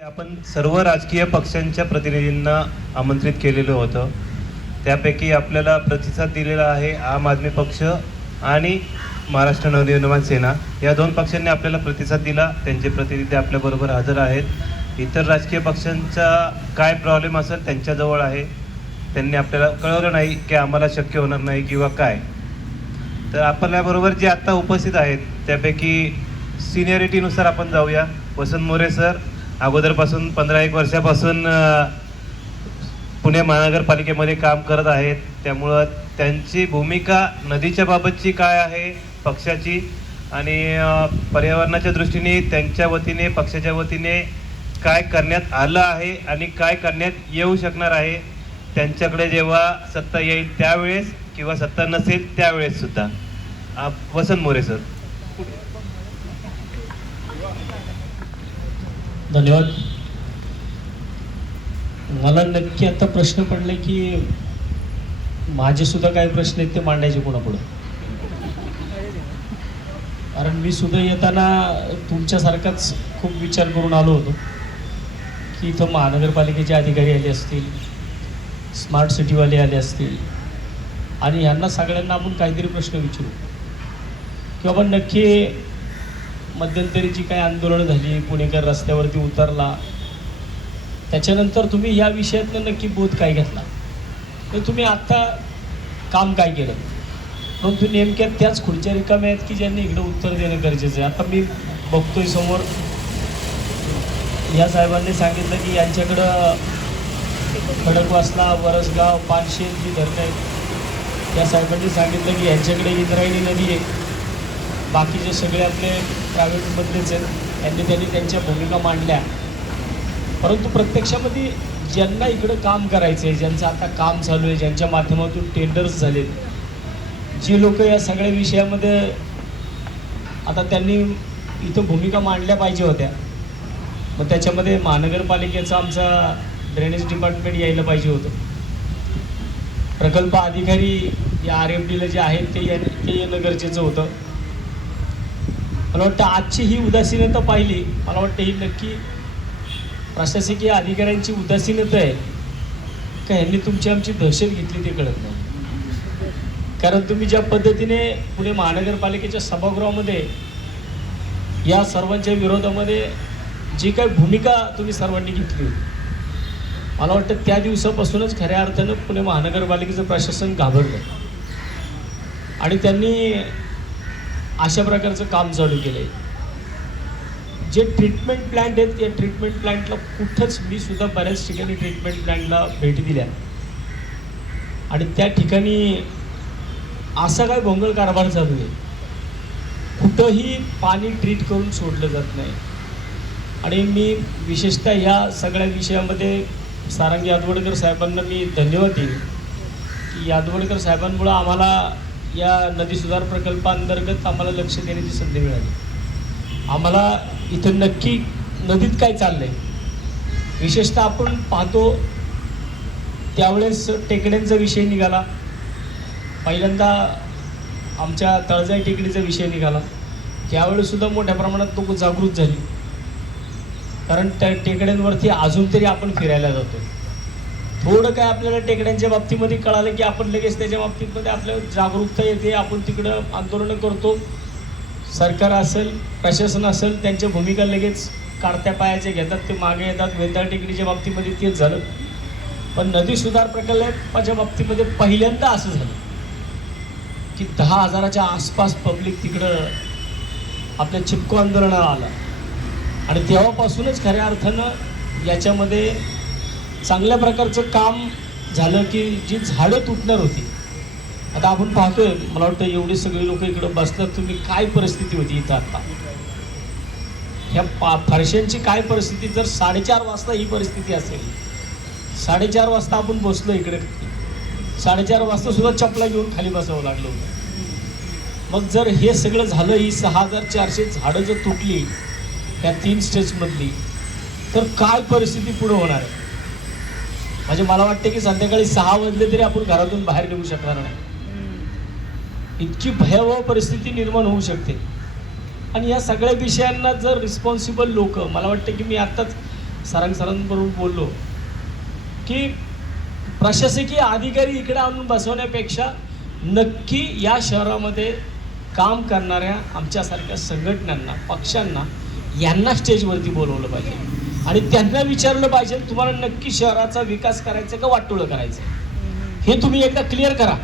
आपण सर्व राजकीय पक्षांच्या प्रतिनिधींना आमंत्रित केलेलं होतं. त्यापैकी आपल्याला प्रतिसाद दिलेला आहे आम आदमी पक्ष आणि महाराष्ट्र नवनिर्माण सेना. या दोन पक्षांनी आपल्याला प्रतिसाद दिला. त्यांचे प्रतिनिधी आपल्याबरोबर हजर आहेत. इतर राजकीय पक्षांचा काय प्रॉब्लेम असेल त्यांच्याजवळ आहे. त्यांनी आपल्याला कळवलं नाही की आम्हाला शक्य होणार नाही किंवा काय. तर आपल्याबरोबर जे आत्ता उपस्थित आहेत त्यापैकी सिनियरिटीनुसार आपण जाऊया. वसंत मोरे सर अगोदरपासून 15-1 वर्षापासून पुणे महानगरपालिकेमध्ये काम करत आहेत. त्यामुळं त्यांची भूमिका नदीच्या बाबतची काय आहे पक्षाची आणि पर्यावरणाच्या दृष्टीने त्यांच्या वतीने पक्षाच्या वतीने काय करण्यात आलं आहे आणि काय करण्यात येऊ शकणार आहे, त्यांच्याकडे जेव्हा सत्ता येईल त्यावेळेस किंवा सत्ता नसेल त्यावेळेस सुद्धा. वसंत मोरे सर. धन्यवाद. मला नक्की आता प्रश्न पडले की माझे सुद्धा काही प्रश्न आहेत ते मांडायचे कोणापुढं. कारण मी सुद्धा येताना तुमच्यासारखाच खूप विचार करून आलो होतो की इथं महानगरपालिकेचे अधिकारी आले असतील, स्मार्ट सिटीवाले आले असतील आणि यांना सगळ्यांना आपण काहीतरी प्रश्न विचारू की बाबा नक्की मध्यंतरी जी काही आंदोलनं झाली, पुणेकर रस्त्यावरती उतरला, त्याच्यानंतर तुम्ही या विषयातनं नक्की बोध काय घेतला, तर तुम्ही आत्ता काम काय केलं. परंतु नेमक्या त्याच खुर्च्या रिकाम्या आहेत की ज्यांनी इकडं उत्तर देणं गरजेचं आहे. आता मी बघतोय समोर या साहेबांनी सांगितलं की यांच्याकडं खडकवासला, वरसगाव, पानशेत जी धरणं आहेत त्या साहेबांनी सांगितलं की यांच्याकडे इंद्रायणी नदी आहे. बाकीचे सगळे आपले प्रायव्हेटमधलेच आहेत. त्यांनी त्यांच्या भूमिका मांडल्या. परंतु प्रत्यक्षामध्ये ज्यांना इकडं काम करायचं आहे, ज्यांचं आता काम चालू आहे, ज्यांच्या माध्यमातून टेंडर्स झालेत, जी लोक या सगळ्या विषयामध्ये आता त्यांनी इथं भूमिका मांडल्या पाहिजे होत्या. मग त्याच्यामध्ये महानगरपालिकेचा आमचा ड्रेनेज डिपार्टमेंट यायला पाहिजे होतं. प्रकल्प अधिकारी या RFDला जे आहेत ते येणं गरजेचं होतं. मला वाटतं आजची ही उदासीनता पाहिली, मला वाटतं ही नक्की प्रशासकीय अधिकाऱ्यांची उदासीनता आहे का ह्यांनी तुमची आमची दहशत घेतली ते कळत नाही. कारण तुम्ही ज्या पद्धतीने पुणे महानगरपालिकेच्या सभागृहामध्ये या सर्वांच्या विरोधामध्ये जी काही भूमिका तुम्ही सर्वांनी घेतली होती, मला वाटतं त्या दिवसापासूनच खऱ्या अर्थानं पुणे महानगरपालिकेचं प्रशासन घाबरलं आणि त्यांनी अशा प्रकारचं काम चालू केलं आहे. जे ट्रीटमेंट प्लांट आहेत या ट्रीटमेंट प्लांटला कुठंच, मी सुद्धा बऱ्याच ठिकाणी ट्रीटमेंट प्लांटला भेटी दिल्या आणि त्या ठिकाणी असा काय भोंगळ कारभार चालू आहे. कुठंही पाणी ट्रीट करून सोडलं जात नाही. आणि मी विशेषतः ह्या सगळ्या विषयामध्ये सारंगी यादवडकर साहेबांना मी धन्यवाद देईन की यादवडकर साहेबांमुळं आम्हाला या नदी सुधार प्रकल्पांतर्गत आम्हाला लक्ष देण्याची संधी मिळाली. आम्हाला इथं नक्की नदीत काय चाललं आहे, विशेषतः आपण पाहतो त्यावेळेस टेकड्यांचा विषय निघाला, पहिल्यांदा आमच्या तळजाई टेकडीचा विषय निघाला. त्यावेळेससुद्धा मोठ्या प्रमाणात लोक जागृत झाली. कारण त्या टेकड्यांवरती अजून तरी आपण फिरायला जातो. थोडं काय आपल्याला टेकड्यांच्या बाबतीमध्ये कळालं की आपण लगेच त्याच्या बाबतीमध्ये आपल्याला जागरूकता येते, आपण तिकडं आंदोलनं करतो. सरकार असेल, प्रशासन असेल, त्यांच्या भूमिका लगेच काढत्या पायाच्या घेतात, ते मागे येतात. वेताळ टेकडीच्या बाबतीमध्ये तेच झालं. पण नदी सुधार प्रकल्पाच्या बाबतीमध्ये पहिल्यांदा असं झालं की 10,000च्या आसपास पब्लिक तिकडं आपल्या चिपको आंदोलनाला आला आणि तेव्हापासूनच खऱ्या अर्थानं याच्यामध्ये चांगल्या प्रकारचं काम झालं की जी झाडं तुटणार होती. आता आपण पाहतोय, मला वाटतं एवढे सगळे लोक इकडं बसतात, तुम्ही काय परिस्थिती होती इथं आता ह्या फरशांची काय परिस्थिती. जर 4:30 वाजता ही परिस्थिती असेल, 4:30 वाजता आपण बसलो इकडे, 4:30 वाजता सुद्धा चपला घेऊन खाली बसावं लागलं होतं. मग जर हे सगळं झालं, ही 6,400 झाडं जर तुटली त्या 3 स्टेजमधली, तर काय परिस्थिती पुढे होणार आहे. म्हणजे मला वाटतं की संध्याकाळी 6 वाजले तरी आपण घरातून बाहेर निघू शकणार नाही. इतकी भयावह परिस्थिती निर्माण होऊ शकते. आणि या सगळ्या विषयांना जर रिस्पॉन्सिबल लोक, मला वाटतं की मी आत्ताच सरांबरोबर बोललो की प्रशासकीय अधिकारी इकडे आणून बसवण्यापेक्षा नक्की या शहरामध्ये काम करणाऱ्या आमच्यासारख्या संघटनांना, पक्षांना यांना स्टेजवरती बोलवलं पाहिजे आणि त्यांना विचारलं पाहिजे तुम्हाला नक्की शहराचा विकास करायचा का वाटोळं करायचं हे तुम्ही एकदा क्लिअर करा.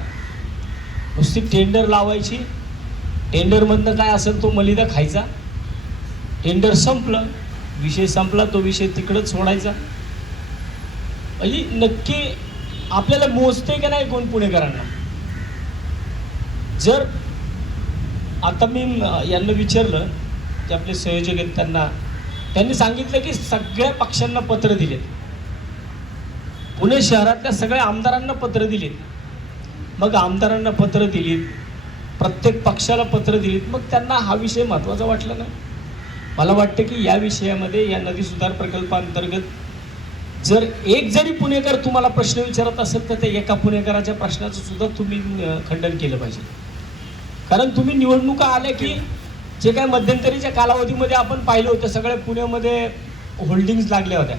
नुसती टेंडर लावायची, टेंडरमधनं काय असेल तो मलिदा खायचा, टेंडर संपलं, विषय संपला, तो विषय तिकडंच सोडायचा. म्हणजे नक्की आपल्याला मोजते का नाही कोण पुणेकरांना. जर आता मी यांना विचारलं की आपले संयोजक आहेत त्यांनी सांगितलं की सगळ्या पक्षांना पत्र दिलेत, पुणे शहरातल्या सगळ्या आमदारांना पत्र दिलीत. मग आमदारांना पत्र दिलीत, प्रत्येक पक्षाला पत्र दिलीत, मग त्यांना हा विषय महत्त्वाचा वाटला ना. मला वाटतं की या विषयामध्ये, या नदी सुधार प्रकल्पांतर्गत जर एक जरी पुणेकर तुम्हाला प्रश्न विचारत असेल तर त्या एका पुणेकराच्या प्रश्नाचं सुद्धा तुम्ही खंडन केलं पाहिजे. कारण तुम्ही निवडणुका आल्या की जे काय मध्यंतरीच्या कालावधीमध्ये आपण पाहिलं होतं, सगळ्या पुण्यामध्ये होल्डिंग्स लागल्या होत्या.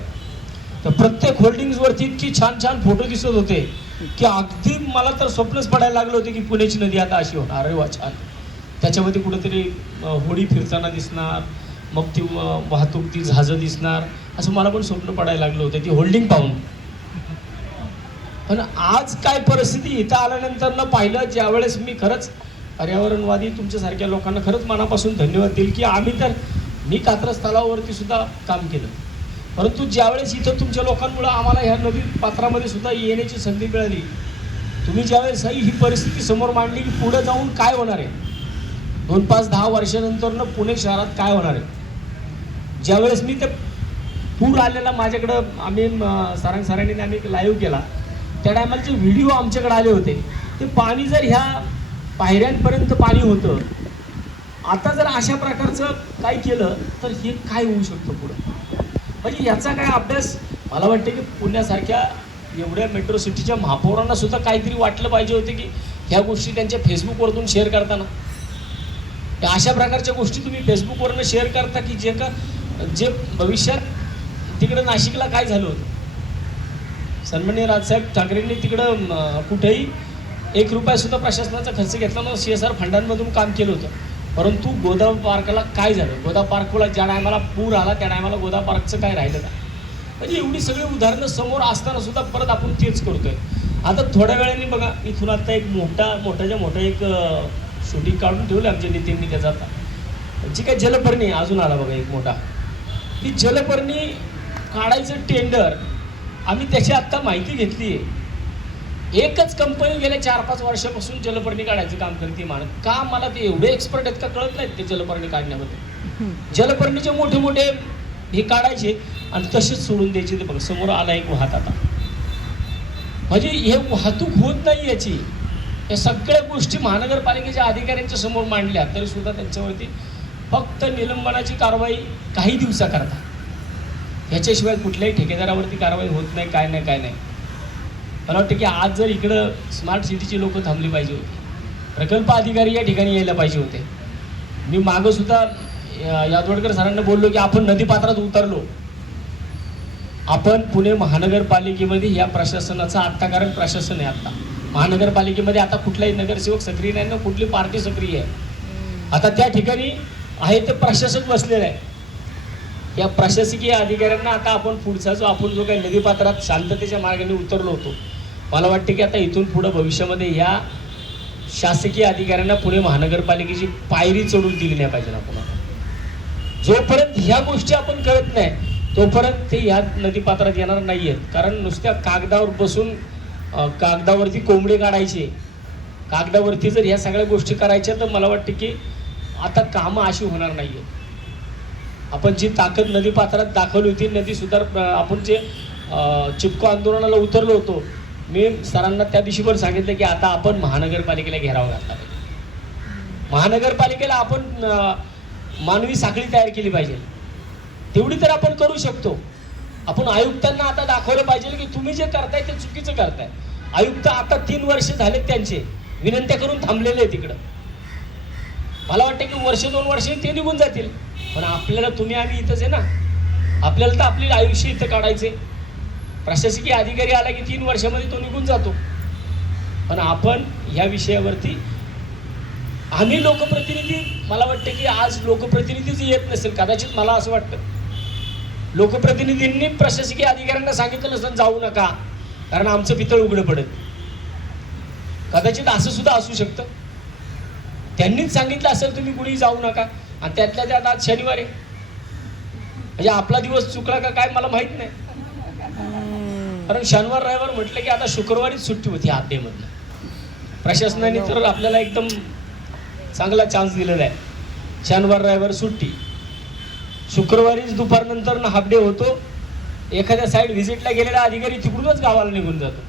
तर प्रत्येक होल्डिंग्सवरती इतकी छान छान फोटो दिसत होते की अगदी मला तर स्वप्नच पडायला लागलं होतं की पुण्याची नदी आता अशी होणार. अरे वा, छान. त्याच्यामध्ये कुठंतरी होडी फिरताना दिसणार, मग ती वाहतूक, ती जहाजं दिसणार, असं मला पण स्वप्न पडायला लागलं होतं ती होल्डिंग पाहून. पण आज काय परिस्थिती, इथं आल्यानंतर न पाहिलं, ज्यावेळेस मी खरंच पर्यावरणवादी तुमच्यासारख्या लोकांना खरंच मनापासून धन्यवाद देईल की मी कात्रज तलावावरती सुद्धा काम केलं, परंतु ज्यावेळेस इथं तुमच्या लोकांमुळे आम्हाला ह्या नदी पात्रामध्ये सुद्धा येण्याची संधी मिळाली, तुम्ही ज्यावेळेस ही परिस्थिती समोर मांडली की पुढे जाऊन काय होणार आहे, 2, 5, 10 वर्षानंतर पुणे शहरात काय होणार आहे. ज्यावेळेस मी ते पूर आलेला माझ्याकडं आम्ही सरांनी आम्ही लाईव्ह केला, त्या टायमाला जे व्हिडिओ आमच्याकडे आले होते, ते पाणी जर ह्या पायऱ्यांपर्यंत पाणी होतं, आता जर अशा प्रकारचं काय केलं तर हे काय होऊ शकतं पुढं. म्हणजे याचा काय अभ्यास मला वाटतं की पुण्यासारख्या एवढ्या मेट्रो सिटीच्या महापौरांना सुद्धा काहीतरी वाटलं पाहिजे होते की ह्या गोष्टी त्यांच्या फेसबुकवरतून शेअर करताना, अशा प्रकारच्या गोष्टी तुम्ही फेसबुकवरनं शेअर करता की जे भविष्यात तिकडं नाशिकला काय झालं होतं. सन्माननीय राजसाहेब ठाकरेंनी तिकडं कुठेही 1 रुपया सुद्धा प्रशासनाचा खर्च घेतला न CSR फंडांमधून काम केलं होतं. परंतु गोदा पार्कला काय झालं, गोदा पार्कला ज्या टायमाला पूर आला त्या टायमाला गोदा पार्कचं काय राहिलं का. म्हणजे एवढी सगळी उदाहरणं समोर असताना सुद्धा परत आपण तेच करतोय. आता थोड्या वेळाने बघा, इथून आता एक मोठाच्या मोठा एक शूटिंग काढून ठेवलं आमच्या नेत्यांनी त्याचा. आता जी काय जलपर्णी अजून आला बघा एक मोठा, ही जलपर्णी काढायचं टेंडर आम्ही त्याची आत्ता माहिती घेतली आहे. एकच कंपनी गेल्या 4-5 वर्षापासून जलपर्णी काढायचं काम करते. का मला ते एवढे एक्सपर्ट आहेत का कळत नाहीत ते जलपर्णी काढण्यामध्ये. जलपर्णीचे मोठे हे काढायचे आणि तसेच सोडून द्यायचे. ते बघ समोर आला एक वाहत आता, म्हणजे हे वाहतूक होत नाही याची. या सगळ्या गोष्टी महानगरपालिकेच्या अधिकाऱ्यांच्या समोर मांडल्या तरी सुद्धा त्यांच्यावरती फक्त निलंबनाची कारवाई काही दिवसाकरता, ह्याच्याशिवाय कुठल्याही ठेकेदारावरती कारवाई होत नाही. काय नाही. मला वाटतं की आज जर इकडं स्मार्ट सिटीची लोकं थांबली पाहिजे होती, प्रकल्प अधिकारी या ठिकाणी यायला पाहिजे होते. मी मागं सुद्धा यादवडकर सरांना बोललो की आपण नदीपात्रात उतरलो. आपण पुणे महानगरपालिकेमध्ये या प्रशासनाचं आत्ता, कारण प्रशासन आहे आत्ता महानगरपालिकेमध्ये, आता कुठलाही नगरसेवक सक्रिय नाही ना कुठली पार्टी सक्रिय आहे. आता त्या ठिकाणी आहे ते प्रशासक बसलेलं आहे. या प्रशासकीय अधिकाऱ्यांना आता आपण पुढचा आपण जो काही नदीपात्रात शांततेच्या मार्गाने उतरलो होतो, मला वाटतं की आता इथून पुढं भविष्यामध्ये या शासकीय अधिकाऱ्यांना पुणे महानगरपालिकेची पायरी चढून दिली नाही पाहिजे. आपण जोपर्यंत ह्या गोष्टी आपण कळत नाही तोपर्यंत ते ह्या नदीपात्रात येणार नाही आहेत. कारण नुसत्या कागदावर बसून कागदावरती कोंबडे काढायचे, कागदावरती जर ह्या सगळ्या गोष्टी करायच्या तर मला वाटतं की आता कामं अशी होणार नाही आहेत. आपण जी ताकद नदीपात्रात दाखवली होती, नदी सुधार आपण जे चिपको आंदोलनाला उतरलो होतो, मी सरांना त्या दिवशी पण सांगितलं की आता आपण महानगरपालिकेला घेराव घातला पाहिजे. महानगरपालिकेला आपण मानवी साखळी तयार केली पाहिजे. तेवढी तर आपण करू शकतो. आपण आयुक्तांना आता दाखवलं पाहिजे की तुम्ही जे करताय ते चुकीचं करताय. आयुक्त आता 3 वर्ष झाले त्यांचे विनंत्या करून थांबलेले आहे तिकडं. मला वाटतं की 1-2 वर्ष ते निघून जातील, पण आपल्याला आम्ही इथंच आहे ना. आपल्याला तर आपले आयुष्य इथं काढायचे. प्रशासकीय अधिकारी आला की 3 वर्षामध्ये तो निघून जातो. पण आपण ह्या विषयावरती आम्ही लोकप्रतिनिधी, मला वाटतं की आज लोकप्रतिनिधीच येत नसेल, कदाचित मला असं वाटतं लोकप्रतिनिधींनी प्रशासकीय अधिकाऱ्यांना सांगितलं नसेल जाऊ नका, कारण आमचं पितळ उघडं पडत. कदाचित असं सुद्धा असू शकतं. त्यांनीच सांगितलं असेल तुम्ही कुणी जाऊ नका, आणि त्यातल्या त्यात आज शनिवार आहे. म्हणजे आपला दिवस चुकला का काय मला माहित नाही, कारण शनिवार रविवार म्हटलं की आता शुक्रवारीच सुट्टी होती हाफ डे मधनं. प्रशासनाने तर आपल्याला एकदम चांगला चान्स दिलेला आहे. शनिवार रविवार सुट्टी, शुक्रवारीच दुपारनंतर हाफ डे होतो. एखाद्या साईड व्हिजिटला गेलेला अधिकारी तिकडूनच गावाला निघून जातो,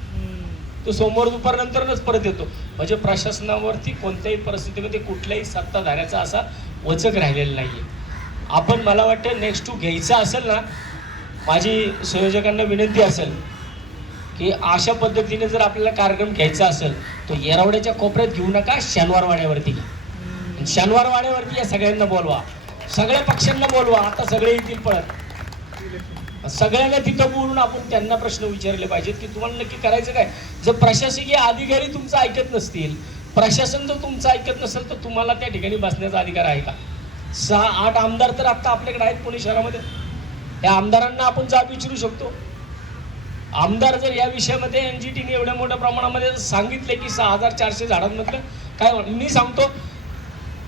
तो सोमवार दुपारनंतरच परत येतो. म्हणजे प्रशासनावरती कोणत्याही परिस्थितीमध्ये कुठल्याही सत्ताधाऱ्याचा असा वचक राहिलेला नाहीये. आपण, मला वाटतं नेक्स्ट टू घ्यायचा असेल ना, माझी संयोजकांना विनंती असेल की अशा पद्धतीने जर आपल्याला कार्यक्रम घ्यायचा असेल तो येरवड्याच्या कोपऱ्यात घेऊ नका, शनिवार वाड्यावरती घ्या. शनिवार वाड्यावरती या सगळ्यांना बोलवा, सगळ्या पक्षांना बोलवा. आता सगळे येतील पळत, सगळ्यांना तिथं बोलून आपण त्यांना प्रश्न विचारले पाहिजेत की तुम्हाला नक्की करायचं काय. जर प्रशासकीय अधिकारी तुमचं ऐकत नसतील, प्रशासन जर तुमचं ऐकत नसेल, तर तुम्हाला त्या ठिकाणी बसण्याचा अधिकार आहे का? 6-8 आमदार तर आता आपल्याकडे आहेत पुणे शहरामध्ये. त्या आमदारांना आपण जाब विचारू शकतो. आमदार जर या विषयामध्ये एनजीटीने एवढ्या मोठ्या प्रमाणामध्ये सांगितले की 6400 झाडांमधलं काय, मी सांगतो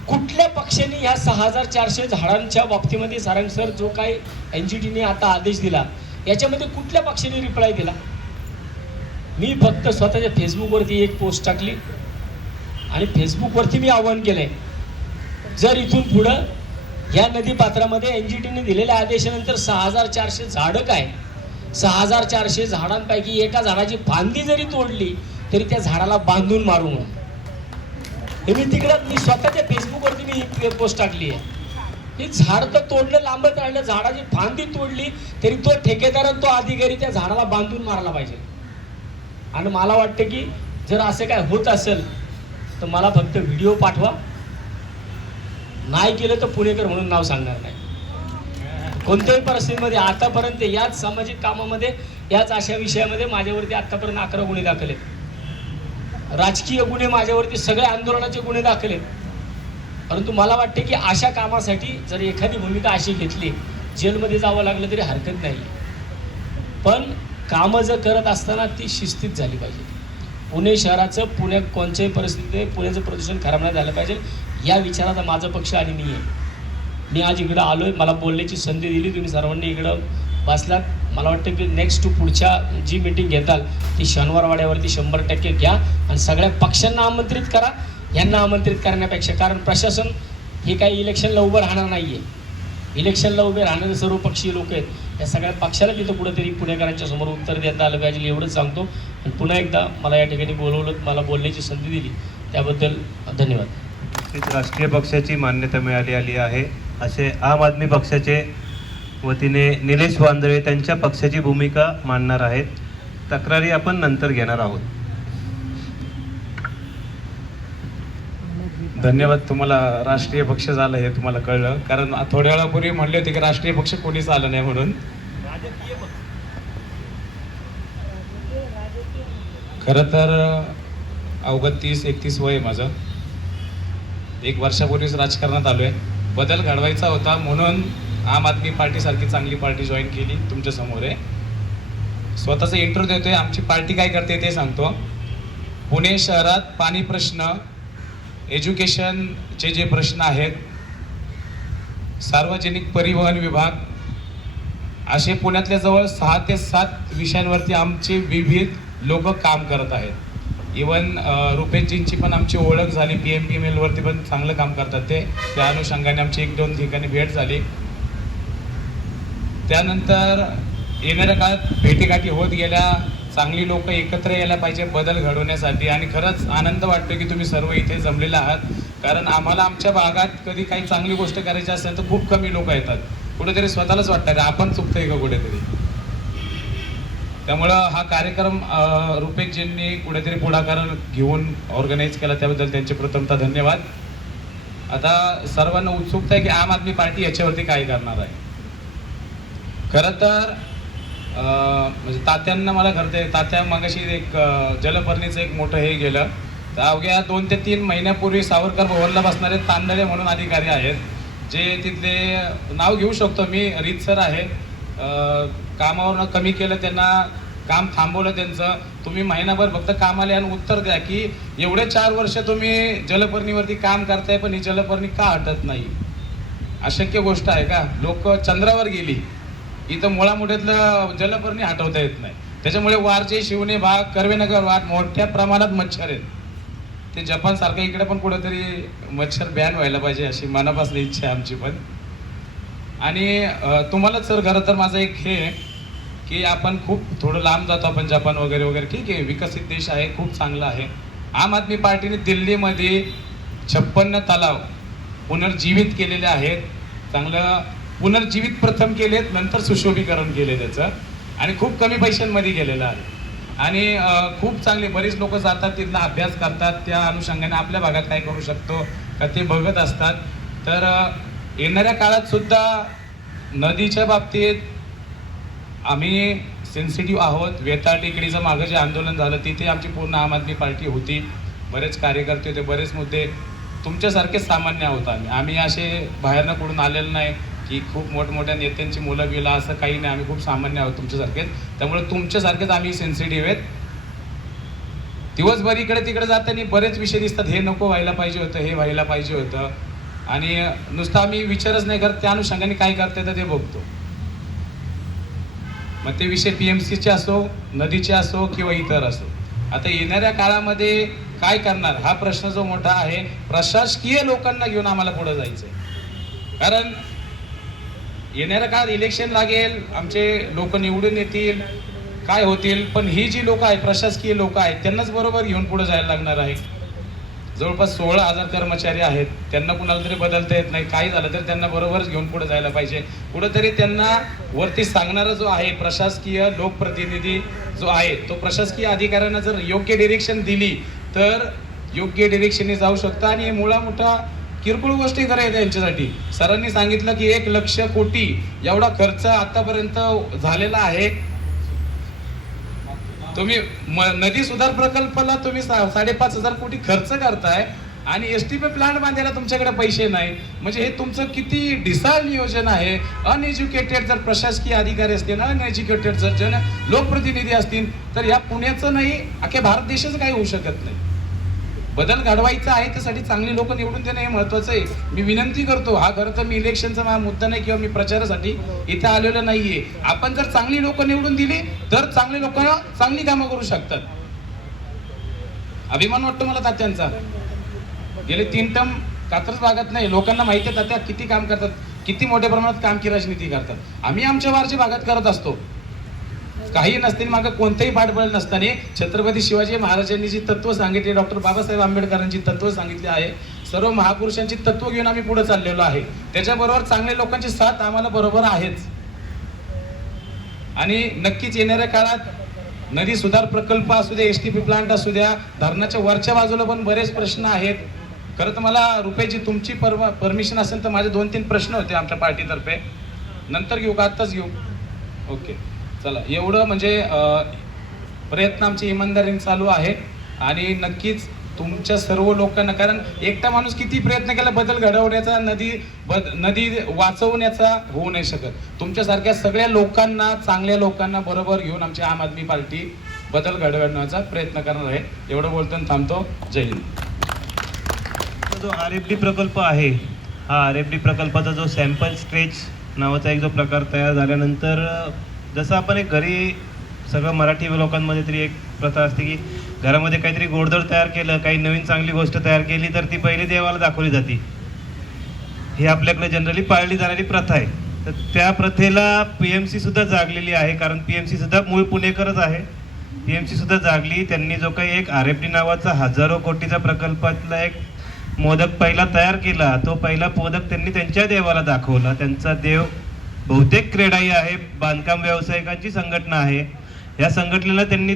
कुठल्या पक्षाने ह्या 6400 झाडांच्या बाबतीमध्ये सारांसर जो काय एनजीटीने आता आदेश दिला, याच्यामध्ये कुठल्या पक्षाने रिप्लाय दिला? मी फक्त स्वतःच्या फेसबुकवरती एक पोस्ट टाकली आणि फेसबुकवरती मी आवाहन केलंय, जर इथून पुढं या नदीपात्रामध्ये एनजीटीने दिलेल्या आदेशानंतर 6400 झाडं काय, 6400 झाडांपैकी एका झाडाची फांदी जरी तोडली तरी त्या झाडाला बांधून मारू म्हणून. हे मी तिकडं, मी स्वतःच्या फेसबुकवरती मी ही पोस्ट टाकली आहे. हे झाड तर तोडलं, लांबत राहिलं, झाडाची फांदी तोडली तरी तो ठेकेदार आणि तो अधिकारी त्या झाडाला बांधून मारला पाहिजे. आणि मला वाटतं की जर असं काय होत असेल तर मला फक्त व्हिडिओ पाठवा, नाही केलं तर पुणेकर म्हणून नाव सांगणार नाही. कोणत्याही परिस्थितीमध्ये आतापर्यंत याच सामाजिक कामामध्ये, याच अशा विषयामध्ये माझ्यावरती आतापर्यंत 11 गुन्हे दाखल आहेत. राजकीय गुन्हे माझ्यावरती, सगळे आंदोलनाचे गुन्हे दाखल आहेत. परंतु मला वाटते की अशा कामासाठी जर एखादी भूमिका अशी घेतली, जेलमध्ये जावं लागलं तरी हरकत नाही, पण कामं जर करत असताना ती शिस्तीत झाली पाहिजे. पुणे शहराचं, पुण्यात कोणत्याही परिस्थितीत पुण्याचं प्रदूषण खराब नाही झालं पाहिजे, या विचाराचा माझा पक्ष आणि मी आहे. मी आज इकडं आलो आहे, मला बोलण्याची संधी दिली, तुम्ही सर्वांनी इकडं बसलात. मला वाटतं की नेक्स्ट पुढच्या जी मीटिंग घेताल ती शनिवार वाड्यावरती 100% घ्या आणि सगळ्या पक्षांना आमंत्रित करा, यांना आमंत्रित करण्यापेक्षा. कारण प्रशासन हे काही इलेक्शनला उभं राहणार नाही आहे. इलेक्शनला उभे राहणारे सर्व पक्षीय लोक आहेत, या सगळ्या पक्षाला तिथं कुठेतरी पुणेकरांच्या समोर उत्तर देता आलं पाहिजे, एवढंच सांगतो. आणि पुन्हा एकदा मला या ठिकाणी बोलवलं, मला बोलण्याची संधी दिली, त्याबद्दल धन्यवाद. राष्ट्रीय पक्षाची मान्यता मिळाली आहे असे आम आदमी पक्षाचे वतीने निलेश वांदळे त्यांच्या पक्षाची भूमिका मांडणार आहेत. तक्रारी आपण नंतर घेणार आहोत. धन्यवाद. तुम्हाला राष्ट्रीय पक्ष झालं हे तुम्हाला कळलं, कारण थोड्या वेळापूर्वी म्हणले होते की राष्ट्रीय पक्ष कोणीच आलं नाही म्हणून. खरं तर अवघड 30-31 वय आहे माझं. 1 वर्षापूर्वीच राजकारणात आलो आहे. बदल घडवायचा होता म्हणून आम आदमी पार्टीसारखी चांगली पार्टी जॉईन केली. तुमच्या समोर आहे, स्वतःचा इंटरव्ह्यू देतोय. आमची पार्टी काय करते ते सांगतो. पुणे शहरात पाणी प्रश्न, एज्युकेशनचे जे प्रश्न आहेत, सार्वजनिक परिवहन विभाग, असे पुण्यातल्या जवळ 6 ते 7 विषयांवरती आमचे विविध लोक काम करत आहेत. इवन रुपेशजींची पण आमची ओळख झाली, PMPML वरती पण चांगलं काम करतात ते. त्या अनुषंगाने आमची 1-2 ठिकाणी भेट झाली. त्यानंतर येणाऱ्या काळात भेटीगाठी होत गेल्या. चांगली लोक एकत्र यायला पाहिजे बदल घडवण्यासाठी. आणि खरंच आनंद वाटतो की तुम्ही सर्व इथे जमलेले आहात, कारण आम्हाला आमच्या भागात कधी काही चांगली गोष्ट करायची असेल तर खूप कमी लोक येतात. कुठेतरी स्वतःलाच वाटतं रे आपण चुकतोय का कुठेतरी. त्यामुळं हा कार्यक्रम रुपेशजींनी कुठेतरी पुढाकार घेऊन ऑर्गनाईज केला, त्याबद्दल त्यांचे प्रथमतः धन्यवाद. आता सर्वांना उत्सुकता आहे की आम आदमी पार्टी याच्यावरती काय करणार आहे. खरं तर म्हणजे तात्यांना मला करते तात्या मगाशी एक जलपर्णीचं एक मोठं हे गेलं तर अवघ्या 2 ते 3 महिन्यापूर्वी सावरकर भवनला बसणारे तांदळे म्हणून अधिकारी आहेत जे तिथले नाव घेऊ शकतो मी रीतसर आहे कामावरनं कमी केलं त्यांना काम थांबवलं त्यांचं तुम्ही महिनाभर फक्त कामाला आणि उत्तर द्या की एवढे 4 वर्ष तुम्ही जलपर्णीवरती काम करताय पण ही जलपर्णी का हटत नाही अशक्य गोष्ट आहे का लोक चंद्रावर गेली इथं मुळामुठ्यातलं जलपर्णी हटवता येत नाही त्याच्यामुळे वारचे शिवणे भाग कर्वेनगर वाट मोठ्या प्रमाणात मच्छर आहेत ते जपान सारखं इकडे पण कुठेतरी मच्छर बॅन व्हायला पाहिजे अशी मनापासून इच्छा आहे आमची पण आणि तुम्हालाच सर खरं तर माझं एक हे की आपण खूप थोडं लांब जातो आपण जपान वगैरे वगैरे ठीक आहे विकसित देश आहे खूप चांगला आहे आम आदमी पार्टीने दिल्लीमध्ये 56 तलाव पुनर्जीवित केलेले आहेत चांगलं पुनर्जीवित प्रथम केलेत नंतर सुशोभीकरण केले त्याचं आणि खूप कमी पैशांमध्ये केलेलं आहे आणि खूप चांगले बरेच लोक जातात तिथला अभ्यास करतात त्या अनुषंगाने आपल्या भागात काय करू शकतो का ते बघत असतात तर येणाऱ्या काळात सुद्धा नदीच्या बाबतीत आम्ही सेन्सिटिव्ह आहोत वेताळ टेकडीचं मागं जे आंदोलन झालं तिथे आमची पूर्ण आम आदमी पार्टी होती बरेच कार्यकर्ते होते बरेच मुद्दे तुमच्यासारखेच सामान्य आहोत आम्ही असे बाहेरनं कुठून आलेलं नाही की खूप मोठमोठ्या नेत्यांची मुलं बिलं असं काही नाही आम्ही खूप सामान्य आहोत तुमच्यासारखेच त्यामुळे तुमच्यासारखेच आम्ही सेन्सिटिव्ह आहेत दिवसभर इकडे तिकडे जाताना बरेच विषय दिसतात हे नको व्हायला पाहिजे होतं हे व्हायला पाहिजे होतं आणि नुसतं आम्ही विचारच नाही करत त्या अनुषंगाने काय करता येतं ते बघतो मग ते विषय PMCचे असो नदीचे असो किंवा इतर असो आता येणाऱ्या काळामध्ये काय करणार हा प्रश्न जो मोठा आहे प्रशासकीय लोकांना घेऊन आम्हाला पुढे जायचंय कारण येणाऱ्या काळात इलेक्शन लागेल आमचे लोक निवडून येतील काय होतील पण ही जी लोक आहेत प्रशासकीय लोक आहेत त्यांनाच बरोबर घेऊन पुढे जायला लागणार आहे जवळपास 16,000 कर्मचारी आहेत त्यांना कुणाला तरी बदलता येत नाही काही झालं तर त्यांना बरोबरच घेऊन पुढे जायला पाहिजे कुठेतरी त्यांना वरती सांगणारा जो आहे प्रशासकीय लोकप्रतिनिधी जो आहे तो प्रशासकीय अधिकाऱ्यांना जर योग्य डिरेक्शन दिली तर योग्य डिरेक्शनने जाऊ शकतं आणि मोठा किरकोळ गोष्टी करायच्या यांच्यासाठी सरांनी सांगितलं की 1 लक्ष कोटी एवढा खर्च आतापर्यंत झालेला आहे तुम्ही नदी सुधार प्रकल्पाला तुम्ही 5,500 कोटी खर्च करताय आणि एसटीपी प्लांट बांधायला तुमच्याकडे पैसे नाही म्हणजे हे तुमचं किती डिसाळ नियोजन आहे अनएज्युकेटेड जर प्रशासकीय अधिकारी असतील अनएज्युकेटेड जर लोकप्रतिनिधी असतील तर या पुण्याचं नाही अख्ख्या भारत देशाचं काही होऊ शकत नाही बदल घडवायचा आहे त्यासाठी चांगली लोक निवडून देणं हे महत्वाचं आहे मी विनंती करतो हा खरं तर मी इलेक्शनचा माझा मुद्दा नाही किंवा मी प्रचारासाठी इथे आलेलो नाहीये आपण जर चांगली लोक निवडून दिली तर चांगली लोक चांगली कामं करू शकतात अभिमान वाटतो मला तात्यांचा गेले 3 टर्म कात्रज भागात नाही लोकांना माहिती आहे तात्या किती काम करतात किती मोठ्या प्रमाणात काम की राजनीती करतात आम्ही आमच्या वारच्या भागात करत असतो काही नसते मागं कोणतेही पाठबळ नसताना छत्रपती शिवाजी महाराजांनी जी तत्व सांगितली डॉक्टर बाबासाहेब आंबेडकरांची तत्व सांगितली आहे सर्व महापुरुषांची तत्व घेऊन आम्ही पुढे चाललेलो आहे त्याच्याबरोबर चांगल्या लोकांची साथ आम्हाला बरोबर आहेच आणि नक्कीच येणाऱ्या काळात नदी सुधार प्रकल्प असू द्या एसटीपी प्लांट असू द्या धरणाच्या वरच्या बाजूला पण बरेच प्रश्न आहेत खरं तर मला रुपयाची तुमची परमिशन असेल तर माझे 2-3 प्रश्न होते आमच्या पार्टीतर्फे नंतर घेऊ का आत्ताच घेऊ ओके चला एवढं म्हणजे प्रयत्न आमचे इमानदारीने चालू आहे आणि नक्कीच तुमच्या सर्व लोकांना कारण एकटा माणूस किती प्रयत्न केला बदल घडवण्याचा नदी वाचवण्याचा होऊ नाही शकत तुमच्यासारख्या सगळ्या लोकांना चांगल्या लोकांना बरोबर घेऊन आमची आम आदमी पार्टी बदल घडवण्याचा प्रयत्न करणार आहे एवढं बोलतो आणि थांबतो जय हिंद जो RFD प्रकल्प आहे हा RFD प्रकल्पाचा जो सॅम्पल स्ट्रेच नावाचा एक जो प्रकार तयार झाल्यानंतर जसं आपण एक घरी सगळं मराठी लोकांमध्ये तरी एक प्रथा असते की घरामध्ये काहीतरी गोडधोड तयार केलं काही नवीन चांगली गोष्ट तयार केली तर ती पहिली देवाला दाखवली जाते ही आपल्याकडे जनरली पाळली जाणारी प्रथा आहे तर त्या प्रथेला PMC सुद्धा जागलेली आहे कारण PMC सुद्धा मूळ पुणेकरच आहे PMC सुद्धा जागली त्यांनी जो काही एक RFD नावाचा हजारो कोटीचा प्रकल्पातला एक मोदक पहिला तयार केला तो पहिला मोदक त्यांनी त्यांच्या देवाला दाखवला त्यांचा देव बहुतेक क्रेडाई आहे बांधकाम व्यावसायिकांची संघटना आहे या संघटनेला त्यांनी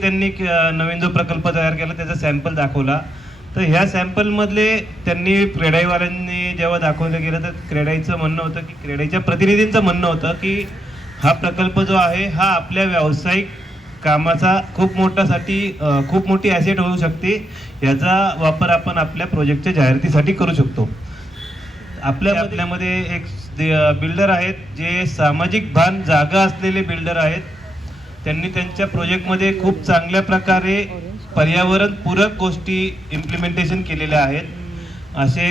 नवीन जो प्रकल्प तयार केला त्याचा सॅम्पल दाखवला तर ह्या सॅम्पलमधले त्यांनी क्रेडाईवाल्यांनी जेव्हा दाखवलं गेलं तर क्रेडाईचं म्हणणं होतं की क्रेडाईच्या प्रतिनिधींचं म्हणणं होतं की हा प्रकल्प जो आहे हा आपल्या व्यावसायिक कामाचा खूप मोठी ॲसेट होऊ शकते. याचा वापर आपण आपल्या प्रोजेक्टच्या जाहिरातीसाठी करू शकतो. आपल्यामध्ये एक बिल्डर आहेत जे सामाजिक भान जागा असलेले बिल्डर आहेत. त्यांनी त्यांच्या प्रोजेक्टमध्ये खूप चांगल्या प्रकारे पर्यावरणपूरक गोष्टी इम्प्लिमेंटेशन केलेल्या आहेत. असे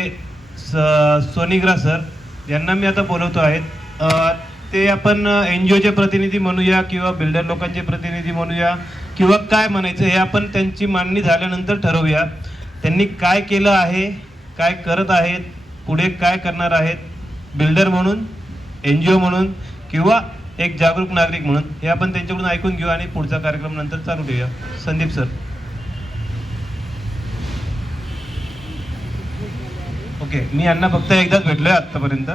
सोनिग्रा सर यांना मी आता बोलवतो आहेत. ते आपण NGOचे प्रतिनिधी म्हणूया किंवा बिल्डर लोकांचे प्रतिनिधी म्हणूया किंवा काय म्हणायचं हे आपण त्यांची मांडणी झाल्यानंतर ठरवूया. त्यांनी काय केलं आहे, काय करत आहेत, पुढे काय करणार आहेत, बिल्डर म्हणून, NGO म्हणून किंवा एक जागरूक नागरिक म्हणून, हे आपण त्यांच्याकडून ऐकून घेऊ आणि पुढचा कार्यक्रम नंतर चालू ठेवूया. संदीप सर. ओके, मी यांना फक्त एकदाच भेटलोय आत्तापर्यंत.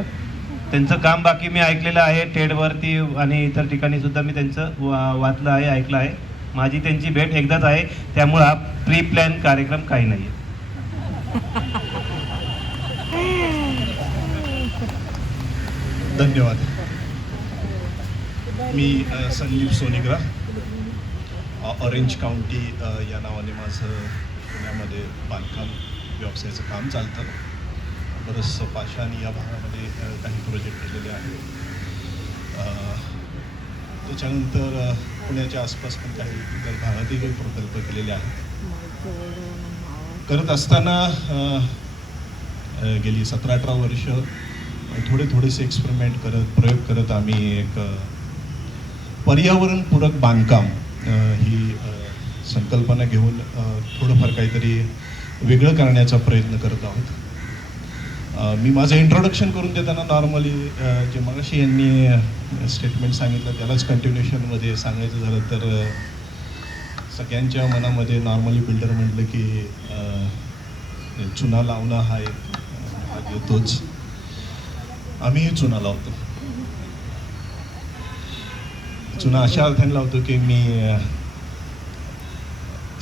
त्यांचं काम बाकी मी ऐकलेलं आहे, टेडवरती आणि इतर ठिकाणी सुद्धा मी त्यांचं वाचलं आहे, ऐकलं आहे. माझी त्यांची भेट एकदाच आहे, त्यामुळे हा प्री प्लॅन कार्यक्रम काही नाही आहे. धन्यवाद. मी संदीप सोनिग्रा, ऑरेंज काउंटी या नावाने माझं पुण्यामध्ये बांधकाम व्यवसायाचं काम चालतं. बरंचसं पाषाणी या भागामध्ये काही प्रोजेक्ट केलेले आहेत. त्याच्यानंतर पुण्याच्या आसपास पण काही इतर भागातही काही प्रकल्प केलेले आहेत. करत असताना गेली 17-18 वर्ष थोडेसे एक्सपेरिमेंट प्रयोग करत आम्ही एक पर्यावरणपूरक बांधकाम ही संकल्पना घेऊन थोडंफार काहीतरी वेगळं करण्याचा प्रयत्न करत आहोत. मी माझं इंट्रोडक्शन करून देताना नॉर्मली जे मगाशी यांनी स्टेटमेंट सांगितलं त्यालाच कंटिन्युएशनमध्ये सांगायचं झालं तर सगळ्यांच्या मनामध्ये नॉर्मली बिल्डर म्हटलं की चुना लावणं हा एक भाग येतोच. आम्हीही चुना लावतो. चुना अशा अर्थाने लावतो की मी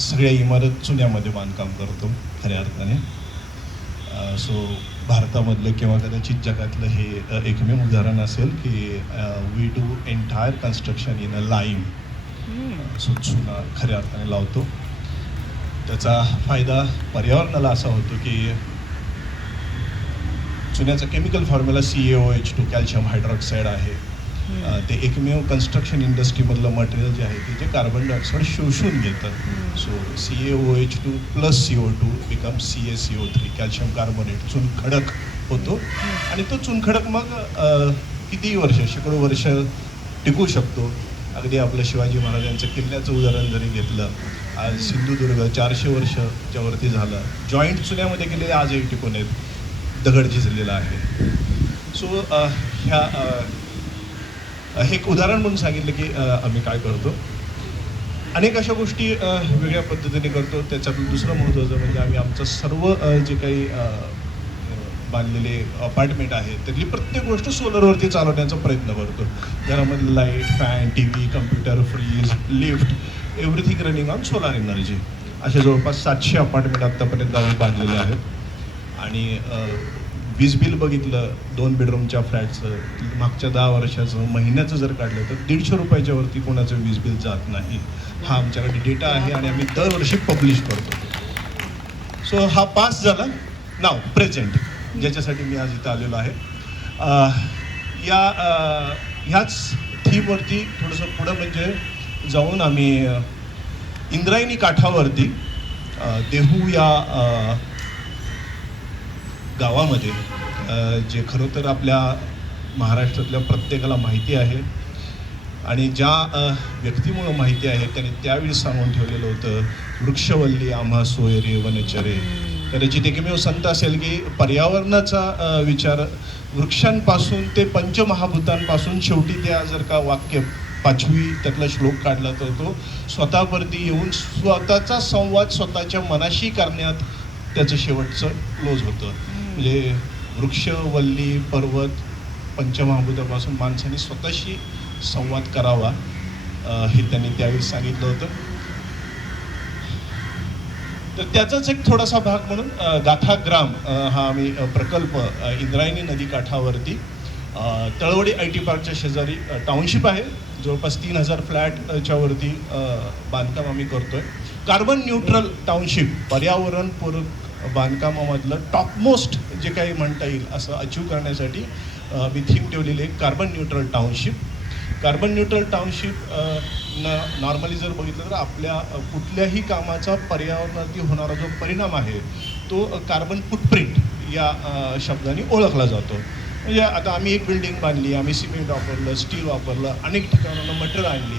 सगळ्या इमारत चुन्यामध्ये बांधकाम करतो खऱ्या अर्थाने. सो भारतामधलं किंवा कदाचित जगातलं हे एकमेव उदाहरण असेल की we do entire construction in a lime. So चुना खऱ्या अर्थाने लावतो. त्याचा फायदा पर्यावरणाला असा होतो की चुन्याचा chemical formula CaOH2 calcium hydroxide आहे. ते एकमेव कन्स्ट्रक्शन इंडस्ट्रीमधलं मटेरियल जे आहे ते जे कार्बन डायऑक्साईड शोषून घेतं. So CaOH2 plus CO2 become CaCO3 calcium carbonate चुनखडक होतो आणि तो चुनखडक मग कितीही वर्ष, शेकडो वर्ष टिकू शकतो. अगदी आपलं शिवाजी महाराजांचं किल्ल्याचं उदाहरण जरी घेतलं, आज सिंधुदुर्ग 400 वर्षाच्या वरती झालं. जॉईंट चुन्यामध्ये केलेले आजही टिकून आहेत, दगड झिजलेला आहे. सो हे एक उदाहरण म्हणून सांगितलं की आम्ही काय करतो. अनेक अशा गोष्टी वेगळ्या पद्धतीने करतो. त्याच्यातून दुसरं महत्त्वाचं म्हणजे आम्ही आमचं सर्व जे काही बांधलेले अपार्टमेंट आहेत त्यातली प्रत्येक गोष्ट सोलरवरती चालवण्याचा प्रयत्न करतो. घरामध्ये light, fan, TV, computer, fridge, lift, everything running on solar energy. असे जवळपास 700 अपार्टमेंट आत्तापर्यंत आम्ही बांधलेले आहेत. आणि वीज बिल बघितलं 2 बेडरूमच्या फ्लॅटचं मागच्या 10 वर्षाचं महिन्याचं जर काढलं तर 150 रुपयाच्या वरती कोणाचं वीज बिल जात नाही. हा आमच्याकडे डेटा आहे आणि आम्ही दरवर्षी पब्लिश करतो. सो हा पास झाला. नाव प्रेझेंट ज्याच्यासाठी मी आज इथं आलेलो आहे. ह्याच थीमवरती थोडंसं पुढं म्हणजे जाऊन आम्ही इंद्रायणी काठावरती देहू या गावामध्ये जे खरं तर आपल्या महाराष्ट्रातल्या प्रत्येकाला माहिती आहे आणि ज्या व्यक्तीमुळं माहिती आहे त्याने त्यावेळी सांगून ठेवलेलं होतं, वृक्षवल्ली आम्हा सोयरे वनचरे. कदाचित एकमेव संत असेल की पर्यावरणाचा विचार वृक्षांपासून ते पंचमहाभूतांपासून शेवटी त्या जर का वाक्य 5वी त्यातला श्लोक काढला तर तो स्वतःवरती येऊन स्वतःचा संवाद स्वतःच्या मनाशी करण्यात त्याचं शेवटचं क्लोज होतं. म्हणजे वृक्ष, वल्ली, पर्वत, पंचमहाभूतापासून माणसाने स्वतःशी संवाद करावा हे त्यांनी त्यावेळी सांगितलं होतं. तर त्याचाच एक थोडासा भाग म्हणून गाथाग्राम हा आम्ही प्रकल्प इंद्रायणी नदी काठावरती तळवडे IT पार्कच्या शेजारी टाउनशिप आहे. जवळपास 3000 फ्लॅटच्या वरती बांधकाम आम्ही करतोय. कार्बन न्यूट्रल टाउनशिप, पर्यावरणपूरक बांधकामामधलं टॉपमोस्ट जे काही म्हणता येईल असं अचीव करण्यासाठी मी थीम ठेवलेली आहे carbon neutral township. Carbon neutral township normally जर बघितलं तर आपल्या कुठल्याही कामाचा पर्यावरणावरती होणारा जो परिणाम आहे तो कार्बन फुटप्रिंट या शब्दाने ओळखला जातो. म्हणजे आता आम्ही एक बिल्डिंग बांधली, आम्ही सिमेंट वापरलं, स्टील वापरलं, अनेक ठिकाणांना मटेरियल आणली,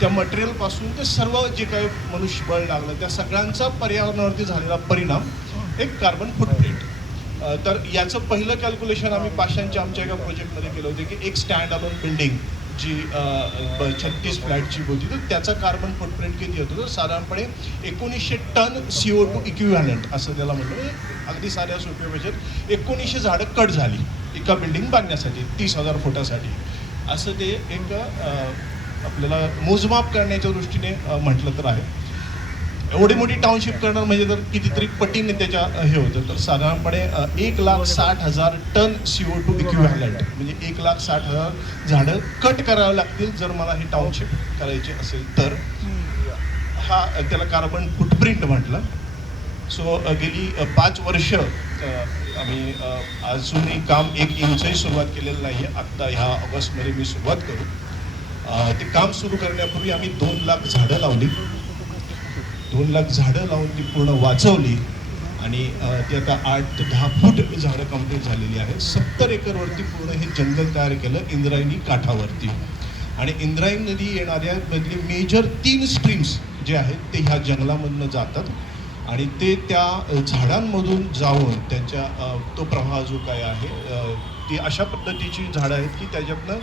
त्या मटेरियलपासून ते सर्व जे काही मनुष्यबळ लागलं त्या सगळ्यांचा पर्यावरणावरती झालेला परिणाम एक कार्बन फुटप्रिंट. तर याचं पहिलं कॅल्क्युलेशन आम्ही पाषाणच्या आमच्या एका प्रोजेक्टमध्ये केलं होतं की एक स्टँड अलोन बिल्डिंग जी 36 फ्लॅटची होती तर त्याचा कार्बन फुटप्रिंट किती होतो तर साधारणपणे 1900 टन CO2 इक्विव्हॅलंट असं त्याला म्हणलं. अगदी साध्या सोप्या भाषेत 1900 झाडं कट झाली एका बिल्डिंग बांधण्यासाठी 30,000 फुटासाठी. असं ते एक आपल्याला मोजमाप करण्याच्या दृष्टीने म्हटलं तर आहे. एवढी मोठी टाउनशिप करणार म्हणजे तर कितीतरी पटीने त्याच्या हे होतं. तर साधारणपणे 1,60,000 टन CO2 इक्विव्हॅलंट म्हणजे 1,60,000 झाडं कट करावं लागतील जर मला ही टाउनशिप करायची असेल तर. हा त्याला कार्बन फुटप्रिंट म्हटलं. सो गेली 5 वर्ष आम्ही अजूनही काम 1 इंचही सुरुवात केलेलं नाही आहे. आत्ता ह्या ऑगस्टमध्ये मी सुरुवात करू. ते काम सुरू करण्यापूर्वी आम्ही 2 लाख झाडं लावली. 2 लाख झाडं लावून ती पूर्ण वाचवली आणि ती आता 8 ते 10 फूट झाडं कंप्लीट झालेली आहेत. 70 एकरवरती पूर्ण हे जंगल तयार केलं इंद्रायणी काठावरती. आणि इंद्रायणी नदी येणाऱ्या मधले मेजर 3 स्ट्रीम्स जे आहेत ते ह्या जंगलामधनं जातात आणि ते त्या झाडांमधून जाऊन त्यांच्या तो प्रवाह जो काय आहे ती अशा पद्धतीची झाडं आहेत की त्याच्यातनं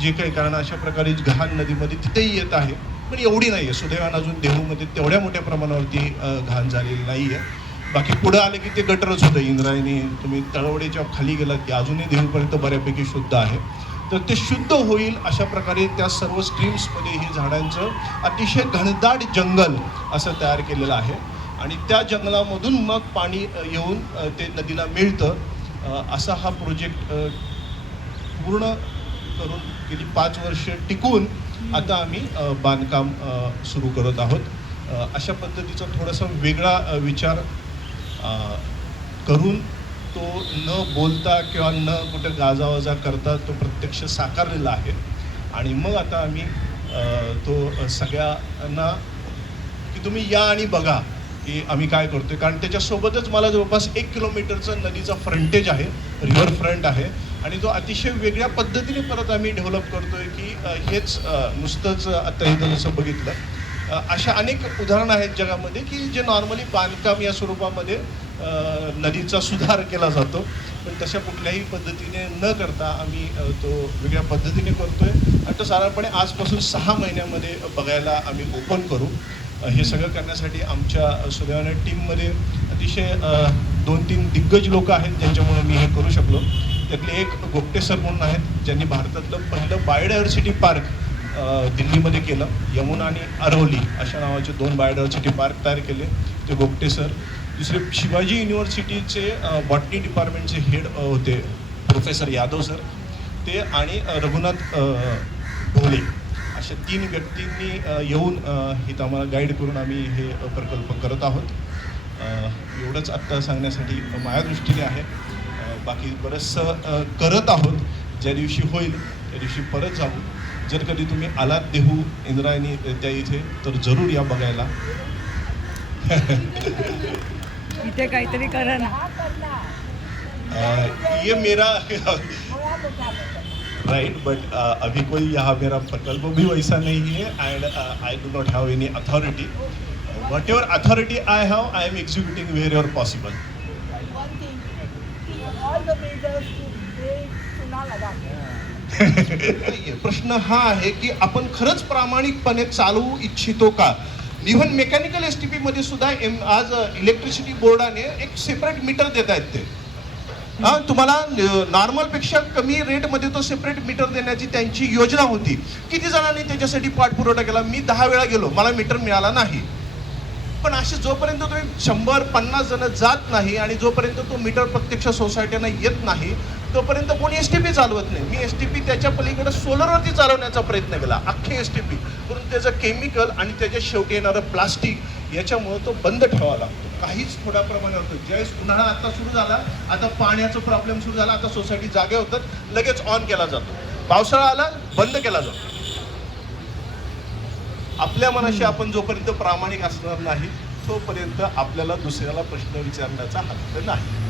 जे काही कारण अशा प्रकारे घाण नदीमध्ये तिथेही येत आहे पण एवढी नाही आहे. सुदैवानं अजून देहूमध्ये तेवढ्या मोठ्या प्रमाणावरती घाण झालेली नाही आहे. बाकी पुढं आले की ते गटरच होतं इंद्रायणी. तुम्ही तळवडेच्या खाली गेलात की अजूनही देहूपर्यंत बऱ्यापैकी शुद्ध आहे. तर ते शुद्ध होईल अशा प्रकारे त्या सर्व स्ट्रीम्समध्ये हे झाडांचं अतिशय घनदाट जंगल असं तयार केलेलं आहे. आणि त्या जंगलामधून मग पाणी येऊन ते नदीला मिळतं. असा हा प्रोजेक्ट पूर्ण करून गेली 5 वर्ष टिकून आता आम्ही बांधकाम सुरू करत आहोत. अशा पद्धतीचा थोडासा वेगळा विचार करून तो न बोलता किंवा न कुठं गाजावाजा करता तो प्रत्यक्ष साकारलेला आहे. आणि मग आता आम्ही तो सगळ्यांना की तुम्ही या आणि बघा की आम्ही काय करतोय. कारण त्याच्यासोबतच मला जवळपास 1 किलोमीटरचं नदीचा फ्रंटेज आहे, रिव्हर फ्रंट आहे. आणि तो अतिशय वेगळ्या पद्धतीने परत आम्ही डेव्हलप करतोय की हेच नुसतंच आता इथं जसं बघितलं अशा अनेक उदाहरणं आहेत जगामध्ये की जे नॉर्मली बांधकाम या स्वरूपामध्ये नदीचा सुधार केला जातो पण तशा कुठल्याही पद्धतीने न करता आम्ही तो वेगळ्या पद्धतीने करतोय. आणि तो साधारणपणे आजपासून 6 महिन्यामध्ये बघायला आम्ही ओपन करू. हे सगळं करण्यासाठी आमच्या सुदैवाने टीममध्ये अतिशय 2-3 दिग्गज लोक आहेत ज्यांच्यामुळे मी हे करू शकलो. त्यातले एक गोपटे सर म्हणून आहेत ज्यांनी भारतातलं पहिलं बायोडायव्हर्सिटी पार्क दिल्लीमध्ये केलं. यमुना आणि अरवली अशा नावाचे 2 बायोडायव्हर्सिटी पार्क तयार केले ते गोपटे सर. दुसरे शिवाजी युनिव्हर्सिटीचे बॉटनी डिपार्टमेंटचे हेड होते प्रोफेसर यादव सर ते आणि रघुनाथ ढोले अशा 3 व्यक्तींनी येऊन इथं आम्हाला गाईड करून आम्ही हे प्रकल्प करत आहोत. एवढंच आत्ता सांगण्यासाठी माझ्या दृष्टीने आहे. बाकी बरंचसं करत आहोत. ज्या दिवशी होईल त्या दिवशी परत जाऊ. जर कधी तुम्ही आलात देहू इंद्रायणी त्या इथे तर जरूर या बघायला. इथे काहीतरी करा ना. ये मेरा राइट बट अभी कोई यहाँ मेरा प्रकल्प भी वैसा नहीं है and I do not have any authority. Whatever authority I have I am executing wherever possible. प्रश्न हा आहे की आपण खरंच प्रामाणिकपणे चालवू इच्छितो का. इव्हन मेकॅनिकल STP मध्ये सुद्धा आज इलेक्ट्रिसिटी बोर्डाने एक सेपरेट मीटर देत आहेत ते. तुम्हाला नॉर्मलपेक्षा कमी रेटमध्ये तो सेपरेट मीटर देण्याची त्यांची योजना होती. किती जणांनी त्याच्यासाठी पाठपुरवठा केला. मी 10 वेळा गेलो, मला मीटर मिळाला नाही. पण असे जोपर्यंत तुम्ही 100-50 जण जात नाही आणि जोपर्यंत तो मीटर प्रत्यक्ष सोसायटीना येत नाही तोपर्यंत कोणी STP चालवत नाही. मी STP त्याच्या पलीकडे सोलरवरती चालवण्याचा प्रयत्न केला, अख्खे STP, परंतु त्याचं केमिकल आणि त्याच्या शेवटी येणारं प्लास्टिक याच्यामुळे तो बंद ठेवावा लागतो. काहीच थोड्या प्रमाणात होतं. ज्यावेळेस उन्हाळा आता सुरू झाला, आता पाण्याचा प्रॉब्लेम सुरू झाला, आता सोसायटी जागे होतात, लगेच ऑन केला जातो. पावसाळा आला, बंद केला जातो. आपल्या मनाशी आपण जोपर्यंत प्रामाणिक असणार नाही तोपर्यंत आपल्याला दुसऱ्याला प्रश्न विचारण्याचा हक्क नाही.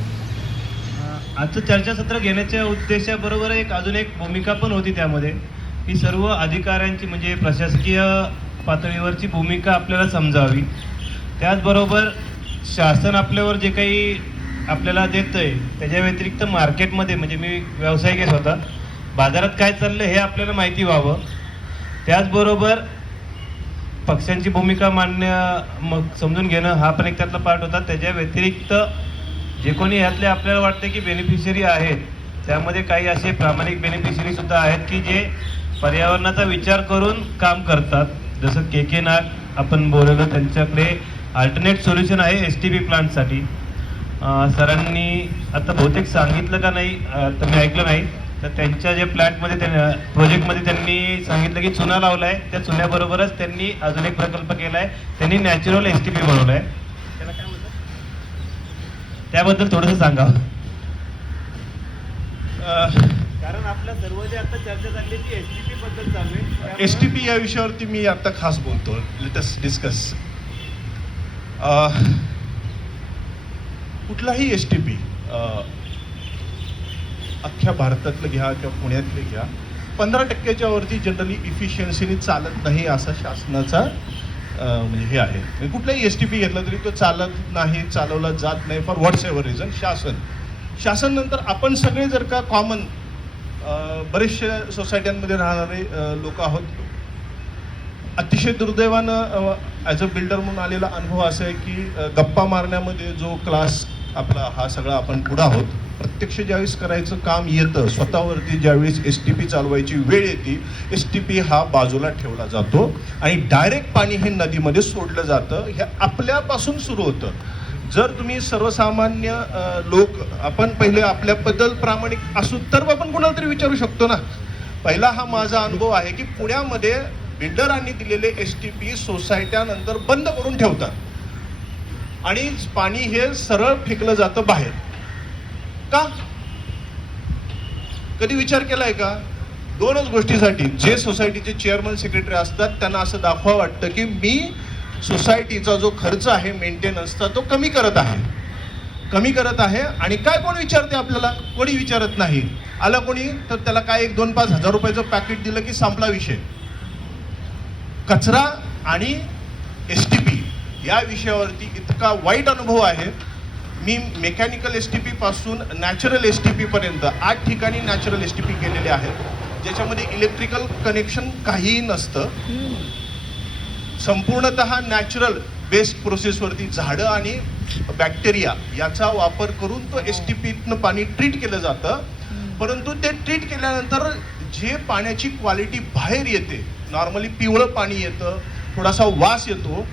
आजचं चर्चासत्र घेण्याच्या उद्देशाबरोबर अजून एक भूमिका पण होती त्यामध्ये, की सर्व अधिकाऱ्यांची म्हणजे प्रशासकीय पातळीवरची भूमिका आपल्याला समजावी. त्याचबरोबर शासन आपल्यावर जे काही आपल्याला देतंय त्याच्या व्यतिरिक्त मार्केटमध्ये म्हणजे मी व्यवसाय घेत होता, बाजारात काय चाललं हे आपल्याला माहिती व्हावं. त्याचबरोबर पक्षांची भूमिका मग समजून घेणं हा पण एक त्यातला पार्ट होता. त्याच्या व्यतिरिक्त जे कोणी यातले आपल्याला वाटते की बेनिफिशरी आहेत, त्यामध्ये काही असे प्रामाणिक बेनिफिशरी सुद्धा आहेत की जे पर्यावरणाचा विचार करून काम करतात. जसं के नाग आपण बोललो, त्यांच्याकडे अल्टरनेट सोल्युशन आहे STP प्लांटसाठी. सरांनी आता बहुतेक सांगितलं का नाही तर मी ऐकलं नाही, तर त्यांच्या जे प्लॅन्टमध्ये प्रोजेक्टमध्ये त्यांनी सांगितलं की चुना लावला आहे. त्या चुन्याबरोबरच त्यांनी अजून एक प्रकल्प केला आहे, त्यांनी नॅचरल STP बनवलं आहे. त्याला काय बोलतात, त्याबद्दल थोडंसं सांगावं. कारण आपल्या सर्व जे आता चर्चा झाली ती STP बद्दल चालू आहे. STP या विषयावरती मी आता खास बोलतो. Let us discuss. कुठलाही STP अख्ख्या भारतातलं घ्या किंवा पुण्यातले घ्या, 15% वरती जनरली इफिशियन्सीने चालत नाही असा शासनाचा म्हणजे हे आहे. म्हणजे कुठलाही STP घेतला तरी तो चालत नाही, चालवला जात नाही फॉर व्हॉट्स एव्हर रिझन. शासन नंतर आपण सगळे जर का कॉमन बरेचशा सोसायट्यांमध्ये राहणारे लोक आहोत. अतिशय दुर्दैवानं ॲज अ बिल्डर म्हणून आलेला अनुभव असा आहे की गप्पा मारण्यामध्ये जो क्लास आपला हा सगळा आपण पुढं आहोत, प्रत्यक्ष ज्यावेळेस करायचं काम येतं, स्वतःवरती ज्यावेळेस STP चालवायची वेळ येते, STP हा बाजूला ठेवला जातो आणि डायरेक्ट पाणी हे नदीमध्ये सोडलं जातं. हे आपल्यापासून सुरू होतं. जर तुम्ही सर्वसामान्य लोक, आपण पहिले आपल्याबद्दल प्रामाणिक असू तर आपण कुणाला तरी विचारू शकतो ना. पहिला हा माझा अनुभव आहे की पुण्यामध्ये बिल्डरांनी दिलेले STP सोसायट्या नंतर बंद करून ठेवतात आणि पाणी हे सरळ फेकलं जातं बाहेर. का? कधी विचार केलाय का? दोनच गोष्टीसाठी. जे सोसायटीचे चेअरमन सेक्रेटरी असतात त्यांना असं दाखवा वाटतं की मी सोसायटीचा जो खर्च आहे मेंटेनन्सचा तो कमी करत आहे. आणि काय कोण विचारते आपल्याला? कोणी विचारत नाही. आला कोणी तर त्याला काय 1-2-5 हजार रुपयाचं पॅकेट दिलं की संपला विषय. कचरा आणि STP या विषयावरती इतका वाईट अनुभव आहे. मी मेकॅनिकल STP पासून नॅचरल STP पर्यंत 8 ठिकाणी नॅचरल STP केलेले आहेत, ज्याच्यामध्ये इलेक्ट्रिकल कनेक्शन काहीही नसतं. संपूर्णतः नॅचरल बेस्ड प्रोसेसवरती झाडं आणि बॅक्टेरिया याचा वापर करून तो STPतनं पाणी ट्रीट केलं जातं. परंतु ते ट्रीट केल्यानंतर जे पाण्याची क्वालिटी बाहेर येते, नॉर्मली पिवळं पाणी येतं, थोडासा वास येतो.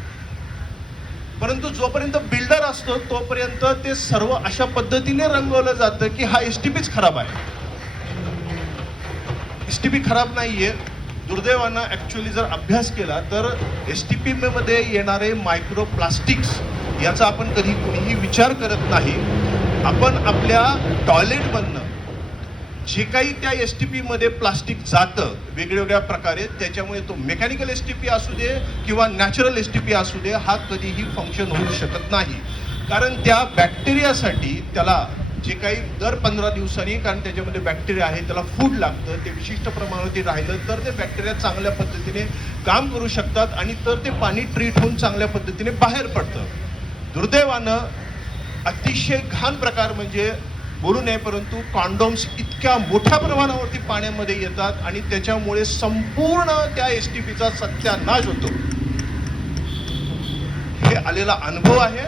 परंतु जोपर्यंत बिल्डर असतो तोपर्यंत ते सर्व अशा पद्धतीने रंगवलं जातं की हा STPच खराब आहे. STP खराब नाहीये. दुर्दैवानं ॲक्च्युअली जर अभ्यास केला तर STP मध्ये येणारे मायक्रो प्लास्टिक्स याचा आपण कधी कुणीही विचार करत नाही. आपण आपल्या टॉयलेटमधनं जे काही त्या STP मध्ये प्लास्टिक जातं वेगवेगळ्या प्रकारे, त्याच्यामुळे तो मेकॅनिकल STP असू दे किंवा नॅचरल STP असू दे, हा कधीही फंक्शन होऊ शकत नाही. कारण त्या बॅक्टेरियासाठी त्याला जे काही दर 15 दिवसांनी, कारण त्याच्यामध्ये बॅक्टेरिया आहे, त्याला फूड लागतं. ते विशिष्ट प्रमाणावरती राहिलं तर ते बॅक्टेरिया चांगल्या पद्धतीने काम करू शकतात आणि तर ते पाणी ट्रीट होऊन चांगल्या पद्धतीने बाहेर पडतं. दुर्दैवानं अतिशय घाण प्रकार म्हणजे बोलू नये, परंतु कॉन्डोम्स इतक्या मोठ्या प्रमाणावरती पाण्यामध्ये येतात आणि त्याच्यामुळे संपूर्ण त्या STPचा सत्यानाश होतो. हे आलेला अनुभव आहे.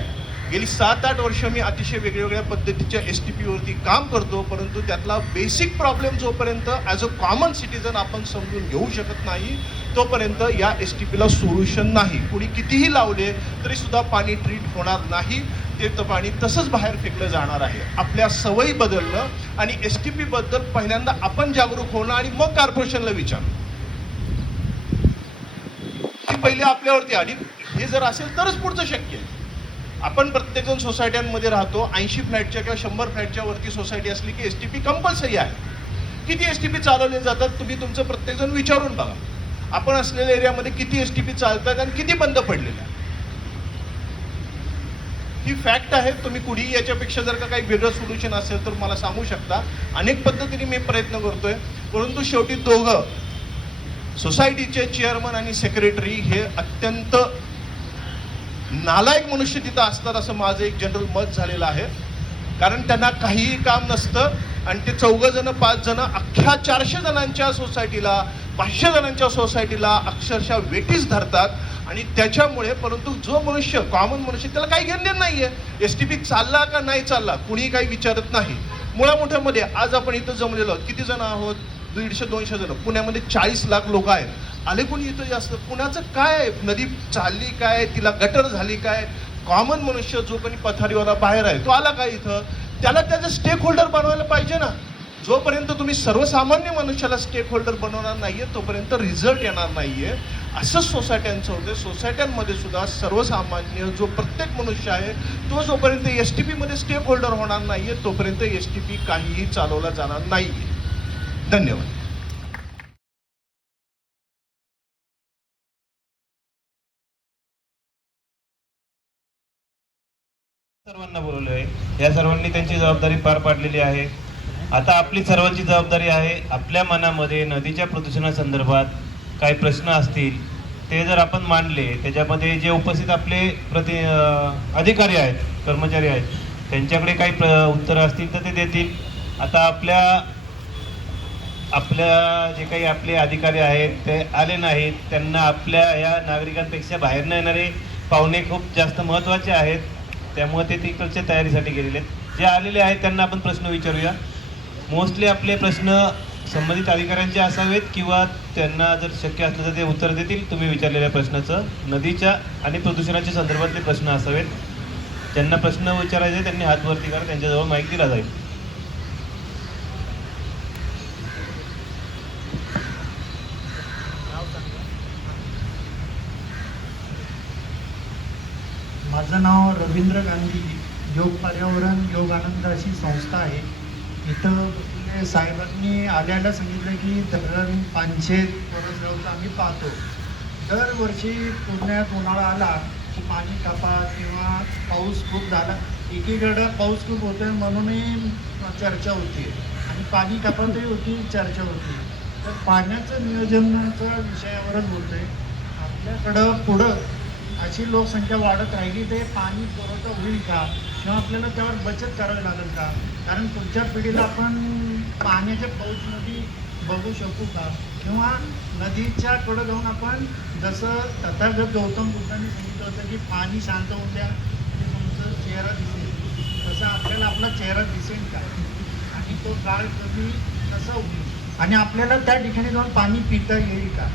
गेली 7-8 वर्ष मी अतिशय वेगवेगळ्या पद्धतीच्या STP वरती काम करतो, परंतु त्यातला बेसिक प्रॉब्लेम जोपर्यंत ॲज अ कॉमन सिटीजन आपण समजून घेऊ शकत नाही तोपर्यंत या STPला सोल्युशन नाही. कोणी कितीही लावले तरी सुद्धा पाणी ट्रीट होणार नाही. ते पाणी तसंच बाहेर फेकलं जाणार आहे. आपल्या सवयी बदलणं आणि STP बद्दल पहिल्यांदा आपण जागरूक होणं आणि मग कॉर्पोरेशनला विचारणं ही पहिले आपल्यावरती. आणि हे जर असेल तरच पुढचं शक्य आहे. आपण प्रत्येकजण सोसायट्यांमध्ये राहतो. 80 फ्लॅटच्या किंवा 100 फ्लॅटच्या वरती सोसायटी असली की STP कंपल्सरी आहे. किती STP चालवले जातात तुम्ही तुमचं प्रत्येकजण विचारून बघा. आपण असलेल्या एरियामध्ये किती STP चालतात आणि किती बंद पडलेल्या आहेत. ही फॅक्ट आहे. तुम्ही कुठेही याच्यापेक्षा जर का काही वेगळं सोल्युशन असेल तर मला सांगू शकता. अनेक पद्धतीने मी प्रयत्न करतोय, परंतु शेवटी दोघं सोसायटीचे चेअरमन आणि सेक्रेटरी हे अत्यंत नालायक मनुष्य तिथं असतात असं माझं एक जनरल मत झालेलं आहे. कारण त्यांना काहीही काम नसतं आणि ते 4 जण 5 जण अख्ख्या 400 जणांच्या सोसायटीला 500 जणांच्या सोसायटीला अक्षरशः वेटीस धरतात. आणि त्याच्यामुळे परंतु जो मनुष्य कॉमन मनुष्य त्याला काही घेणं नाहीये. STP चालला का नाही चालला कुणीही काही विचारत नाही. मुळामुठ्यामध्ये आज आपण इथं जमलेलो आहोत. किती जण आहोत? 150-200 जण. पुण्यामध्ये 40 लाख लोक आहेत. आले कोणी इथं जास्त? पुण्याचं काय? नदी चालली काय? तिला गटर झाली काय? कॉमन मनुष्य जो कोणी पथारीवाला बाहेर आहे तो आला काय इथं? त्याला त्याचं स्टेक होल्डर बनवायला पाहिजे ना. जोपर्यंत तुम्ही सर्वसामान्य मनुष्याला स्टेक होल्डर बनवणार नाहीये तोपर्यंत रिझल्ट येणार नाहीये. असंच सोसायट्यांचं होतं. सोसायट्यांमध्ये सुद्धा सर्वसामान्य जो प्रत्येक मनुष्य आहे तो जोपर्यंत STP मध्ये स्टेक होल्डर होणार नाहीये तोपर्यंत STP काहीही चालवला जाणार नाहीये. धन्यवाद. सर्वांना बोलवलं आहे. या सर्वांनी त्यांची जबाबदारी पार पाडलेली आहे. आता आपली सर्वांची जबाबदारी आहे आपल्या मनामध्ये नदीच्या प्रदूषणासंदर्भात काही प्रश्न असतील ते जर आपण मांडले, त्याच्यामध्ये जे उपस्थित आपले अधिकारी आहेत, कर्मचारी आहेत, त्यांच्याकडे काही उत्तरं असतील तर ते देतील. आता आपल्या जे काही आपले अधिकारी आहेत ते आले नाहीत. त्यांना आपल्या या नागरिकांपेक्षा बाहेरनं येणारे पाहुणे खूप जास्त महत्त्वाचे आहेत. त्यामुळे ते तिकडच्या तयारीसाठी गेलेले आहेत. जे आलेले आहेत त्यांना आपण प्रश्न विचारूया. मोस्टली आपले प्रश्न संबंधित अधिकाऱ्यांचे असावेत किंवा त्यांना जर शक्य असलं तर ते उत्तर देतील तुम्ही विचारलेल्या प्रश्नाचं. नदीच्या आणि प्रदूषणाच्या संदर्भातले प्रश्न असावेत. ज्यांना प्रश्न विचारायचे त्यांनी हात वरती करा, त्यांच्याजवळ माईक दिला जाईल. माझं नाव रवींद्र गांधी. योग पर्यावरण योग आनंद अशी संस्था आहे. इथं साहेबांनी आल्याला सांगितलं की धरण पानशेत परसगावचं आम्ही पाहतो. दरवर्षी पुण्यात उन्हाळा आला की पाणी कपात किंवा पाऊस खूप झाला. एकीकडं पाऊस खूप होतोय म्हणूनही चर्चा होती आणि पाणी कपातही होती, चर्चा होती. तर पाण्याचं नियोजनाच्या विषयावरच बोलतोय. आपल्याकडं पुढं अशी लोकसंख्या वाढत राहिली ते पाणी पुरवठा होईल का किंवा आपल्याला त्यावर बचत करावी लागेल का? कारण पुढच्या पिढीला आपण पाण्याच्या पाऊसमध्ये बघू शकू का? किंवा नदीच्या कडं जाऊन आपण जसं तथागत गौतम बुद्धांनी सांगितलं होतं की पाणी शांत होऊन द्या आणि तुमचा चेहरा दिसेल, तसं आपल्याला आपला चेहरा दिसेल का आणि तो काळ कमी कसा होईल आणि आपल्याला त्या ठिकाणी जाऊन पाणी पिता येईल का?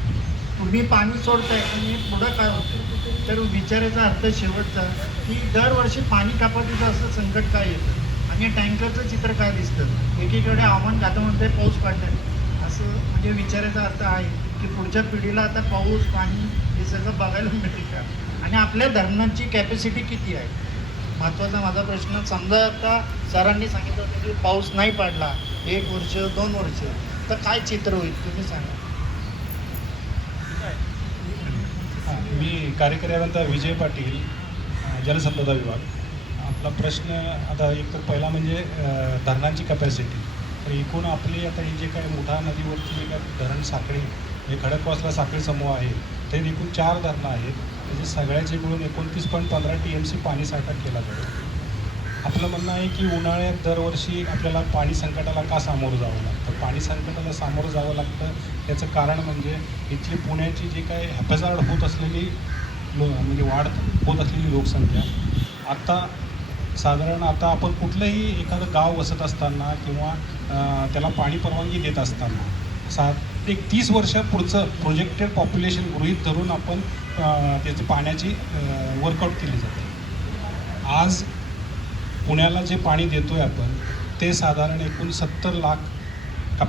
तुम्ही पाणी सोडताय आणि पुढं काय होतं? तर विचारायचा अर्थ शेवटचा की दरवर्षी पाणी कपातीचं असं संकट काय येतं आणि टँकरचं चित्र काय दिसतं? एकीकडे हवामान खातं म्हणते पाऊस पडतं असं, म्हणजे विचारायचा अर्थ आहे की पुढच्या पिढीला आता पाऊस पाणी हे सगळं बघायला मिळेल का आणि आपल्या धरणांची कॅपॅसिटी किती आहे? महत्त्वाचा माझा प्रश्न. समजा आता सरांनी सांगितलं होतं की पाऊस नाही पडला 1 वर्ष 2 वर्ष तर काय चित्र होईल तुम्ही सांगा. मी कार्यकारी अभियंता विजय पाटील, जलसंपदा विभाग. आपला प्रश्न आता एक तर पहिला म्हणजे धरणांची कॅपॅसिटी. तर एकूण आपली आता ही जे काही मोठा नदीवरची जे काही धरण साखळी म्हणजे खडकवासला साखळी समूह आहे ते एकूण 4 धरणं आहेत. म्हणजे सगळ्याचे मिळून 29.15 TMC पाणी साठा केला जातो. आपलं म्हणणं आहे की उन्हाळ्यात दरवर्षी आपल्याला पाणी संकटाला का सामोरं जावं लागतं? पाणी संकटाला सामोरं जावं लागतं याचं कारण म्हणजे इथली पुण्याची जी काही हॅपझार्ड होत असलेली म्हणजे वाढ होत असलेली लोकसंख्या. आता साधारण आता आपण कुठलंही एखादं गाव वसत असताना किंवा त्याला पाणी परवानगी देत असताना एक 30 वर्ष पुढचं प्रोजेक्टेड पॉप्युलेशन गृहीत धरून आपण त्याची पाण्याची वर्कआउट केली जाते. आज पुण्याला जे पाणी देतोय आपण ते साधारण एकूण 70 लाख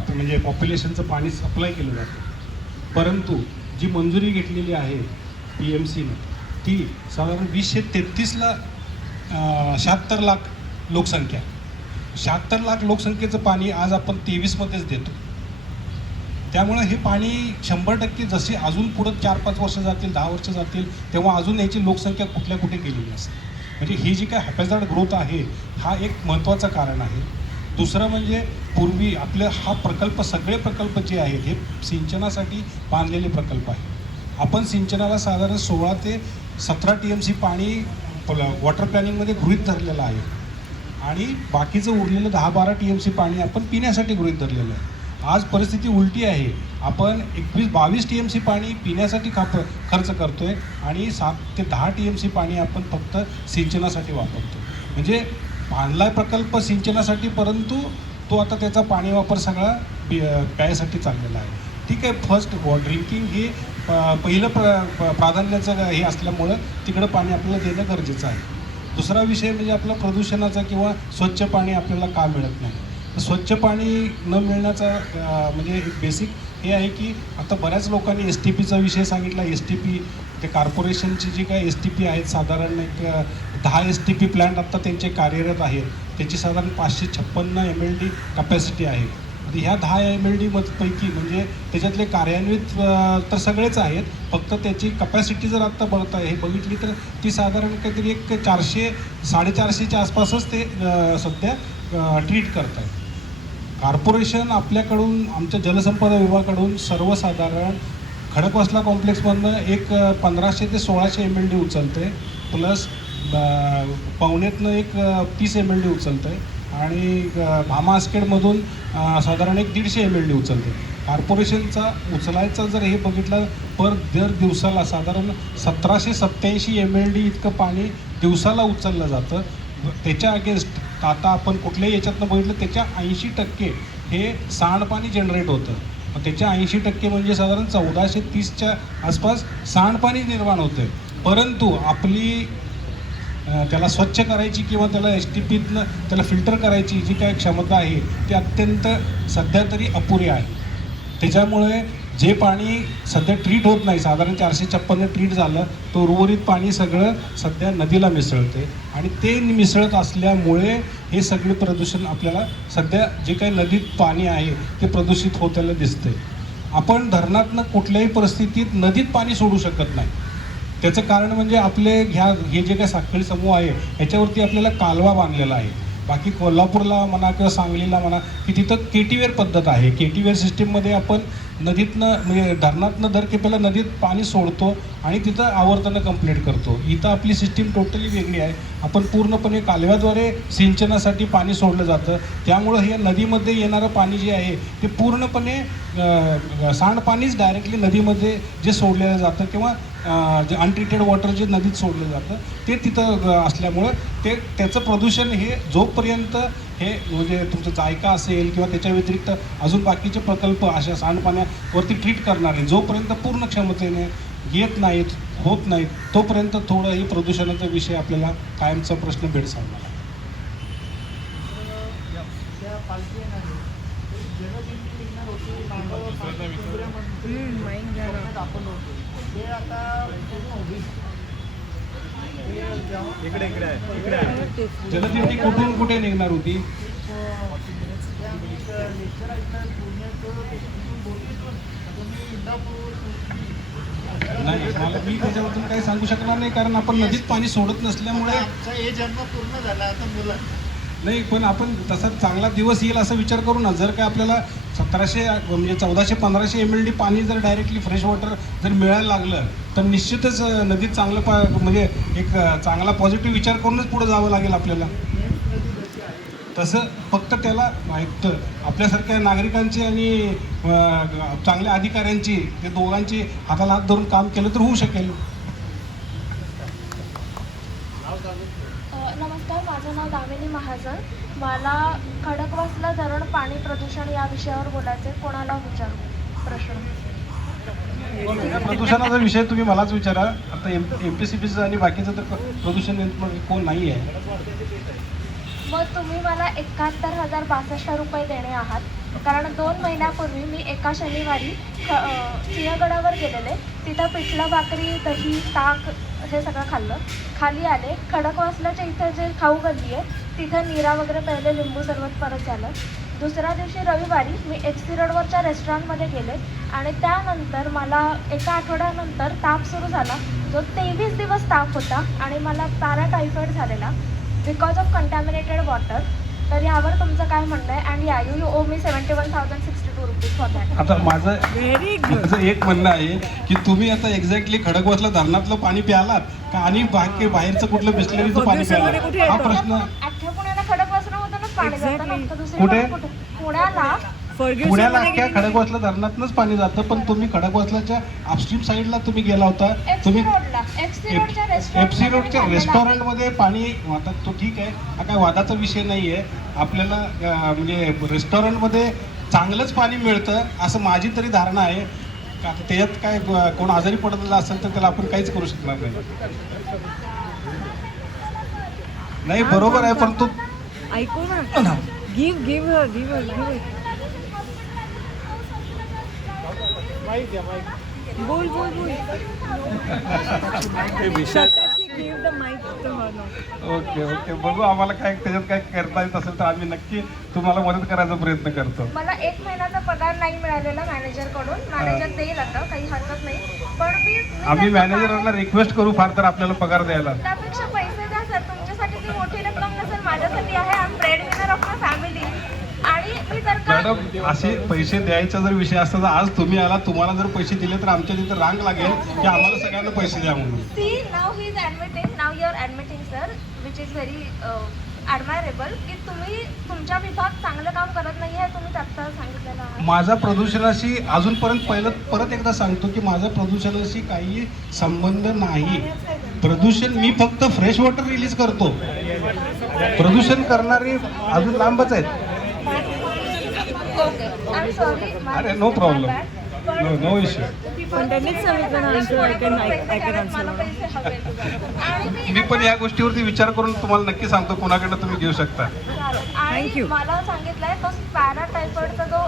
म्हणजे पॉप्युलेशनचं पाणी सप्लाय केलं जातं. परंतु जी मंजुरी घेतलेली आहे PMCनं ती साधारण 233ला 76 लाख लोकसंख्या, 76 लाख लोकसंख्येचं पाणी आज आपण 23मध्येच देतो. त्यामुळं हे पाणी 100% जसे अजून पुढं 4-5 वर्ष जातील, 10 वर्ष जातील, तेव्हा अजून याची लोकसंख्या कुठल्या कुठे गेलेली असते. म्हणजे ही जी काय हॅपेझार्ड ग्रोथ आहे हा एक महत्त्वाचं कारण आहे. दुसरं म्हणजे पूर्वी आपलं हा प्रकल्प, सगळे प्रकल्प जे आहेत हे सिंचनासाठी बांधलेले प्रकल्प आहे. आपण सिंचनाला साधारण 16 ते 17 TMC पाणी वॉटर प्लॅनिंगमध्ये गृहीत धरलेलं आहे आणि बाकीचं उरलेलं 10-12 TMC पाणी आपण पिण्यासाठी गृहीत धरलेलं आहे. आज परिस्थिती उलटी आहे. आपण 21-22 TMC पाणी पिण्यासाठी खर्च करतोय आणि 7 ते 10 TMC पाणी आपण फक्त सिंचनासाठी वापरतो. म्हणजे बांधलाय प्रकल्प सिंचनासाठी, परंतु तो आता त्याचा पाणी वापर सगळा प्यायसाठी चाललेला आहे. ठीक आहे, फर्स्ट ड्रिंकिंग हे पहिलं प्राधान्याचं हे असल्यामुळं तिकडं पाणी आपल्याला देणं गरजेचं आहे. दुसरा विषय म्हणजे आपला प्रदूषणाचा किंवा स्वच्छ पाणी आपल्याला का मिळत नाही. स्वच्छ पाणी न मिळण्याचा म्हणजे एक बेसिक हे आहे की आता बऱ्याच लोकांनी STPचा विषय सांगितला. STP ते कॉर्पोरेशनची जी काय STP आहेत साधारण एक 10 STP प्लॅन्ट आत्ता त्यांचे कार्यरत आहेत. त्याची साधारण 556 MLD कपॅसिटी आहे. ह्या 10 MLD पैकी म्हणजे त्याच्यातले कार्यान्वित तर सगळेच आहेत, फक्त त्याची कपॅसिटी जर आत्ता बघता हे बघितली तर ती साधारण काहीतरी एक 400-450च्या आसपासच ते सध्या ट्रीट करत आहेत. कॉर्पोरेशन आपल्याकडून, आमच्या जलसंपदा विभागाकडून सर्वसाधारण खडकवासला कॉम्प्लेक्समधनं एक 1500 ते 1600 MLD उचलते, प्लस पावणेतनं एक 30 MLD उचलते आणि भामा आस्केडमधून साधारण एक 150 MLD उचलते. कॉर्पोरेशनचा उचलायचा जर हे बघितलं दर दिवसाला साधारण 1787 MLD इतकं पाणी दिवसाला उचललं जातं. त्याच्या अगेन्स्ट आता आपण कुठल्याही याच्यातनं बघितलं त्याच्या 80% हे सांडपाणी जनरेट होतं. त्याच्या 80% म्हणजे साधारण 1430च्या आसपास सांडपाणी निर्माण होतं आहे. परंतु आपली त्याला स्वच्छ करायची किंवा त्याला STPतनं त्याला फिल्टर करायची जी काय क्षमता आहे ती अत्यंत सध्या तरी अपुरी आहे. त्याच्यामुळे जे पाणी सध्या ट्रीट होत नाही, साधारण 456 ट्रीट झालं, तो उर्वरित पाणी सगळं सध्या नदीला मिसळते आणि ते मिसळत असल्यामुळे हे सगळे प्रदूषण आपल्याला सध्या जे काही नदीत पाणी आहे ते प्रदूषित होताना दिसते. आपण धरणातनं कुठल्याही परिस्थितीत नदीत पाणी सोडू शकत नाही. त्याचं कारण म्हणजे आपले हे जे काही साखळी समूह आहे ह्याच्यावरती आपल्याला कालवा बांधलेला आहे. बाकी कोल्हापूरला म्हणा किंवा सांगलीला म्हणा की तिथं केटीवेअर पद्धत आहे. केटीवेअर सिस्टीममध्ये आपण नदीतनं म्हणजे धरणातनं दर खेपेला नदीत पाणी सोडतो आणि तिथं आवर्तनं कंप्लीट करतो. इथं आपली सिस्टीम टोटली वेगळी आहे. आपण पूर्णपणे कालव्याद्वारे सिंचनासाठी पाणी सोडलं जातं. त्यामुळं हे नदीमध्ये येणारं पाणी जे आहे ते पूर्णपणे सांडपाणीच डायरेक्टली नदीमध्ये जे सोडलेलं जातं किंवा जे अनट्रीटेड वॉटर जे नदीत सोडलं जातं ते तिथं असल्यामुळं त्याचं प्रदूषण हे जोपर्यंत हे म्हणजे तुमचं जायका असेल किंवा त्याच्या व्यतिरिक्त अजून बाकीचे प्रकल्प अशा सांडपाण्यावरती ट्रीट करणारे जोपर्यंत पूर्ण क्षमतेने येत नाहीत, होत नाहीत, तोपर्यंत थोडंही प्रदूषणाचा विषय आपल्याला कायमचा प्रश्न भेडसावणार आहे. जलदिंडी कुठून कुठे निघणार होती? नाही, मला मी त्याच्याबद्दल काही सांगू शकणार नाही कारण आपण नदीत पाणी सोडत नसल्यामुळे हे जन्म पूर्ण झाला आता मुलं नाही. पण आपण तसा चांगला दिवस येईल असा विचार करू ना. जर काय आपल्याला 1700 म्हणजे 1400-1500 MLD पाणी जर डायरेक्टली फ्रेश वॉटर जर मिळायला लागलं तर निश्चितच नदीत चांगलं म्हणजे एक चांगला पॉझिटिव्ह विचार करूनच पुढे जावं लागेल आपल्याला. तसं फक्त त्याला आपल्यासारख्या नागरिकांची आणि चांगल्या अधिकाऱ्यांची ते दोघांची हाताला हात धरून काम केलं तर होऊ शकेल. नमस्कार, माझं नाव दामिनी महाजन. मला खडकवासला धरण पाणी प्रदूषण या विषयावर बोलायचं आहे. कोणाला विचारू प्रश्न? या प्रदूषणाचा विषय तुम्ही मलाच विचारा. आता MPCBचं आणि बाकीचं तर प्रदूषण कोण नाही आहे. मग तुम्ही मला 71,062 रुपये देणे आहात. कारण 2 महिन्यापूर्वी मी एका शनिवारी सिंहगडावर गेलेले. तिथं पिठलं भाकरी, दही, ताक हे सगळं खाल्लं. खाली आले, खडकवासलाच्या इथं जे खाऊ गल्ली आहे तिथं नीरा वगैरे प्यायले, लिंबू सरबत परत झालं. दुसऱ्या दिवशी रविवारी मी FC रोडवरच्या रेस्टॉरंटमध्ये गेले आणि त्यानंतर मला एका आठवड्यानंतर ताप सुरू झाला, जो 23 दिवस ताप होता आणि मला पॅराटायफॉइड झालेला बिकॉज ऑफ कंटॅमिनेटेड वॉटर. तर यावर तुमचं काय म्हणणं आहे? अँड या you owe me 71,062 rupees for that. आता माझं व्हेरी गुड. माझं एक म्हणणं आहे की तुम्ही आता एक्झॅक्टली खडकवासला धरणातलं पाणी प्यालात का आणि बाकी बाहेरचं कुठलं बिस्लरीचं पाणी प्रदूषणामध्ये प्यालात कुठे हा येतं? प्रश्न. अख्ख्या पुण्याला खडकवासलामधूनच पाणी जातं ना, Exactly. तर दुसरीकडे कुठे? कुठे? पुण्याला फर्ग्युसन पुण्याला मध्ये अख्ख्या गेली. खडकवासला धरणातनंच पाणी जातं, पण तुम्ही खडकवासलाच्या अपस्ट्रीम साईडला तुम्ही गेला होता. तुम्ही FC रोडच्या FC रोडच्या रेस्टॉरंटमध्ये पाणी, आता तो ठीक आहे, हा काय वादाचा विषय नाही आहे. आपल्याला म्हणजे रेस्टॉरंटमध्ये चांगलंच पाणी मिळतं असं माझी तरी धारणा आहे. का आता त्याच्यात काय कोण आजारी पडलेला असेल तर त्याला आपण काहीच करू शकणार नाही. नाही बरोबर आहे, पण तो ऐकू ना. गिव्ह बोल स्वतःची give the mike to her. Okay बघू, आम्हाला काय त्याच्यात काय करता येत असेल तर आम्ही नक्की तुम्हाला मदत करायचा प्रयत्न करतो. मला 1 महिन्याचा पगार नाही मिळालेला मॅनेजरकडून. मॅनेजर देईल आता, काही हरकत नाही. पण मी आम्ही जर का मॅनेजरला रिक्वेस्ट करू फार तर आपल्याला पगार द्यायला. त्यापेक्षा पैसे द्या सर. तुमच्यासाठी ती मोठी रक्कम नसेल, माझ्यासाठी आहे. I am breadwinner of my family. आणि मी जर का मॅडम, असे पैसे द्यायचा जर विषय असता तर आज तुम्ही आला, तुम्हाला जर पैसे दिले तर आमच्या तिथे रांग लागेल की आम्हाला सगळ्यांना पैसे द्या म्हणून. See now he is admitting, now you are admitting sir, which is very admirable की तुम्ही तुमच्या विभाग चांगलं काम करत नाही आहे. तुम्ही आत्ता सांगितलेलं आहे. माझा प्रदूषणाशी अजूनपर्यंत परत एकदा सांगतो की माझा प्रदूषणाशी काही संबंध नाही. प्रदूषण मी फक्त फ्रेश वॉटर रिलीज करतो. प्रदूषण करणारे अजून लांबच आहेत. Okay, I am sorry. अरे नो प्रॉब्लेम, नो इश्यू. पण त्यांनीच सांगितलं ना आन्सर. आय कॅन मला आन्सर. पैसे हवे. आणि मी पण या गोष्टीवरती विचार करून तुम्हाला नक्की सांगतो कोणाकडनं तुम्ही घेऊ शकता. आणि Thank you. मला सांगितलंय तो पॅराटायफॉइडचा जो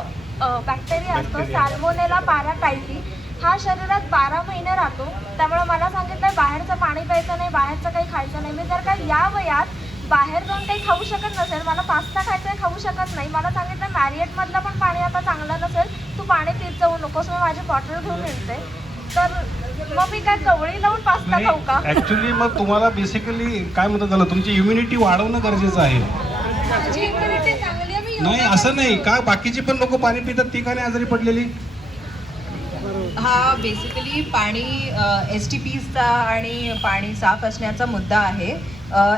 बॅक्टेरिया असतो, सॅल्मोनेला पॅराटायफी, हा शरीरात 12 महिने राहतो. त्यामुळे मला सांगितलंय बाहेरचं पाणी प्यायचं नाही, बाहेरचं काही खायचं नाही. मी जर का या वयात बाहेर जाऊन काही खाऊ शकत नसेल, मला पास्ता खायचा आहे, खाऊ शकत नाही. मला सांगितलं मॅरिएटमधलं पण पाणी आता चांगलं नसेल, तू पाणी पीत जाऊ नकोस. मी माझी बॉटल घेऊन येते. तर मग मी काय कवळी लावून पास्ता नाही, खाऊ का? ऍक्च्युली मग तुम्हाला बेसिकली काय म्हणतात त्याला, तुमची इम्युनिटी वाढवणं गरजेचं आहे. माझी इम्युनिटी चांगली आहे. मी नाही असं नाही का बाकीची पण लोक पाणी पितात ती का नाही आजारी पडलेली. हा बेसिकली पाणी STPचा आणि पाणी साफ असण्याचा मुद्दा आहे.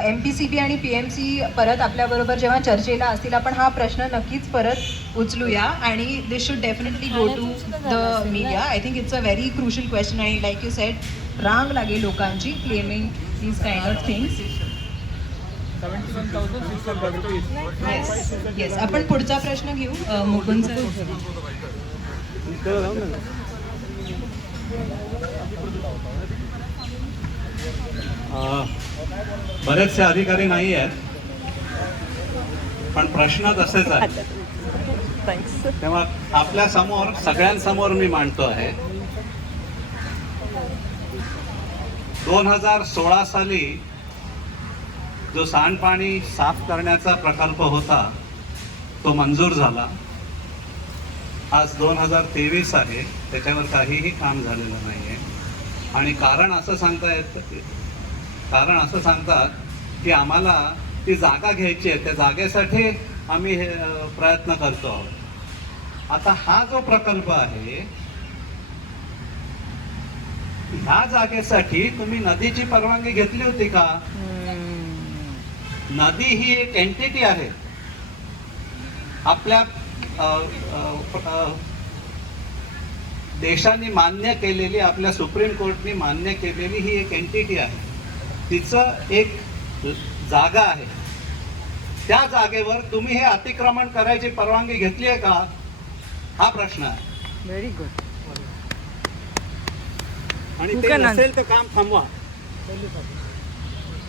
MPCB आणि PMC परत आपल्याबरोबर जेव्हा चर्चेला असतील आपण हा प्रश्न नक्कीच परत उचलूया आणि this should definitely go to the media. I think it's a very crucial question आणि लाईक यू सेड रांग लागेल लोकांची claiming these kind of things. Yes, आपण पुढचा प्रश्न घेऊ. मुकुंद सर. बरेचसे अधिकारी नाही आहेत, पण प्रश्न तसेच आहेत. तेव्हा आपल्या समोर सगळ्यांसमोर मी मांडतो आहे. 2016 साली जो सांडपाणी साफ करण्याचा प्रकल्प होता तो मंजूर झाला. आज 2023 आहे, त्याच्यावर काहीही काम झालेलं नाही आहे. आणि कारण असं सांगतात की आम्हाला ती जागा घ्यायची आहे, त्या जागेसाठी आम्ही हे प्रयत्न करतो आहोत. आता हा जो प्रकल्प आहे, ह्या जागेसाठी तुम्ही नदीची परवानगी घेतली होती का? नदी ही एक एंटिटी आहे. आपल्या देशाने मान्य केलेली, आपल्या सुप्रीम कोर्टने मान्य केलेली ही एक एंटिटी आहे. तिचं एक जागा आहे. त्या जागेवर तुम्ही हे अतिक्रमण करायची परवानगी घेतली आहे का? हा प्रश्न आहे. Very good. आणि ते नसेल तर काम थांबवा.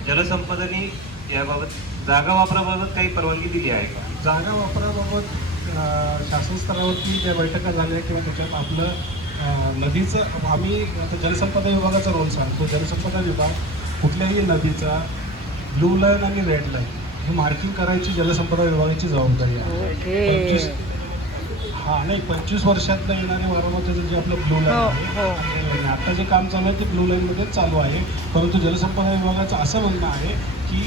जलसंपदाने याबाबत जागा वापराबाबत काही परवानगी दिली आहे का? जागा वापराबाबत शासन स्तरावरती ज्या बैठका झाल्या किंवा त्याच्यात आपलं नदीचं आम्ही आता जलसंपदा विभागाचा रोल सांगतो. जलसंपदा विभाग कुठल्याही नदीचा ब्लू लाईन आणि रेड लाईन ही मार्किंग करायची जलसंपदा विभागाची जबाबदारी आहे. हां नाही 25 वर्षातनं येणारे वारंवार जे आपलं ब्लू लाईन आहे आणि आता जे काम चालू आहे ते ब्लू लाईनमध्येच चालू आहे. परंतु जलसंपदा विभागाचं असं म्हणणं आहे की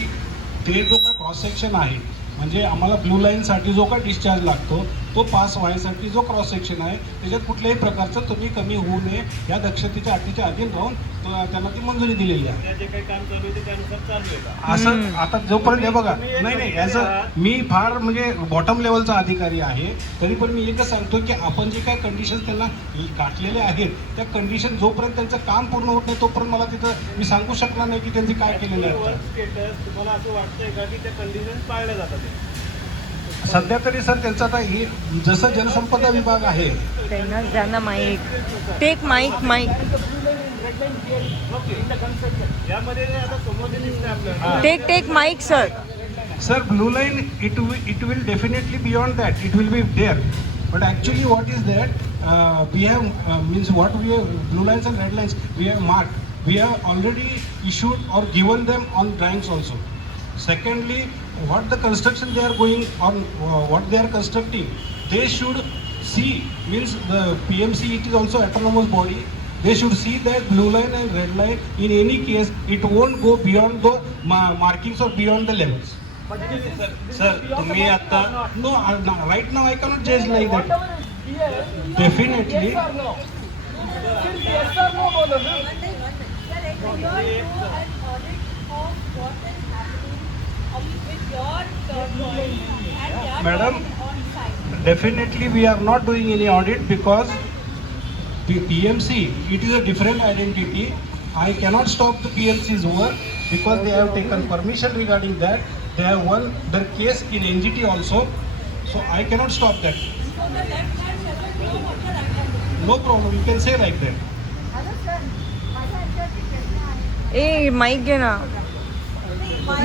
ते जो काय क्रॉस सेक्शन आहे म्हणजे आम्हाला ब्लू लाईनसाठी जो काय डिस्चार्ज लागतो तो पास व्हायसाठी जो क्रॉस सेक्शन आहे त्याच्यात कुठल्याही प्रकारचं तुम्ही कमी होऊ नये या दक्षतेच्या अटीच्या अधीन राहून त्यांना ती मंजुरी दिलेली आहे. जे काही काम चालू आहे ते त्यानुसार चालू आहे का? असं आता जोपर्यंत हे बघा नाही ॲज अ मी फार म्हणजे बॉटम लेवलचा अधिकारी आहे तरी पण मी एकच सांगतो की आपण जे काय कंडिशन त्यांना गाठलेले आहेत त्या कंडिशन जोपर्यंत त्यांचं काम पूर्ण होत नाही तोपर्यंत मला तिथं मी सांगू शकणार नाही की त्यांचे काय केलेलं आहे. स्टेटस तुम्हाला असं वाटतंय का की त्या कंडिशन पाळल्या जातात? सध्या तरी सर त्यांचं आता हे जसं जलसंपदा विभाग आहे ज्यांना माईक टेक माईक यामध्ये आता समोर जे दिसतंय आपल्याला take mike sir. Sir, blue line, it will definitely beyond that. It will be there. But actually, what is that? We have means what we have blue lines and red lines. We have marked. We have already issued or given them on drawings also. Secondly, what the construction they are going on, what they are constructing, they should see. Means the PMC, it is also autonomous body. They should see that blue line and red line. In any case, it won't go beyond the markings or beyond the levels. Sir तुम्ही आता No, right now I cannot judge like that. Definitely. Madam, definitely we are not doing any audit because the PMC, it is a different identity. I cannot stop the PMC's work because they have taken permission regarding that. They have won their case in NGT also. So I cannot stop that. No problem, you can say like that. ए mike घे ना.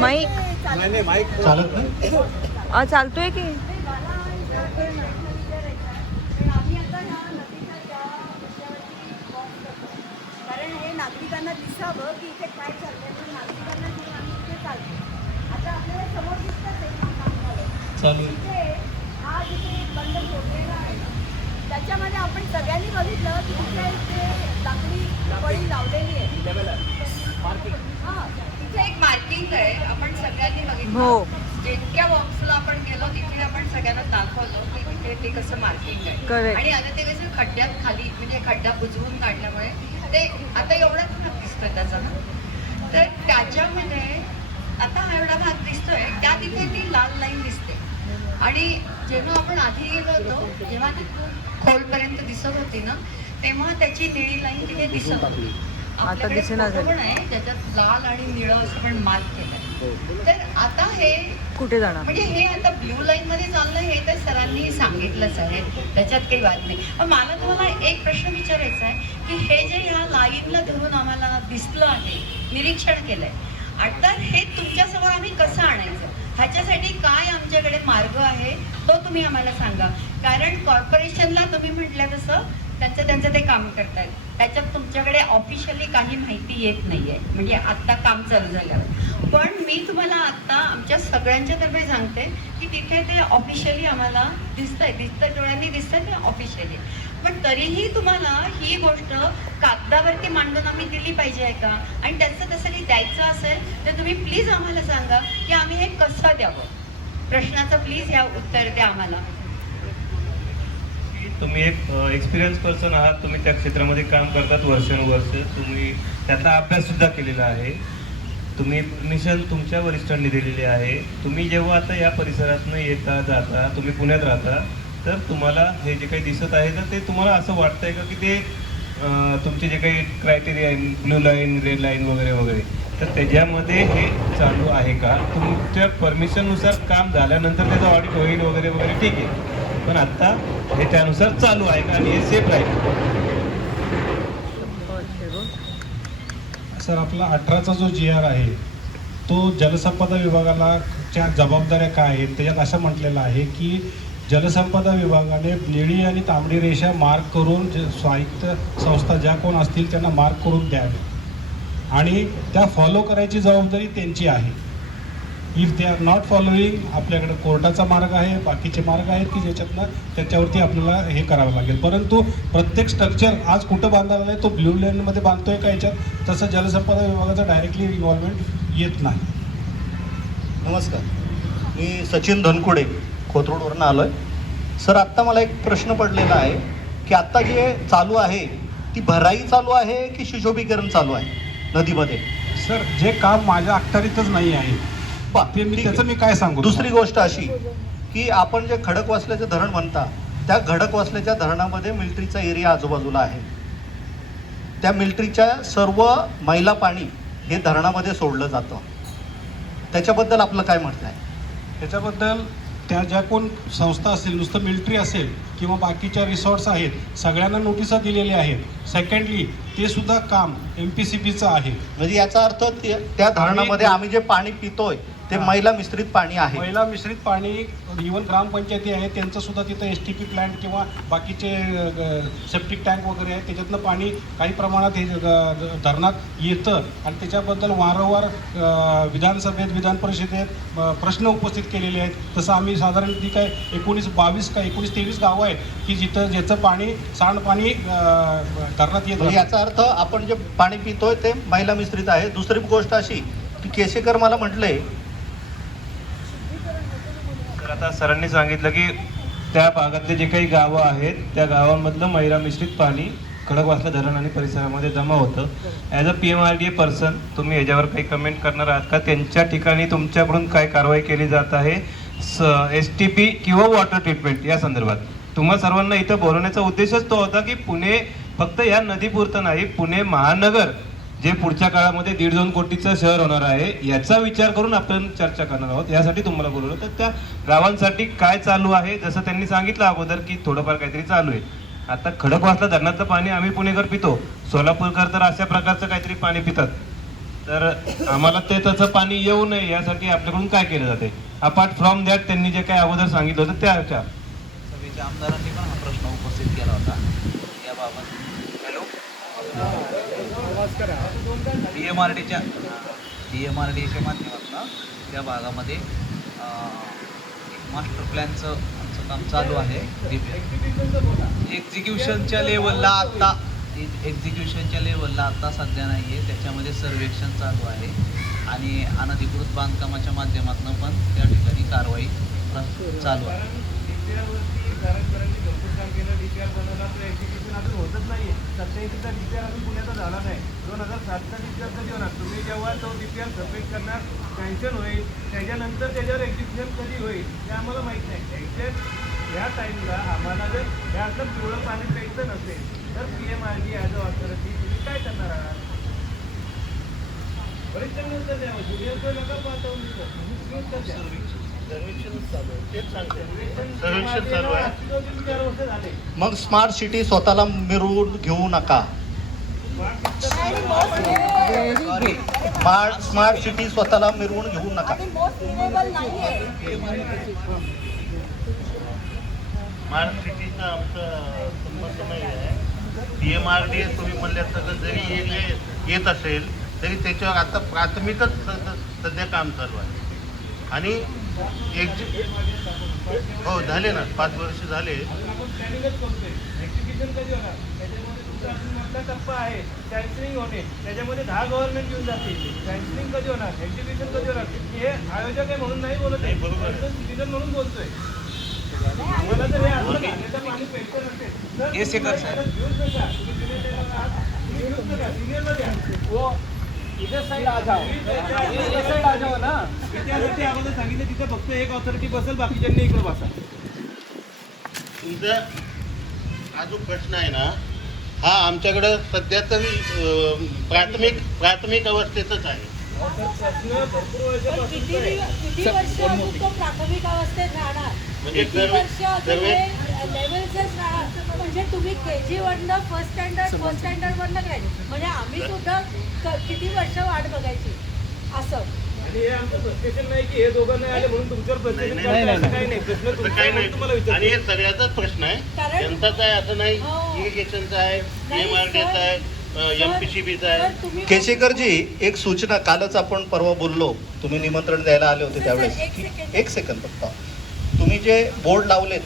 Mic नाही mic चालत नाही? चालतोय की कारण हे नागरिकांना दिसावं की इथे काय चाललंय म्हणून नागरिकांना घेऊन आम्ही इथे चालतो. आता आपल्याला समोर दिसतंच आहे काम झालं इथे हा जिथे बंद जोडलेला आहे त्याच्यामध्ये आपण सगळ्यांनी बघितलं की कुठल्या इथे लाकडी फळी लावलेली आहे. हां तिथे एक मार्किंग आहे आपण सगळ्यांनी बघितलं. हो. जितक्या बॉक्सला आपण गेलो तिथे आपण सगळ्यांना दाखवलं की तिथे ते कसं मार्किंग आहे. Correct. आणि आता ते कसं खड्ड्यात खाली म्हणजे खड्डा बुजवून काढल्यामुळे ते आता एवढा फरक दिसतोय त्याचा ना. तर त्याच्यामध्ये आता हा एवढा भाग दिसतोय त्या तिथे ती लाल लाईन दिसते. आणि जेव्हा आपण आधी गेलो होतो जेव्हा ती खोलपर्यंत दिसत होती ना तेव्हा त्याची निळी लाईन तिथे दिसत होती. आता दिसेना झाली. पण आहे त्याच्यात लाल आणि निळं असं पण मार्क केलंय. तर आता हे कुठे जाणार? म्हणजे हे आता ब्ल्यू लाईन मध्ये चाललं हे तर सरांनी सांगितलंच आहे त्याच्यात काही वाद नाही. पण मला तुम्हाला एक प्रश्न विचारायचा आहे की हे जे ह्या लाईनला धरून आम्हाला दिसलं आहे निरीक्षण केलंय आता हे तुमच्यासमोर आम्ही कसं आणायचं ह्याच्यासाठी काय आमच्याकडे मार्ग आहे तो तुम्ही आम्हाला सांगा. कारण कॉर्पोरेशनला तुम्ही म्हटलं तसं त्यांचं ते काम करतायत त्याच्यात तुमच्याकडे ऑफिशियली काही माहिती येत नाहीये म्हणजे आत्ता काम चालू झाल्यावर. पण मी तुम्हाला आत्ता आमच्या सगळ्यांच्या तर्फे सांगते की तिथे ते ऑफिशियली आम्हाला दिसतंय डोळ्यांनी दिसतंय ते ऑफिशियली. पण तरीही तुम्हाला ही गोष्ट कागदावरती मांडून आम्ही दिली पाहिजे आहे का? आणि त्याचं तसं काही द्यायचं असेल तर तुम्ही प्लीज आम्हाला सांगा की आम्ही हे कसं द्यावं. प्रश्नाचं प्लीज या उत्तर द्या आम्हाला. तुम्ही एक एक्सपिरियन्स पर्सन आहात. तुम्ही त्या क्षेत्रामध्ये काम करतात वर्षानुवर्ष. तुम्ही त्याचा अभ्यास सुद्धा केलेला आहे. तुम्ही परमिशन तुमच्या वरिष्ठांनी दिलेली आहे. तुम्ही जेव्हा आता या परिसरातनं येता जाता तुम्ही पुण्यात राहता तर तुम्हाला हे जे काही दिसत आहे तर ते तुम्हाला असं वाटतंय का की ते तुमचे जे काही क्रायटेरिया आहे ब्लू लाईन रेड लाईन वगैरे वगैरे तर त्याच्यामध्ये हे चालू आहे का? तुमच्या परमिशननुसार काम झाल्यानंतर त्याचं ऑडिट होईल वगैरे वगैरे ठीक आहे. पण आत्ता हे त्यानुसार चालू आहे का आणि हे सेफ राहील? सर आपला 18चा जो GR आहे तो जलसंपदा विभागाला च्या जबाबदाऱ्या काय आहेत त्याच्यात असं म्हटलेलं आहे की जलसंपदा विभागाने निळी आणि तांबडी रेषा मार्क करून स्वायत्त संस्था ज्या कोण असतील त्यांना मार्क करून द्यावे आणि त्या फॉलो करायची जबाबदारी त्यांची आहे. If they are not following आपल्याकडे कोर्टाचा मार्ग आहे, बाकीचे मार्ग आहेत की ज्याच्यातनं त्याच्यावरती आपल्याला हे करावं लागेल. परंतु प्रत्येक स्ट्रक्चर आज कुठं बांधायला आहे तो ब्ल्यू लेनमध्ये बांधतोय का याच्यात तसं जलसंपदा विभागाचा डायरेक्टली इन्व्हॉल्वमेंट येत नाही. नमस्कार, मी सचिन धनकुडे खोतरोडवरून आलो आहे. सर, आत्ता मला एक प्रश्न पडलेला आहे की आत्ता जे चालू आहे ती भराई चालू आहे की सुशोभीकरण चालू आहे नदीमध्ये? सर, जे काम माझ्या अखत्यारीतच नाही आहे ते मी त्याचं मी काय सांगू. दुसरी गोष्ट अशी की आपण जे खडकवासल्याचे धरण म्हणता त्या खडकवासल्याच्या धरणामध्ये मिलिटरीचा एरिया आजूबाजूला आहे. त्या मिलिटरीच्या सर्व मैला पाणी हे धरणामध्ये सोडलं जातं. त्याच्याबद्दल आपलं काय म्हटलं आहे? त्याच्याबद्दल त्या ज्या कोण संस्था असेल, नुसतं मिलिटरी असेल किंवा बाकीच्या रिसॉर्ट्स आहेत, सगळ्यांना नोटिसा दिलेल्या आहेत. सेकंडली ते सुद्धा काम MPCBचं आहे. म्हणजे याचा अर्थ त्या धरणामध्ये आम्ही जे पाणी पितोय ते मैला मिश्रित पाणी आहे. मैला मिश्रित पाणी इव्हन ग्रामपंचायती आहेत त्यांचं सुद्धा तिथं STP प्लॅन्ट किंवा बाकीचे सेप्टिक टँक वगैरे आहेत त्याच्यातनं पाणी काही प्रमाणात हे धरणात येतं आणि त्याच्याबद्दल वारंवार विधानसभेत विधान परिषदेत प्रश्न उपस्थित केलेले आहेत. तसं आम्ही साधारण ती काय 19-23 गावं आहेत की जिथं ज्याचं पाणी सांडपाणी धरणात येतं. याचा अर्थ आपण जे पाणी पितोय ते मैला मिश्रित आहे. दुसरी गोष्ट अशी की केसेकर मला म्हटलंय तर आता सरांनी सांगितलं की त्या भागातले जे काही गावं आहेत त्या गावांमधलं मैला मिश्रित पाणी खडकवासला धरण आणि परिसरामध्ये जमा होतं. ॲज अ PMRDA पर्सन तुम्ही याच्यावर काही कमेंट करणार आहात का? त्यांच्या ठिकाणी तुमच्याकडून काय कारवाई केली जात आहे STP किंवा वॉटर ट्रीटमेंट या संदर्भात? तुम्हा सर्वांना इथं बोलवण्याचा उद्देशच तो होता की पुणे फक्त या नदीपुरतं नाही, पुणे महानगर जे पुढच्या काळामध्ये 1.5-2 कोटीचं शहर होणार आहे याचा विचार करून आपण चर्चा करणार आहोत. यासाठी तुम्हाला बोलवलं. तर त्या गावांसाठी काय चालू आहे? जसं त्यांनी सांगितलं अगोदर की थोडंफार काहीतरी चालू आहे. आता खडकवासला धरणातलं पाणी आम्ही पुणेकर पितो, सोलापूरकर तर अशा प्रकारचं काहीतरी पाणी पितात. तर आम्हाला ते त्याचं पाणी येऊ नये यासाठी आपल्याकडून काय केलं जाते अपार्ट फ्रॉम दॅट? त्यांनी जे काही अगोदर सांगितलं होतं त्याच्या सभेच्या आमदारांनी पण हा प्रश्न उपस्थित केला होता याबाबत. हॅलो, DMRDच्या माध्यमातून त्या भागामध्ये एक मास्टर प्लॅनचं आमचं काम चालू आहे. एक्झिक्युशनच्या लेवलला आत्ता सध्या नाही आहे. त्याच्यामध्ये सर्वेक्षण चालू आहे आणि अनधिकृत बांधकामाच्या माध्यमातून पण त्या ठिकाणी कारवाई चालू आहे. होतच नाही. 87चा DPR अजून पुण्याचा झाला नाही. 2007चा DPR कधी होणार? तुम्ही जेव्हा तो DPR सबमिट करणार, सँक्शन होईल, त्याच्यानंतर त्याच्यावर एक्झिक्युशन कधी होईल हे आम्हाला माहीत नाही. एक्झॅक्ट या टाईमला आम्हाला जर हे असं पिवळं पाणी प्यायचं नसेल तर PMRDA ॲज अ ऑथॉरिटी तुम्ही काय करणार आहात? बरेच उत्तर द्यावं. ज्युनियर नका पाठवून उत्तर द्या. मग स्मार्ट सिटी स्वतःला मिरवून घेऊ नका. स्मार्ट सिटी स्वतःला मिरवून घेऊ नका. स्मार्ट सिटीचं आमचं संबंध नाही आहे. PMRDA तुम्ही म्हणल्यासारखं जरी येत असेल तरी त्याच्यावर आता प्राथमिकच सध्या काम चालू आहे आणि हो झाले ना, 5 वर्ष झाले. टप्पा आहे कॅन्सलिंग होणे, त्याच्यामध्ये 10 गव्हर्नमेंट येऊन जातील. कॅन्सलिंग कधी होणार, एक्झिक्युशन कधी होणार हे आयोजक आहे म्हणून नाही बोलत आहे, बरोबर सिटीजन म्हणून बोलतोय. आम्हाला जर हे असं घाण्याचं पाणी प्यायचं नसेल तर घेऊच नका. सिनियरला द्या. इधर साइड आ जाओ, इधर साइड आ जाओ ना. त्यासाठी अगोदर सांगितलं तिथे फक्त एक ऑथॉरिटी बसेल, बाकीच्यांनी इकडे बसा. तुमचा हा जो प्रश्न आहे ना हा आमच्याकडे सध्या तरी प्राथमिक अवस्थेतच आहे. किती वर्ष तो प्राथमिक अवस्थेत राहणार? म्हणजे लेवलचेच राहणार. म्हणजे तुम्ही KG1 फर्स्ट स्टँडर्ड वरनं ग्रॅज्युएट म्हणजे आम्ही सुद्धा किती वर्ष वाट बघायची असं. आणि हे आमचं फ्रस्ट्रेशन नाही की हे दोघं नाही आले म्हणून तुमच्यावर फ्रस्ट्रेशन करताय, असं काही नाही. प्रश्न असं काही नाही. तुम्हाला विचारतो. आणि हे सगळ्याचाच प्रश्न आहे, कारण- जनताचा आहे असं नाही, हो. इरिगेशनचा आहे, नाही, PMRDचा आहे, MPCBचा आहे. तर तुम्ही केशेकरजी, एक सूचना, कालच आपण परवा बोललो, तुम्ही निमंत्रण द्यायला आले होते त्यावेळेस. एक सेकंद फक्त. तुम्ही जे बोर्ड लावलेत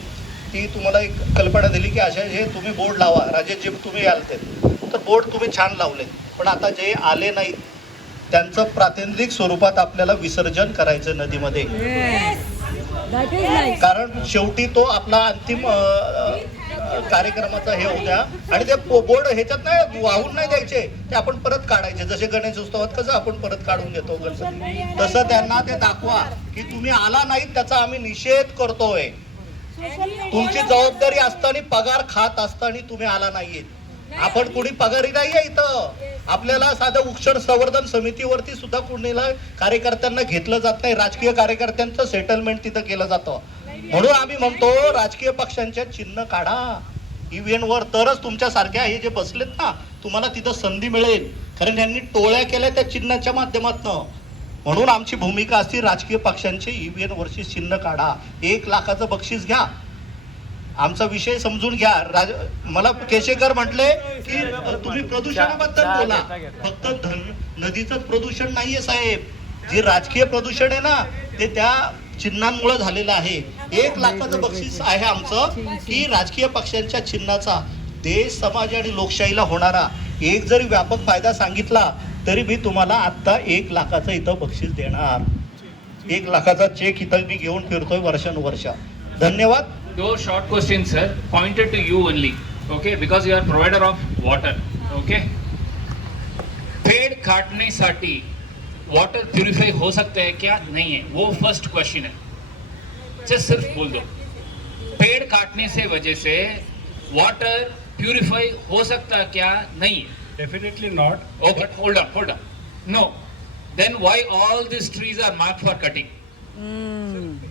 ती तुम्हाला एक कल्पना दिली की अशा हे तुम्ही बोर्ड लावा, राजेश जे तुम्ही आलते तर बोर्ड तुम्ही छान लावलेत, पण आता जे आले नाहीत त्यांचं प्रातिनिधिक स्वरूपात आपल्याला विसर्जन करायचं नदीमध्ये. That is nice. कारण शेवटी तो आपला अंतिम कार्यक्रमाचा हे होत्या आणि ते बोर्ड ह्याच्यात नाही वाहून नाही द्यायचे, ते आपण परत काढायचे. जसे गणेश उत्सवात कसं आपण परत काढून घेतो गणपती, तसं त्यांना ते दाखवा की तुम्ही आला नाहीत त्याचा आम्ही निषेध करतोय. तुमची जबाबदारी असताना पगार खात असताना तुम्ही आला नाहीये. आपण कोणी पगारी नाहीये इथं. आपल्याला साधं उक्षर संवर्धन समितीवरती सुद्धा कोणीला कार्यकर्त्यांना घेतलं जात नाही. राजकीय कार्यकर्त्यांचं सेटलमेंट तिथं केलं जातं. म्हणून आम्ही म्हणतो राजकीय पक्षांच्या चिन्ह काढा इव्हेंटवर, तरच तुमच्यासारख्या हे जे बसलेत ना तुम्हाला तिथं संधी मिळेल. कारण त्यांनी टोळ्या केल्या त्या चिन्हाच्या माध्यमातून. म्हणून आमची भूमिका असते राजकीय पक्षांचे इव्हेंटवरची चिन्ह काढा, 1 लाखाचं बक्षीस घ्या, आमचा विषय समजून घ्या. मला केशेकर म्हटले की तुम्ही प्रदूषणाबद्दल बोला, फक्त नदीचं प्रदूषण नाहीये साहेब, जे राजकीय प्रदूषण आहे ना ते त्या चिन्हांमुळे झालेलं आहे. 1 लाखाचं बक्षीस आहे आमचं की राजकीय पक्षांच्या चिन्हाचा देश, समाज आणि लोकशाहीला होणारा एक जरी व्यापक फायदा सांगितला तरी मी तुम्हाला आता 1 लाखाचं इथं बक्षीस देणार. 1 लाखाचा चेक इथं मी घेऊन फिरतोय वर्षानुवर्ष. धन्यवाद. Those short questions, sir, pointed to you only, okay? Because you are provider of water, okay? पेड़ काटने साठी वाटर प्यूरिफाई हो सकता है क्या? नहीं है, वो फर्स्ट क्वेश्चन है. जस्ट सिर्फ बोल दो, पेड़ काटने से वजह से वाटर प्यूरिफाई हो सकता क्या? नहीं है. Definitely not. Okay, hold on. No. Then why all these trees are marked for cutting?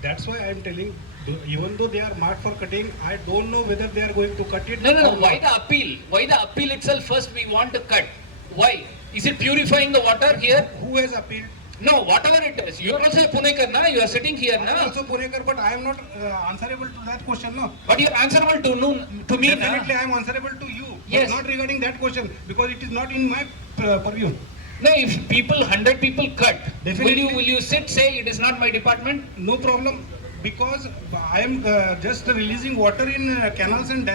That's why I am telling, even though they are marked for cutting, I don't know whether they are going to cut it. No. or Why not. the appeal? Why the appeal itself? First, we want to cut. Why? Is it purifying the water here? Who has appealed? No, whatever it is. You are also a Punekar, na? You are sitting here, I na? am also Punekar, but I am not answerable to that question, no. But you are answerable to me, na? Definitely, I am answerable to you. Yes. But not regarding that question because it is not in my purview. No, if 100 people cut, Definitely. will you sit say it is not my department? No problem, because I am just releasing water in canals and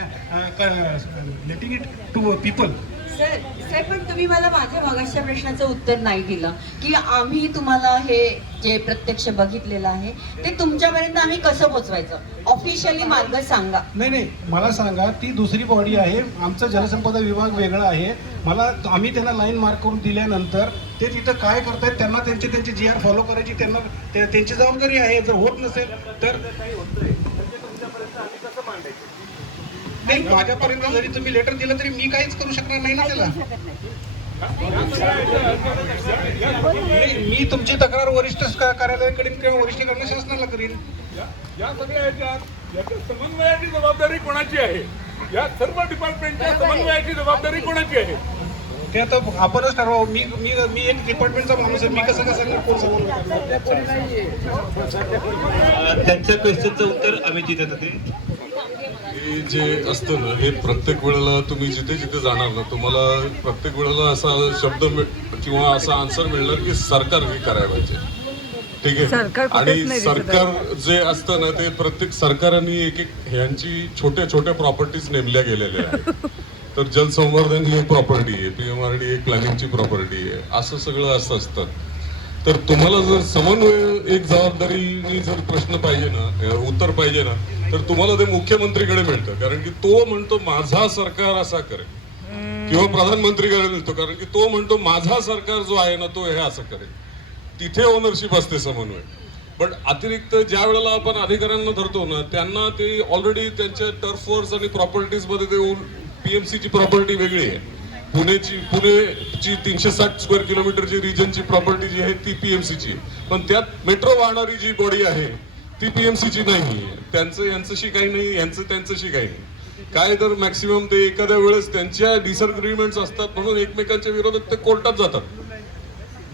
letting it to people. Sir पण तुम्ही मला माझ्या मागासच्या प्रश्नाचं उत्तर नाही दिलं की आम्ही तुम्हाला हे जे प्रत्यक्ष बघितलेलं आहे ते तुमच्यापर्यंत आम्ही कसं पोहोचवायचं, ऑफिशियली मार्ग सांगा. नाही, मला सांगा, ती दुसरी बॉडी आहे, आमचा जलसंपदा विभाग वेगळा आहे. आम्ही त्यांना लाईन मार्क करून दिल्यानंतर ते तिथं काय करतायत त्यांना त्यांचे GR फॉलो करायची त्यांना त्यांची जबाबदारी आहे. जर होत नसेल तर नाही, माझ्यापर्यंत जरी तुम्ही लेटर दिलं तरी मी काहीच करू शकणार नाही ना त्याला. मी तुमची तक्रार वरिष्ठ कार्यालयाकडे किंवा वरिष्ठीकडे शासनाला करीन. या सगळ्या याच्या समन्वयाची जबाबदारी कोणाची आहे? या सर्व डिपार्टमेंटच्या समन्वयाची जबाबदारी कोणाची आहे? ते आता आपणच ठरवावं. मी एक डिपार्टमेंटचा माणूस आहे, मी कसं कोण समन्वय करणार? त्यांच्या क्वेश्चनचं उत्तर आम्ही देत होते. हे जे असतं ना हे प्रत्येक वेळेला तुम्ही जिथे जाणार ना तुम्हाला प्रत्येक वेळेला असा शब्द किंवा असा आन्सर मिळणार की सरकार हे करायला पाहिजे. ठीक आहे. आणि सरकार जे असतं ना ते प्रत्येक सरकारांनी एक ह्यांची छोट्या प्रॉपर्टीज नेमल्या गेलेल्या आहेत. तर जलसंवर्धन ही एक प्रॉपर्टी आहे, PMRD एक प्लॅनिंगची प्रॉपर्टी आहे, असं सगळं असतं. तर तुम्हाला जर समन्वय एक जबाबदारीने जर प्रश्न पाहिजे ना, उत्तर पाहिजे ना, तर तुम्हाला ते मुख्यमंत्रीकडे मिळतं. कारण की तो म्हणतो माझा सरकार असा करेल, किंवा प्रधानमंत्रीकडे मिळतो कारण की तो म्हणतो माझा सरकार जो आहे ना तो हे असं करेल. तिथे ओनरशिप असते समन्वय. बट अतिरिक्त ज्या वेळेला आपण अधिकाऱ्यांना धरतो ना त्यांना ते ऑलरेडी त्यांच्या टर्फवर्स आणि प्रॉपर्टीज मध्ये ते PMCची प्रॉपर्टी वेगळी आहे. पुणेची 360 स्क्वेअर किलोमीटरची रिजनची प्रॉपर्टी जी आहे ती PMCची आहे. पण त्यात मेट्रो वाहणारी जी बॉडी आहे ती PMCची नाही. यांच्याशी काही नाही, त्यांच्याशी काही नाही. काय तर मॅक्सिमम ते एखाद्या वेळेस त्यांच्या डिसअग्रीमेंट्स असतात म्हणून एकमेकांच्या विरोधात ते कोर्टात जातात.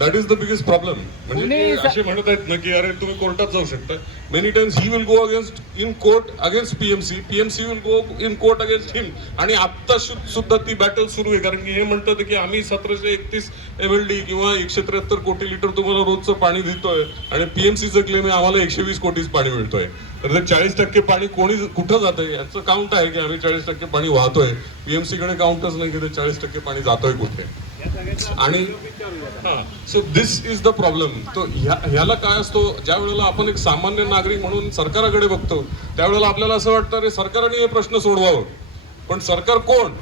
That is the biggest problem. म्हणजे ते असे म्हणत आहेत ना की अरे तुम्ही कोर्टात जाऊ शकता. Many times he will go against in court against PMC, PMC will go in court against him. आणि आता सुद्धा ती बॅटल सुरू आहे, कारण की हे म्हणतात की आम्ही 1731 MLD किंवा 173 कोटी लिटर तुम्हाला रोजचं पाणी देतोय आणि पीएमसीचं क्लेम आहे आम्हाला 120 कोटीच पाणी मिळतोय. तर ते 40% पाणी कोणी कुठं जातंय याचं काउंट आहे की आम्ही 40% पाणी वाहतोय. पीएमसी कडे काउंटच नाही की ते 40% पाणी जातोय कुठे. आणि so this is the problem. तो ह्याला काय असतो, ज्या वेळेला आपण एक सामान्य नागरिक म्हणून सरकाराकडे बघतो त्यावेळेला आपल्याला असं वाटतं अरे सरकारने हे प्रश्न सोडवावं. पण सरकार कोण?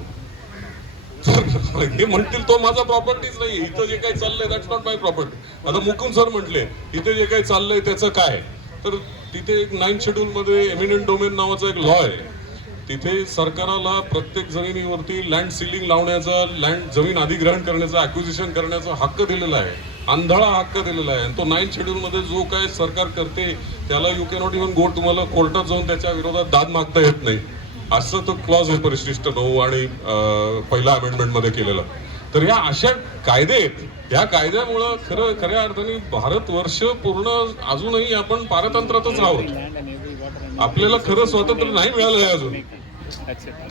हे म्हणतील तो माझा प्रॉपर्टीज नाही, इथं जे काही चाललंय दॅट्स नॉट माय प्रॉपर्टी. आता मुकुंद सर म्हटले इथे जे काही चाललंय त्याचं काय, तर तिथे एक 9th शेड्यूल मध्ये एमिनंट डोमेन नावाचा एक लॉ आहे. तिथे सरकाराला प्रत्येक जमिनीवरती लँड सिलिंग लावण्याचा, लँड जमीन अधिग्रहण करण्याचा, ॲक्विजिशन करण्याचा हक्क दिलेला आहे, आंधळा हक्क दिलेला आहे. आणि तो 9th शेड्यूल मध्ये जो काय सरकार करते त्याला यू कॅनॉट इव्हन गो, तुम्हाला कोर्टात जाऊन त्याच्या विरोधात दाद मागता येत नाही, असं तो क्लॉज आहे परिशिष्ट 9 आणि पहिल्या अमेंडमेंट मध्ये केलेला. तर या अशा कायदे आहेत, या कायद्यामुळं खऱ्या अर्थाने भारतवर्ष पूर्ण अजूनही आपण पारतंत्र्यातच आहोत. आपल्याला खरं स्वातंत्र्य नाही मिळालं आहे अजून.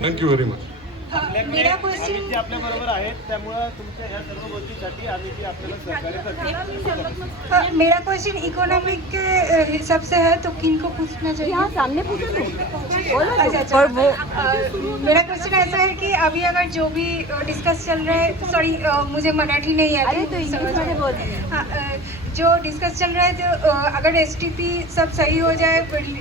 Thank you very much. मेरा क्वेश्चन आपल्या बरोबर आहेत, त्यामुळे तुमच्या ह्या सर्व गोष्टीसाठी आम्ही ती आपल्याला सहकार्य करतो. मेरा क्वेश्चन इकोनॉमिक के हिसाब से है तो किन को पूछना चाहिए? यहाँ सामने पूछो अच्छा। मेरा क्वेश्चन ऐसा है कि अभी अगर जो भी डिस्कस चल रहा है, सॉरी मुझे मराठी नहीं आती तो जो डिस्कस चल रहा है तो अगर STP सब सही हो जाए,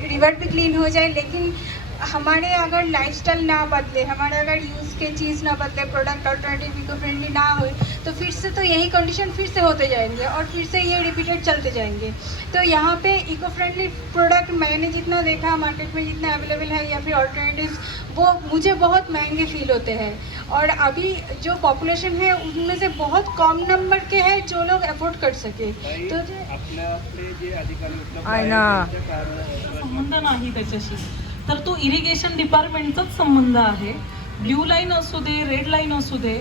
रिवर भी क्लीन हो जाए, लेकिन हमारे अगर लाइफस्टाइल ना बदले, हमारे अगर यूज़ के चीज़ ना बदले, प्रोडक्ट अल्टरनेटिव इको फ्रेंडली ना हो, तो फिर से तो यही कंडीशन फिर से होते जाएंगे और फिर से ये रिपीटेड चलते जाएंगे. तो यहाँ पे इको फ्रेंडली प्रोडक्ट मैंने जितना देखा मार्केट में जितना अवेलेबल है या फिर अल्टरनेटिव्स, वो मुझे बहुत महंगे फील होते हैं. और अभी जो पॉपुलेशन है उनमें से बहुत कम नंबर के हैं जो लोग अफोर्ड कर सके. तो संबंध नाही त्याच्याशी, तर तो इरिगेशन डिपार्टमेंटचाच संबंध आहे. ब्ल्यू लाईन असू दे, रेड लाईन असू दे,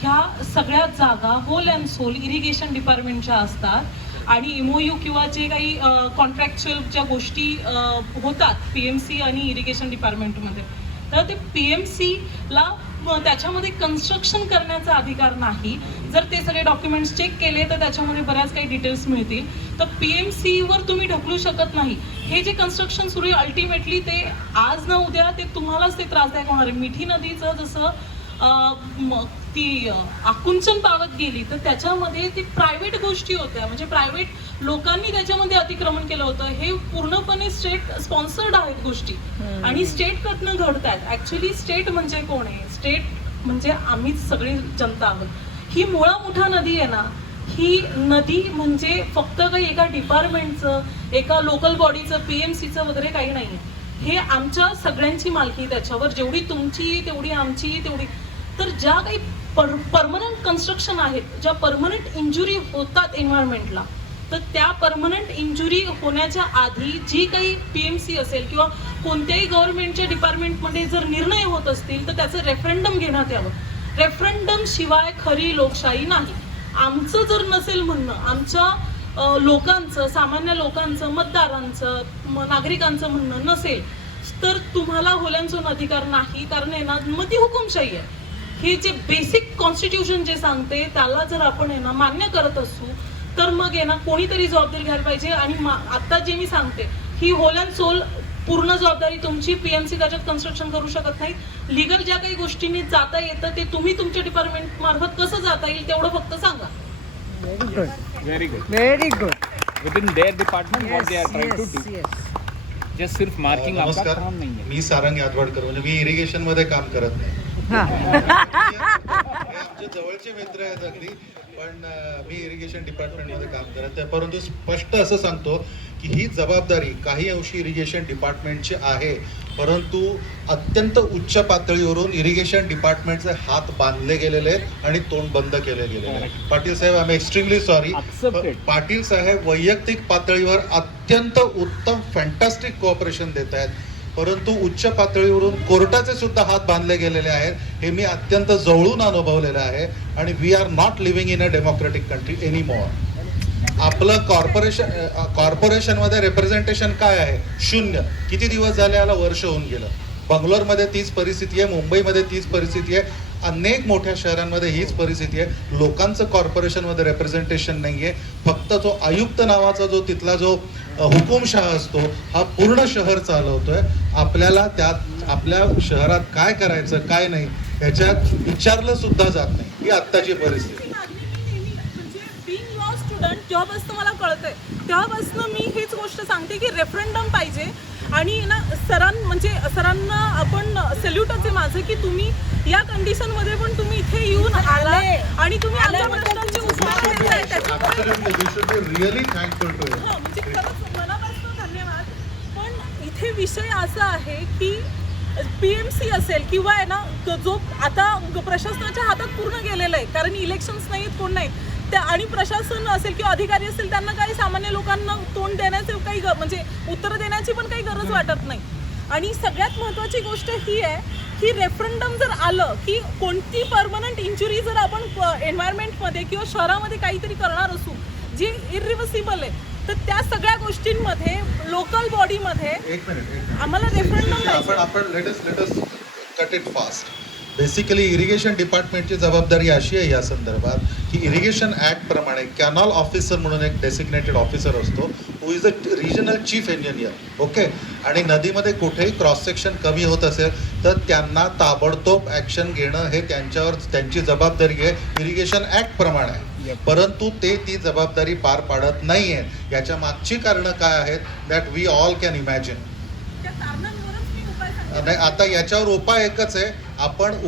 ह्या सगळ्या जागा होल अँड सोल इरिगेशन डिपार्टमेंटच्या असतात. आणि MOU किंवा जे काही कॉन्ट्रॅक्च्युअल ज्या गोष्टी होतात PMC आणि इरिगेशन डिपार्टमेंटमध्ये, तर ते PMCला त्याच्यामध्ये कन्स्ट्रक्शन करण्याचा अधिकार नाही. जर ते सगळे डॉक्युमेंट्स चेक केले तर त्याच्यामध्ये बऱ्याच काही डिटेल्स मिळतील. तर PMCवर तुम्ही ढकलू शकत नाही. हे जे कन्स्ट्रक्शन सुरू आहे अल्टिमेटली ते आज ना उद्या ते तुम्हालाच ते त्रासदायक होणार आहे. मिठी नदीचं जसं ती आकुंचन पावत गेली तर त्याच्यामध्ये ती प्रायव्हेट गोष्टी होत्या, म्हणजे प्रायव्हेट लोकांनी त्याच्यामध्ये अतिक्रमण केलं होतं. हे पूर्णपणे स्टेट स्पॉन्सर्ड आहेत गोष्टी आणि स्टेटकडनं घडत आहेत. ॲक्च्युली स्टेट म्हणजे कोण आहे? स्टेट म्हणजे आम्हीच सगळी जनता आहोत. ही मुळा मुठा नदी आहे ना, ही नदी म्हणजे फक्त काही एका डिपार्टमेंटचं, एका लोकल बॉडीचं, PMCचं वगैरे काही नाही. हे आमच्या सगळ्यांची मालकी, त्याच्यावर जेवढी तुमची तेवढी आमची तेवढी. तर ज्या काही परमनंट कन्स्ट्रक्शन आहेत, ज्या परमनंट इंजुरी होतात एन्व्हायरमेंटला, तर त्या परमनंट इंजुरी होण्याच्या आधी जी काही PMC असेल किंवा कोणत्याही गव्हर्नमेंटच्या डिपार्टमेंटमध्ये जर निर्णय होत असतील तर त्याचं रेफरंडम घेण्यात यावं. रेफरंडम शिवाय खरी लोकशाही नाही. आमचं जर नसेल म्हणणं, आमच्या लोकांचं, सामान्य लोकांचं, मतदारांचं, नागरिकांचं म्हणणं नसेल तर तुम्हाला होल्यांचून अधिकार नाही. कारण आहे ना, मग ती हुकुमशाही आहे. हे जे बेसिक कॉन्स्टिट्यूशन जे सांगते त्याला जर आपण आहे ना मान्य करत असू तर मग आहे ना कोणीतरी जबाबदारी घ्यायला पाहिजे. आणि आता जे मी सांगते ही होल अँड सोल पूर्ण जबाबदारी तुमची. PMC त्याच्यात कन्स्ट्रक्शन करू शकत नाही. लिगल ज्या काही गोष्टींनी जाता येतं ते तुम्ही तुमच्या डिपार्टमेंट मार्फत कसं जाता येईल तेवढं फक्त सांगा. Very good. Within their department, what they are trying to do. Just सिर्फ मार्किंग आपका काम नाही आहे. मी सारंग यादवाडकर, म्हणजे मी इरिगेशन मध्ये काम करत नाही. आमचे जवळचे मित्र आहेत अगदी, पण मी इरिगेशन डिपार्टमेंट मध्ये काम करत आहे. परंतु स्पष्ट असं सांगतो की ही जबाबदारी काही अंशी इरिगेशन डिपार्टमेंटची आहे, परंतु अत्यंत उच्च पातळीवरून इरिगेशन डिपार्टमेंटचे हात बांधले गेलेले आहेत आणि तोंड बंद केले गेलेले आहेत. Patil saheb, I am extremely sorry. Patil saheb वैयक्तिक पातळीवर अत्यंत उत्तम फॅन्टास्टिक कोऑपरेशन देत आहेत, परंतु उच्च पातळीवरून कोर्टाचे सुद्धा हात बांधले गेलेले आहेत. हे मी अत्यंत जवळून अनुभवलेलं आहे. आणि we are not living in a democratic country anymore. आपलं कॉर्पोरेशनमध्ये रिप्रेझेंटेशन काय आहे? 0. किती दिवस झाले? याला वर्ष होऊन गेलं. बंगलोरमध्ये तीच परिस्थिती आहे, मुंबईमध्ये तीच परिस्थिती आहे, अनेक मोठ्या शहरांमध्ये हीच परिस्थिती आहे. लोकांचं कॉर्पोरेशनमध्ये रिप्रेझेंटेशन नाही आहे. फक्त जो आयुक्त नावाचा जो तिथला जो हुकुमशाह असतो हा पूर्ण शहर चालवतोय. आपल्याला त्यात आपल्या शहरात काय करायचं काय नाही ह्याच्यात विचारलं सुद्धा जात नाही. ही आत्ताची परिस्थिती. बीइंग लॉ स्टुडंट जेव्हापासून मला कळतंय तेव्हापासून मी हीच गोष्ट सांगते की रेफरंडम पाहिजे. आणि ना सरांना आपण सल्यूटच आहे माझं की तुम्ही या कंडिशनमध्ये पण तुम्ही इथे येऊन आला आणि तुम्ही आमच्या प्रश्नांची उत्तरं देताय. Really thankful to you. म्हणजे खरंच मनापासून धन्यवाद. पण इथे विषय असा आहे की PMC असेल किंवा आहे ना जो आता प्रशासनाच्या हातात पूर्ण गेलेलं आहे, कारण इलेक्शन्स नाहीत, कोण नाहीत त्या, आणि प्रशासन असेल किंवा अधिकारी असेल त्यांना काही सामान्य लोकांना तोंड देण्याचं काही म्हणजे उत्तरं देण्याची पण काही गरज वाटत नाही. आणि सगळ्यात महत्त्वाची गोष्ट ही आहे की रेफरंडम जर आलं की कोणती परमनंट इंजुरी जर आपण एन्व्हायरमेंटमध्ये किंवा शहरामध्ये काहीतरी करणार असू जी इरिव्हर्सिबल आहे, तर त्या सगळ्या गोष्टींमध्ये लोकल बॉडीमध्ये आम्हाला रेफरंडम आपण let us cut it fast. Basically irrigation डिपार्टमेंटची जबाबदारी अशी आहे या संदर्भात की इरिगेशन ॲक्ट प्रमाणे कॅनॉल ऑफिसर म्हणून एक डेसिग्नेटेड ऑफिसर असतो, who is a regional chief engineer. Okay. आणि नदीमध्ये कुठेही क्रॉस सेक्शन कमी होत असेल तर त्यांना ताबडतोब ॲक्शन घेणं हे त्यांच्यावर त्यांची जबाबदारी आहे, इरिगेशन ॲक्ट प्रमाणे आहे. परंतु ते ती जबाबदारी पार पाडत नाही आहेत. याच्या मागची कारणं काय आहेत that we all can imagine. नाही, आता याच्यावर उपाय एकच आहे.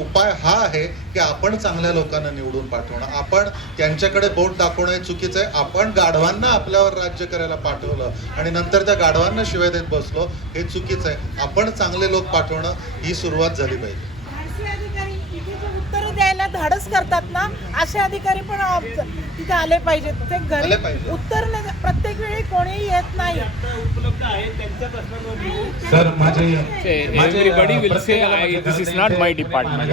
उपाय हा आहे की आपण चांगल्या लोकांना निवडून पाठवणं. आपण त्यांच्याकडे बोट दाखवणं हे चुकीचं आहे. आपण गाढवांना आपल्यावर राज्य करायला पाठवलं आणि नंतर त्या गाढवांना शिवाय देत बसलो हे चुकीचं आहे. आपण चांगले लोक पाठवणं ही सुरुवात झाली पाहिजे. उत्तर द्यायला धाडस करतात ना, असे अधिकारी पण तिथे आले पाहिजेत. ते घरी उत्तर प्रत्येक वेळी कोणीही येत नाही. उपलब्ध आहे त्यांच्या प्रश्नांवर सर माझे Everybody will say, this is not my department.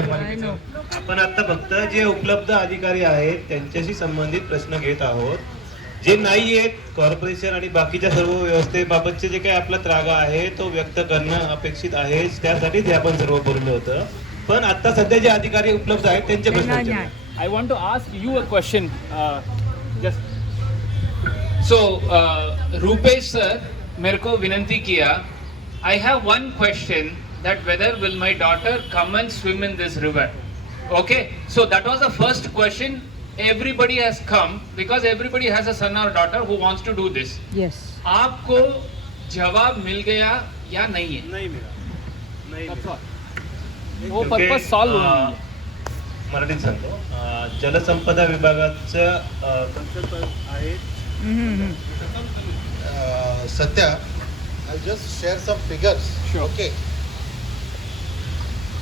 आपण आता फक्त जे उपलब्ध अधिकारी आहेत त्यांच्याशी संबंधित प्रश्न घेत आहोत. जे नाही आहेत कॉर्पोरेशन आणि बाकीच्या सर्व व्यवस्थेबाबतचे जे काही आपला त्रागा आहे तो व्यक्त करणं अपेक्षित आहे. त्यासाठीच हे आपण सर्व बोललो होतं. पण आता सध्या जे अधिकारी उपलब्ध आहेत त्यांचे प्रश्न I want to ask you a question. So, Rupesh sir, मेरे को विनंती KIA. I have one question that whether will my daughter come and swim in this river? Okay, so that was the first question. Everybody has come because everybody has a son or daughter who wants to do this. Yes. आपको जवाब mill गया या नहीं है? नाही मिळाला. That's all. वो purpose solve होऊन मराठीत सांगतो. जलसंपदा विभागाचं कन्सल्टंट आहे सध्या. I'll just share some figures. Sure. Okay.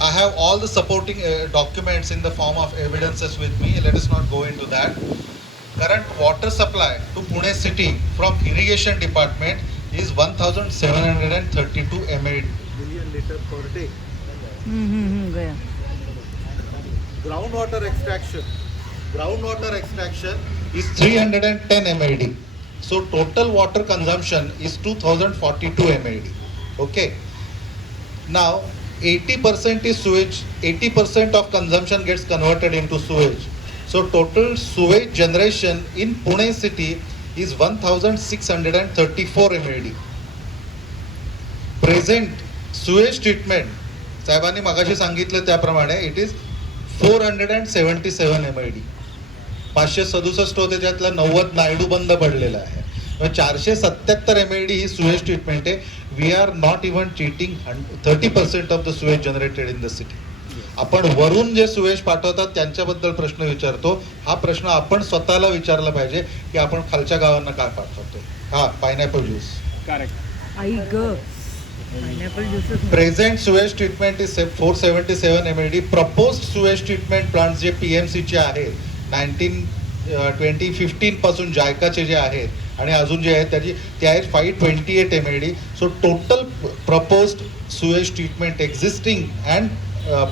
I have all the supporting documents in the form of evidences with me. Let us not go into that. Current water supply to Pune city from irrigation department is 1,732 million liter per day. Gaya. Groundwater extraction is 310 MLD. So total water consumption is 2042 MLD. Okay. Now 80% is sewage. 80% of consumption gets converted into sewage. So total sewage generation in Pune city is 1,634 MLD. Present sewage treatment साहेबांनी मगाशी सांगितलं त्याप्रमाणे it is 477 MLD. 567 होते त्यातला 90 नायडू बंद पडलेला आहे. 477 MLD ही सुएज ट्रीटमेंट आहे. We are not even treating 30% of the sewage generated in the city. आपण वरून जे सुएज पाठवतात त्यांच्याबद्दल प्रश्न विचारतो. हा प्रश्न आपण स्वतःला विचारला पाहिजे की आपण खालच्या गावांना काय पाठवतो. हा pineapple juice. Correct. Present Suez treatment is 477 MLD. Proposed Suez treatment plant जे PMC चे आहेत 2015 पासून जायकाचे जे आहेत आणि अजून जे आहेत त्याची ते आहेत 528 MLD. So total proposed Suez treatment existing and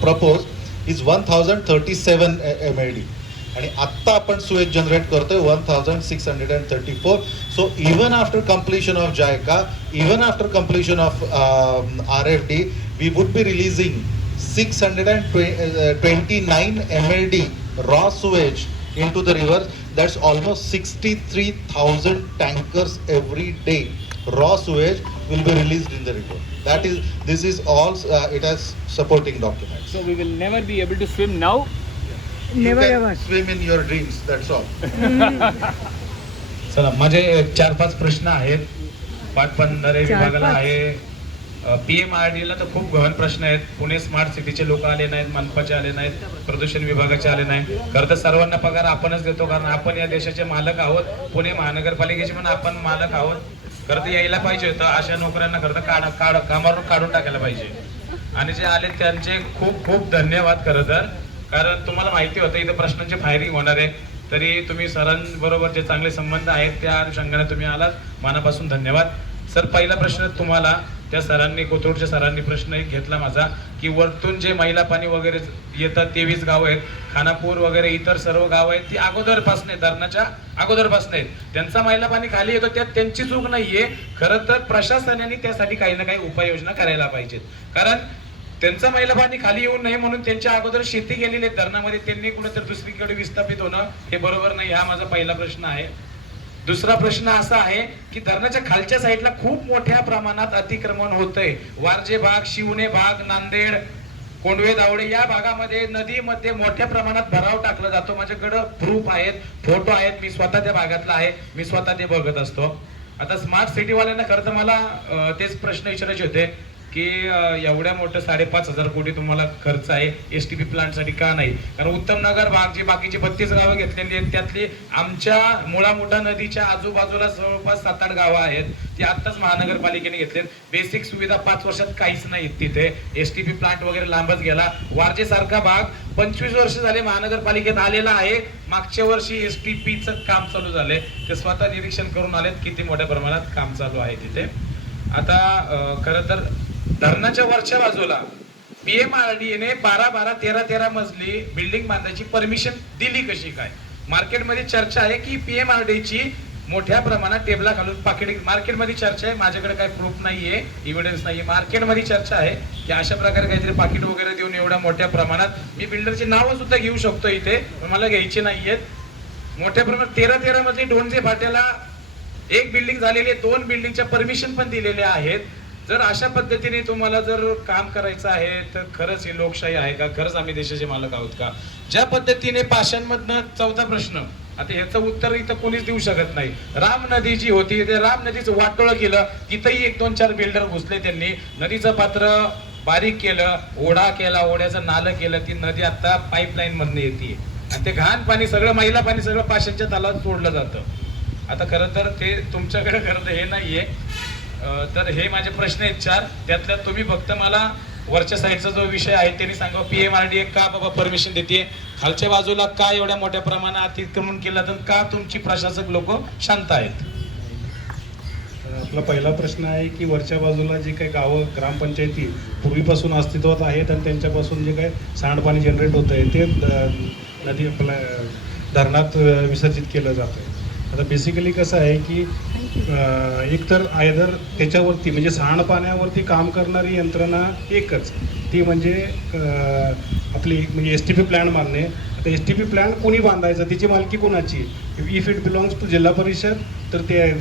proposed is 1037 MLD. आणि आत्ता आपण सुएज जनरेट करतोय 1634. So even after completion of JICA, even after completion of RFD, we would be releasing 629 MLD raw sewage into the rivers. That's almost 63,000 tankers every day. Raw sewage will be released in the river. This is all, it has supporting documents. So we will never be able to swim now. You can swim in your dreams, that's all. चला, माझे 4-5 प्रश्न आहेत. पाटबंधारे विभागाला आहे, PMRD ला तर खूप गहन प्रश्न आहेत. पुणे स्मार्ट सिटीचे लोक आले नाहीत, मनपाचे आले नाहीत, प्रदूषण विभागाचे आले नाहीत. खरं तर सर्वांना पगार आपणच देतो, कारण आपण या देशाचे मालक आहोत. पुणे महानगरपालिकेचे पण आपण मालक आहोत. खरं तर यायला पाहिजे होतं. अशा नोकऱ्यांना खरं तर कामावरून काढून टाकायला पाहिजे. आणि जे आले त्यांचे खूप खूप धन्यवाद खरं तर, कारण तुम्हाला माहिती होतं इथं प्रश्नांची फायरिंग होणार आहे. तरी तुम्ही सरांबरोबर जे चांगले संबंध आहेत त्या अनुषंगाने तुम्ही आलात, मनापासून धन्यवाद. सर, पहिला प्रश्न तुम्हाला त्या सरांनी, कोथरूडच्या सरांनी प्रश्न एक घेतला माझा, की वरतून जे मैला पाणी वगैरे येतात 23 गावं आहेत, खानापूर वगैरे इतर सर्व गावं आहेत, ती अगोदरपासून धरणाच्या अगोदरपासून आहेत. त्यांचा मैला पाणी खाली येतो, त्यात त्यांची चूक नाहीये. खरं तर प्रशासनाने त्यासाठी काही ना काही उपाययोजना करायला पाहिजेत. कारण त्यांचं मैला पाणी खाली येऊ नये म्हणून त्यांच्या अगोदर शेती केलेली आहे धरणामध्ये, त्यांनी कुठेतरी दुसरीकडे विस्थापित होणं हे बरोबर नाही. हा माझा पहिला प्रश्न आहे. दुसरा प्रश्न असा आहे की धरणाच्या खालच्या साईडला खूप मोठ्या प्रमाणात अतिक्रमण होतंय. वारजे भाग, शिवणे भाग, नांदेड, कोंडवे, दावडे या भागामध्ये नदीमध्ये मोठ्या प्रमाणात भराव टाकला जातो. माझ्याकडे प्रूफ आहेत, फोटो आहेत, मी स्वतः त्या भागातला आहे, मी स्वतः ते बघत असतो. आता स्मार्ट सिटीवाल्यांना खरं तर मला तेच प्रश्न विचारायचे होते की एवढ्या मोठं 5,500 कोटी तुम्हाला खर्च आहे STP प्लांटसाठी, का नाही? कारण उत्तम नगर भाग जी बाकीची 32 गावं घेतलेली आहेत त्यातली आमच्या मुळा-मुठा नदीच्या आजूबाजूला जवळपास 7-8 गावं आहेत, ती आत्ताच महानगरपालिकेने घेतलेत. बेसिक सुविधा 5 वर्षात काहीच नाहीत तिथे. STP प्लांट वगैरे लांबच गेला. वारजे सारखा भाग 25 वर्ष झाले महानगरपालिकेत आलेला आहे. मागच्या वर्षी STPचं काम चालू झालंय, ते स्वतः निरीक्षण करून आलेत किती मोठ्या प्रमाणात काम चालू आहे तिथे. आता खरं तर धरणाच्या वरच्या बाजूला PMRD ने 12-12, 13-13 मजली बिल्डिंग बांधायची परमिशन दिली कशी काय? मार्केटमध्ये चर्चा आहे की PMRD ची मोठ्या प्रमाणात टेबला घालून पाकिट, मार्केटमध्ये चर्चा आहे, माझ्याकडे काही प्रूफ नाहीये, एव्हिडन्स नाहीये, मार्केटमध्ये चर्चा आहे की अशा प्रकारे काहीतरी पाकिट वगैरे देऊन एवढ्या मोठ्या प्रमाणात, मी बिल्डरची नावं सुद्धा घेऊ शकतो इथे, पण मला घ्यायची नाहीयेत. मोठ्या प्रमाणात 13-13 मजली ढोणजे फाट्याला एक बिल्डिंग झालेली आहे, 2 बिल्डिंगच्या परमिशन पण दिलेल्या आहेत. जर अशा पद्धतीने तुम्हाला जर काम करायचं आहे तर खरंच ही लोकशाही आहे का? खरंच आम्ही देशाचे मालक आहोत का? ज्या पद्धतीने पाषाणमधनं 4था प्रश्न, आता ह्याचं उत्तर इथं कोणीच देऊ शकत नाही. राम नदी जी होती ते राम नदीचं वाटोळं केलं, तिथंही 1-2-4 बिल्डर घुसले, त्यांनी नदीचं पात्र बारीक केलं, ओढा केला, ओढ्याचं नालं केलं, ती नदी आता पाईपलाईन मधनं येते आणि ते घाण पाणी सगळं, मैला पाणी सगळं पाषाणच्या तलावात सोडलं जातं. आता खरं तर ते तुमच्याकडे खरं तर हे नाहीये. तर हे माझे प्रश्न आहेत 4, त्यातल्या तुम्ही फक्त मला वरच्या साईडचा जो विषय आहे त्यांनी सांगा, PMRD का बाबा परमिशन देते, खालच्या बाजूला का एवढ्या मोठ्या प्रमाणात अतिक्रमण केलं, तर का तुमची प्रशासक लोक शांत आहेत? आपला पहिला प्रश्न आहे की वरच्या बाजूला जे काही गावं, ग्रामपंचायती पूर्वीपासून अस्तित्वात आहेत आणि त्यांच्यापासून जे काही सांडपाणी जनरेट होत आहे ते नदी आपल्या धरणात विसर्जित केलं जातं. आता बेसिकली कसं आहे की एकतर आयदर त्याच्यावरती म्हणजे सांडपाण्यावरती काम करणारी यंत्रणा एकच, ती म्हणजे आपली म्हणजे STP प्लॅन बांधणे. आता STP प्लॅन कोणी बांधायचा, तिची मालकी कोणाची? इफ इट बिलॉंग्स टू जिल्हा परिषद तर ते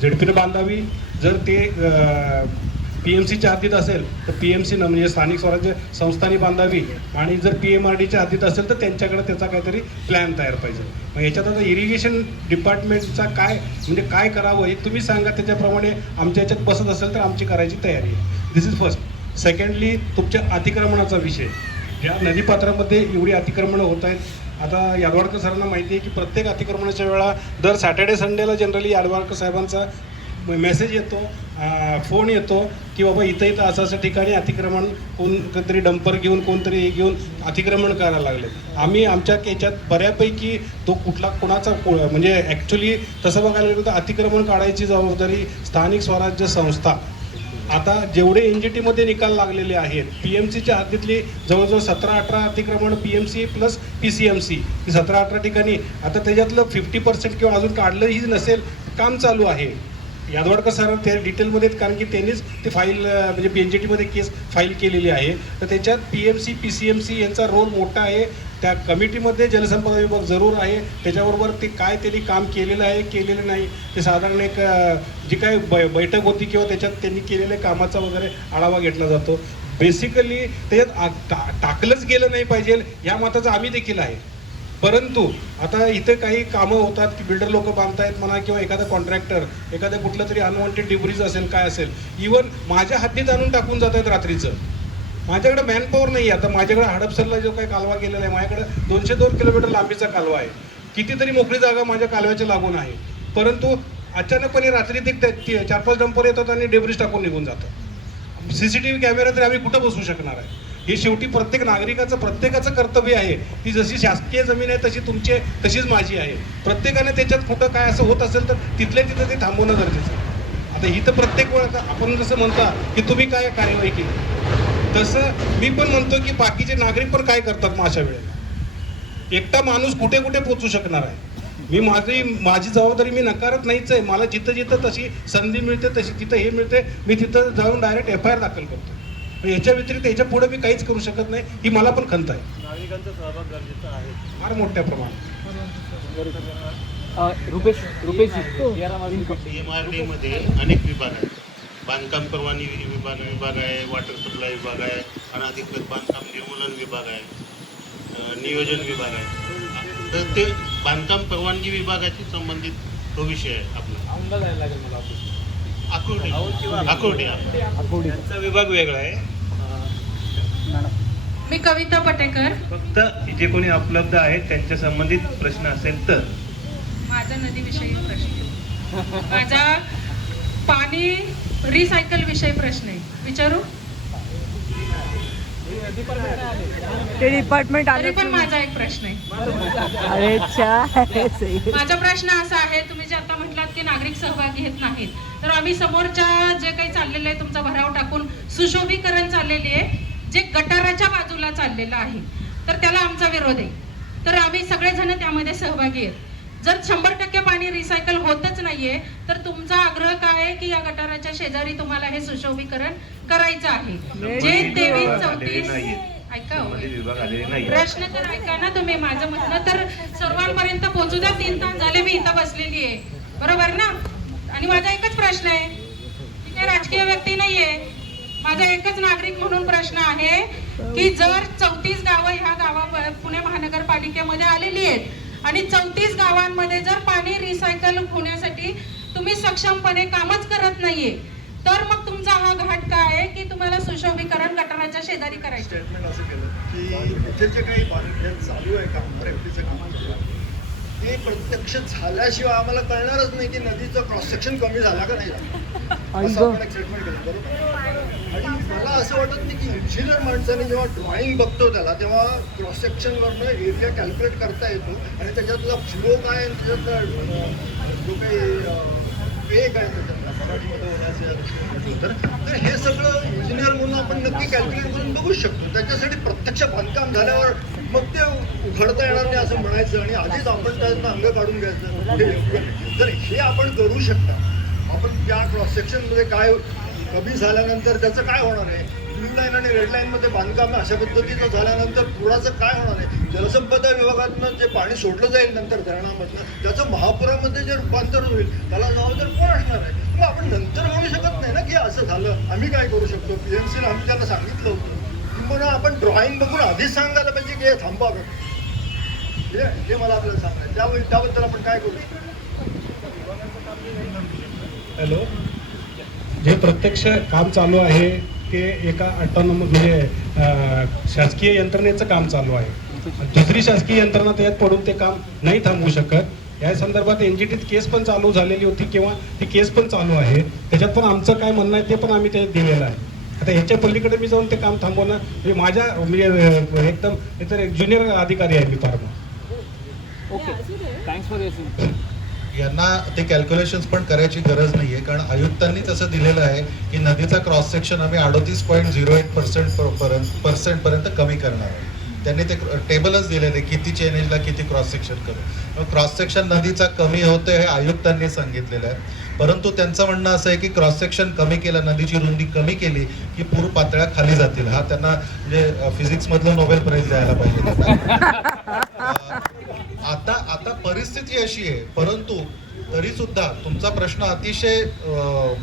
ZPने बांधावी. जर ते PMCच्या हद्दीत असेल तर PMCनं म्हणजे स्थानिक स्वराज्य संस्थांनी बांधावी आणि जर PMRDच्या हद्दीत असेल तर त्यांच्याकडे त्याचा काहीतरी प्लॅन तयार पाहिजे. मग याच्यात आता इरिगेशन डिपार्टमेंटचा काय म्हणजे काय करावं हे तुम्ही सांगा, त्याच्याप्रमाणे आमच्या याच्यात बसत असेल तर आमची करायची तयारी आहे. दिस इज फर्स्ट. सेकंडली तुमच्या अतिक्रमणाचा विषय, ज्या नदीपात्रामध्ये एवढी अतिक्रमणं होत आहेत. आता यादवाडकर सरांना माहिती आहे की प्रत्येक अतिक्रमणाच्या वेळा दर सॅटर्डे संडेला जनरली यादवाडकर साहेबांचा मेसेज येतो, फोन येतो की बाबा इथं असं ठिकाणी अतिक्रमण, कोणतरी डंपर घेऊन कोणतरी घेऊन अतिक्रमण करायला लागले. आम्ही आमच्या याच्यात बऱ्यापैकी तो कोणाचा म्हणजे ॲक्च्युली तसं बघायला गेलं तर अतिक्रमण काढायची जबाबदारी स्थानिक स्वराज्य संस्था आता जेवढे NGT मध्ये निकाल लागलेले आहेत, PMCच्या हद्दीतली जवळजवळ 17-18 अतिक्रमण PMC प्लस PCMC ही 17-18 ठिकाणी, आता त्याच्यातलं 50% किंवा अजून काढलंही नसेल, काम चालू आहे. यादवाडकर सर ते डिटेलमध्ये, कारण की त्यांनीच ते फाईल म्हणजे NGT मध्ये केस फाईल केलेली आहे. तर त्याच्यात PMC PCMC यांचा रोल मोठा आहे. त्या कमिटीमध्ये जलसंपदा विभाग जरूर आहे. त्याच्याबरोबर ते काय त्यांनी काम केलेलं आहे केलेलं नाही ते साधारण एक जी काय बैठक होती किंवा त्याच्यात त्यांनी केलेल्या कामाचा वगैरे आढावा घेतला जातो. बेसिकली त्याच्यात टाकलंच गेलं नाही पाहिजे या मताचा आम्ही देखील आहे. परंतु आता इथे काही कामं होतात की बिल्डर लोक बांधतायत म्हणा किंवा एखादा कॉन्ट्रॅक्टर एखाद्या कुठलं तरी अनवॉन्टेड डिब्रीज असेल काय असेल, इवन माझ्या हद्दीत आणून टाकून जात आहेत रात्रीचं. माझ्याकडे मॅनपॉवर नाही आहे. आता माझ्याकडे हडपसरला जो काही कालवा केलेला आहे, माझ्याकडे 202 किलोमीटर लांबीचा कालवा आहे. कितीतरी मोकळी जागा माझ्या कालव्याच्या लागून आहे. परंतु अचानकपणे रात्री ते 4-5 डंपर येतात आणि डेब्रिज टाकून निघून जातात. CCTV कॅमेरा तरी आम्ही कुठं बसवू शकणार आहे? हे शेवटी प्रत्येक नागरिकाचं प्रत्येकाचं कर्तव्य आहे. ती जशी शासकीय जमीन आहे तशीच माझी आहे. प्रत्येकाने त्याच्यात कुठं काय असं होत असेल तर तिथल्या तिथं ते थांबवणं गरजेचं आहे. आता इथं प्रत्येक वेळा आपण जसं म्हणता की तुम्ही काय कार्यवाही केली, तसं मी पण म्हणतो की बाकीचे नागरिक पण काय करतात मग अशा वेळेला. एकटा माणूस कुठे कुठे पोहोचू शकणार आहे? माझी जबाबदारी मी नकारत नाहीच आहे. मला जिथं जिथं तशी संधी मिळते तशी तिथं हे मिळते मी तिथं जाऊन डायरेक्ट FIR दाखल करतो. याच्या व्यतिरिक्त याच्या पुढे मी काहीच करू शकत नाही. ही मला पण खंत आहे. नागरिकांचा सहभाग गरजेचा आहे फार मोठ्या प्रमाणात. PMRD मध्ये अनेक विभाग आहेत. बांधकाम परवानगी विभाग आहे, वॉटर सप्लाय विभाग आहे, अनधिकृत बांधकाम निर्मूलन विभाग आहे, नियोजन विभाग आहे. तर ते बांधकाम परवानगी विभागाशी संबंधित तो विषय आहे आपला. आकुर्डी त्यांचा विभाग वेगळा आहे. मी कविता पटेकर. फक्त जे कोणी उपलब्ध आहेत त्यांच्या संबंधित प्रश्न असेल तर. माझा नदीविषयी प्रश्न, माझा पाणी रिसायकल विषयी प्रश्न आहे, विचारू? ते डिपार्टमेंट तरी पण माझा एक प्रश्न आहे. माझा प्रश्न असा आहे, तुम्ही जे आता म्हटलात की नागरिक सहभागी घेत नाहीत, तर आम्ही समोरच्या जे काही चाललेलं आहे तुमचा भराव टाकून सुशोभीकरण चाललेली आहे, जे गटाराच्या बाजूला चाललेलं आहे, तर त्याला आमचा विरोध आहे. तर आम्ही सगळेजण त्यामध्ये सहभागी आहेत. जर 100% पाणी रिसायकल होतच नाहीये तर तुमचा आग्रह काय आहे की या गटाराच्या शेजारी तुम्हाला हे सुशोभीकरण करायचं आहे. जे 23-34 ऐका प्रश्न तर ऐका ना तुम्ही. माझं म्हणणं तर सर्वांपर्यंत पोहोचू द्या. 3 तास झाले मी इथं बसलेली आहे, बरोबर ना? आणि माझा एकच प्रश्न आहे, मी काही राजकीय व्यक्ती नाहीये. माझा एकच नागरिक म्हणून प्रश्न आहे की जर 34 गावं ह्या पुणे महानगरपालिकेमध्ये आलेली आहेत आणि 34 गावांमध्ये जर पाणी रिसायकल होण्यासाठी तुम्ही सक्षमपणे कामच करत नाहीये, तर मग तुमचा हा घाट काय आहे की तुम्हाला सुशोभीकरण गटाराच्या शेजारी करायचं? स्टेटमेंट असं केलं की इथे जे काही बांधकाम चालू आहे, काम रेफ्टीचं काम चालू आहे, ते प्रत्यक्ष झाल्याशिवाय आम्हाला कळणारच नाही की नदीचं क्रॉस सेक्शन कमी झाला का नाही झाला, असं आपण एक स्टेटमेंट केलं, बरोबर? आणि मला असं वाटत नाही की इंजिनियर माणसाने जेव्हा ड्रॉइंग बघतो त्याला तेव्हा क्रॉस सेक्शनवरनं एरिया कॅल्क्युलेट करता येतो आणि त्याच्यातला फ्लो काय आणि त्याच्यातला जो काही वेग आहे त्याच्यातला मराठीमध्ये होण्याचं तर हे सगळं इंजिनियर म्हणून आपण नक्की कॅल्क्युलेट करून बघू शकतो. त्याच्यासाठी प्रत्यक्ष बांधकाम झाल्यावर मग ते उघडता येणार नाही असं म्हणायचं आणि आधीच आपण त्यातनं अंग काढून घ्यायचं, तर हे आपण करू शकता. आपण त्या क्रॉस सेक्शनमध्ये काय कमी झाल्यानंतर त्याचं काय होणार आहे, ब्लू लाईन आणि रेड लाईनमध्ये बांधकाम अशा पद्धतीचं झाल्यानंतर पुराचं काय होणार आहे, जलसंपदा विभागातनं जे पाणी सोडलं जाईल नंतर धरणामधनं त्याचं महापुरामध्ये जे रूपांतर होईल त्याला जबाबदार कोण असणार आहे? मग आपण नंतर म्हणू शकत नाही ना की असं झालं, आम्ही काय करू शकतो? PMCला आम्ही त्याला सांगितलं होतं म्हणून आपण ड्रॉइंग बघून आधीच सांगायला पाहिजे की हे थांबावं. हे मला आपल्याला सांगायचं, त्याबद्दल आपण काय करू शकतो? हॅलो, जे प्रत्यक्ष काम चालू आहे ते एका ऑटोनॉमस म्हणजे शासकीय यंत्रणेचं काम चालू आहे. दुसरी शासकीय यंत्रणा त्यात पडून ते काम नाही थांबवू शकत. या संदर्भात NGTत केस पण चालू झालेली होती किंवा ती केस पण चालू आहे. त्याच्यात पण आमचं काय म्हणणं आहे ते पण आम्ही त्याच्यात दिलेलं आहे. आता ह्याच्या पलीकडे मी जाऊन ते काम थांबवणं म्हणजे माझ्या म्हणजे एकदम इतर एक ज्युनियर अधिकारी आहे मी फार्मा. ओके, थँक्स फॉर यांना ते कॅल्क्युलेशन्स पण करायची गरज नाही आहे, कारण आयुक्तांनी तसं दिलेलं आहे की नदीचा क्रॉस सेक्शन आम्ही 38.08% पर्यंत कमी करणार आहे. त्यांनी ते टेबलच दिलेले किती चेनेजला किती क्रॉस सेक्शन करू. क्रॉस सेक्शन नदीचा कमी होते हे आयुक्तांनी सांगितलेलं आहे, परंतु त्यांचं म्हणणं असं आहे की क्रॉस सेक्शन कमी केलं, नदीची रुंदी कमी केली की पूर पातळ्या खाली जातील. हा त्यांना म्हणजे फिजिक्समधलं नोबेल प्राइज द्यायला पाहिजे त्यांना. आता परिस्थिती अशी आहे, परंतु तरी सुद्धा तुमचा प्रश्न अतिशय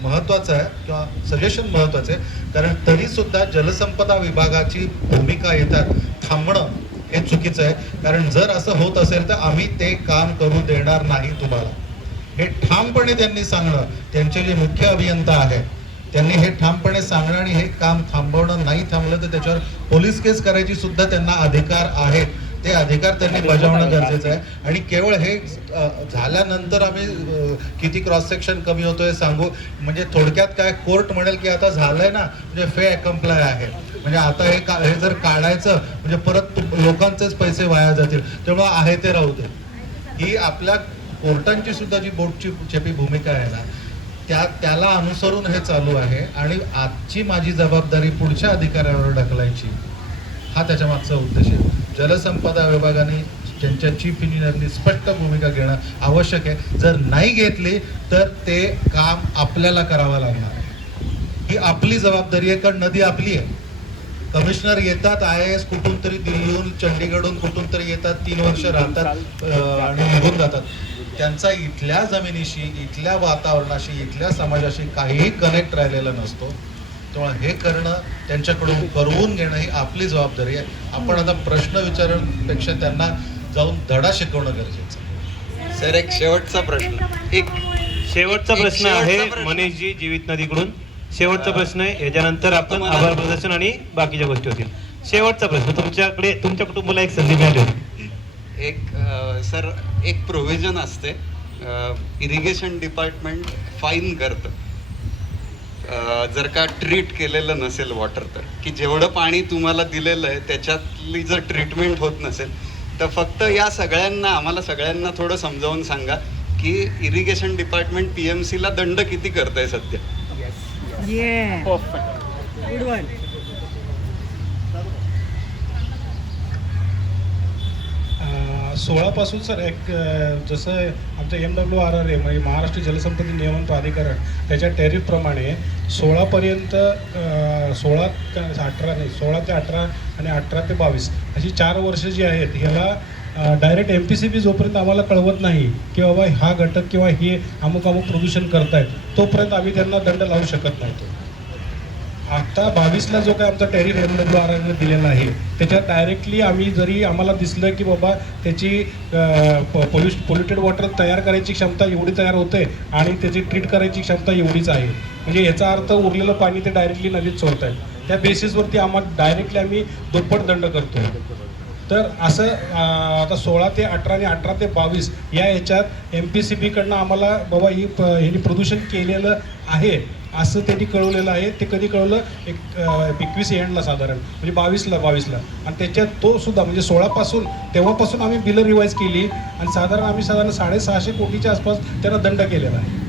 महत्त्वाचा आहे किंवा सजेशन महत्त्वाचं आहे, कारण तरी सुद्धा जलसंपदा विभागाची भूमिका येतात थांबणं हे चुकीचं आहे. कारण जर असं होत असेल तर आम्ही ते काम करू देणार नाही तुम्हाला, हे ठामपणे त्यांनी सांगणं. त्यांचे जे मुख्य अभियंता आहेत त्यांनी हे ठामपणे सांगणं आणि हे काम थांबवणं, नाही थांबलं तर त्याच्यावर पोलीस केस करायची सुद्धा त्यांना अधिकार आहेत. ते अधिकार त्यांनी बजावणं गरजेचं आहे. आणि केवळ हे झाल्यानंतर आम्ही किती क्रॉस सेक्शन कमी होतोय सांगू, म्हणजे थोडक्यात काय कोर्ट म्हणेल की आता झालंय ना, म्हणजे फे अकम्प्लाय आहे, म्हणजे आता हे जर काढायचं म्हणजे परत लोकांचेच पैसे वाया जातील, तेव्हा आहे ते राहू दे. ही आपल्या कोर्टांची सुद्धा जी बोर्डची चेपी भूमिका आहे ना, त्याला अनुसरून हे चालू आहे. आणि आजची माझी जबाबदारी पुढच्या अधिकाऱ्यावर ढकलायची, हा त्याच्या मागचा उद्देश आहे. जलसंपदा विभागाने त्यांच्या चीफ इंजिनियरनी स्पष्ट भूमिका घेणं आवश्यक आहे. जर नाही घेतली तर ते काम आपल्याला करावं लागणार. ही आपली जबाबदारी आहे, कारण नदी आपली आहे. कमिशनर येतात, IAS कुठून तरी दिल्लीहून चंडीगडहून कुठून तरी येतात, 3 वर्ष राहतात आणि निघून जातात. त्यांचा इथल्या जमिनीशी, इथल्या वातावरणाशी, इथल्या समाजाशी काहीही कनेक्ट राहिलेला नसतो. तेव्हा हे करणं, त्यांच्याकडून करवून घेणं ही आपली जबाबदारी आहे. आपण आता प्रश्न विचारण्यापेक्षा त्यांना जाऊन धडा शिकवणं गरजेचं आहे. सर, एक शेवटचा प्रश्न आहे मनीषजी जीवित नदीकडून. शेवटचा प्रश्न आहे, याच्यानंतर आपण आभार प्रदर्शन आणि बाकीच्या गोष्टी होतील. शेवटचा प्रश्न तुमच्याकडे, तुमच्या कुटुंबाला एक संधी मिळाली होती. सर, एक प्रोव्हिजन असते, इरिगेशन डिपार्टमेंट फाईन करतं जर का ट्रीट केलेलं नसेल वॉटर, तर की जेवढं पाणी तुम्हाला दिलेलं आहे त्याच्यातली जर ट्रीटमेंट होत नसेल तर फक्त या सगळ्यांना, आम्हाला सगळ्यांना थोडं समजावून सांगा की इरिगेशन डिपार्टमेंट PMC ला दंड किती करतंय सध्या. 16 सर, एक जसं आमचं MWRRA म्हणजे महाराष्ट्र जलसंपत्ती नियमन प्राधिकरण त्याच्या टॅरिफप्रमाणे 16 पर्यंत 16 ते 18 आणि 18 ते 22 अशी 4 वर्ष जी आहेत ह्याला डायरेक्ट MPCB जोपर्यंत आम्हाला कळवत नाही की बाबा हा घटक किंवा हे अमुक प्रदूषण करतायत, तोपर्यंत आम्ही त्यांना दंड लावू शकत नाही. आता 22ला जो काय आमचा टॅरिफ MWRRA दिलेला आहे त्याच्यात डायरेक्टली आम्ही, जरी आम्हाला दिसलं की बाबा त्याची पोल्युटेड वॉटर तयार करायची क्षमता एवढी तयार होते आणि त्याची ट्रीट करायची क्षमता एवढीच आहे, म्हणजे याचा अर्थ उरलेलं पाणी ते डायरेक्टली नदीत सोडत आहेत, त्या बेसिसवरती आम्हाला डायरेक्टली आम्ही दुप्पट दंड करतो. तर असं आता 16 ते 18 आणि 18 ते 22 या ह्याच्यात MPCB कडनं आम्हाला बाबा ह्यांनी प्रदूषण केलेलं आहे असं त्यांनी कळवलेलं आहे. ते कधी कळवलं, 21 एंडला साधारण, म्हणजे 22ला आणि त्याच्यात तो सुद्धा म्हणजे 16 तेव्हापासून आम्ही बिलं रिवाईज केली आणि आम्ही साधारण 650 कोटीच्या आसपास त्यांना दंड केलेला आहे.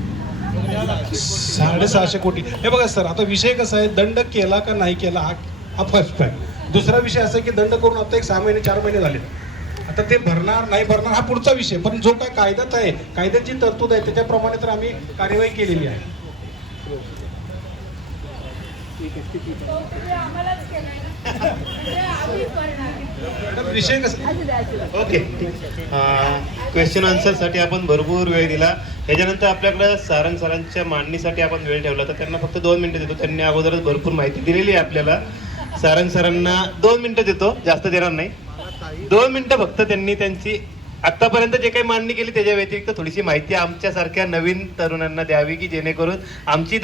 650 कोटी. हे बघा सर, आता विषय कसा आहे, दंड केला का नाही केला हा फर्स्ट आहे. दुसरा विषय असा आहे की दंड करून आता 6 महिने 4 महिने झाले, आता ते भरणार नाही भरणार हा पुढचा विषय. पण जो काय कायद्यात आहे, कायद्याची तरतूद आहे त्याच्याप्रमाणे तर आम्ही कार्यवाही केलेली आहे. विषय कसा, ओके, क्वेश्चन आन्सरसाठी आपण भरपूर वेळ दिला. ह्याच्यानंतर आपल्याकडं सारंग सरांच्या मांडणीसाठी आपण वेळ ठेवला, तर त्यांना फक्त 2 मिनिटं देतो. त्यांनी अगोदरच भरपूर माहिती दिलेली आहे आपल्याला. सारंग सरांना 2 मिनिटं देतो, जास्त देणार नाही. 2 मिनिटं फक्त त्यांनी त्यांची आतापर्यंत जे काही मांडणी केली त्याच्या व्यतिरिक्त थोडीशी माहिती आमच्यासारख्या नवीन तरुणांना द्यावी, की जेणेकरून आमची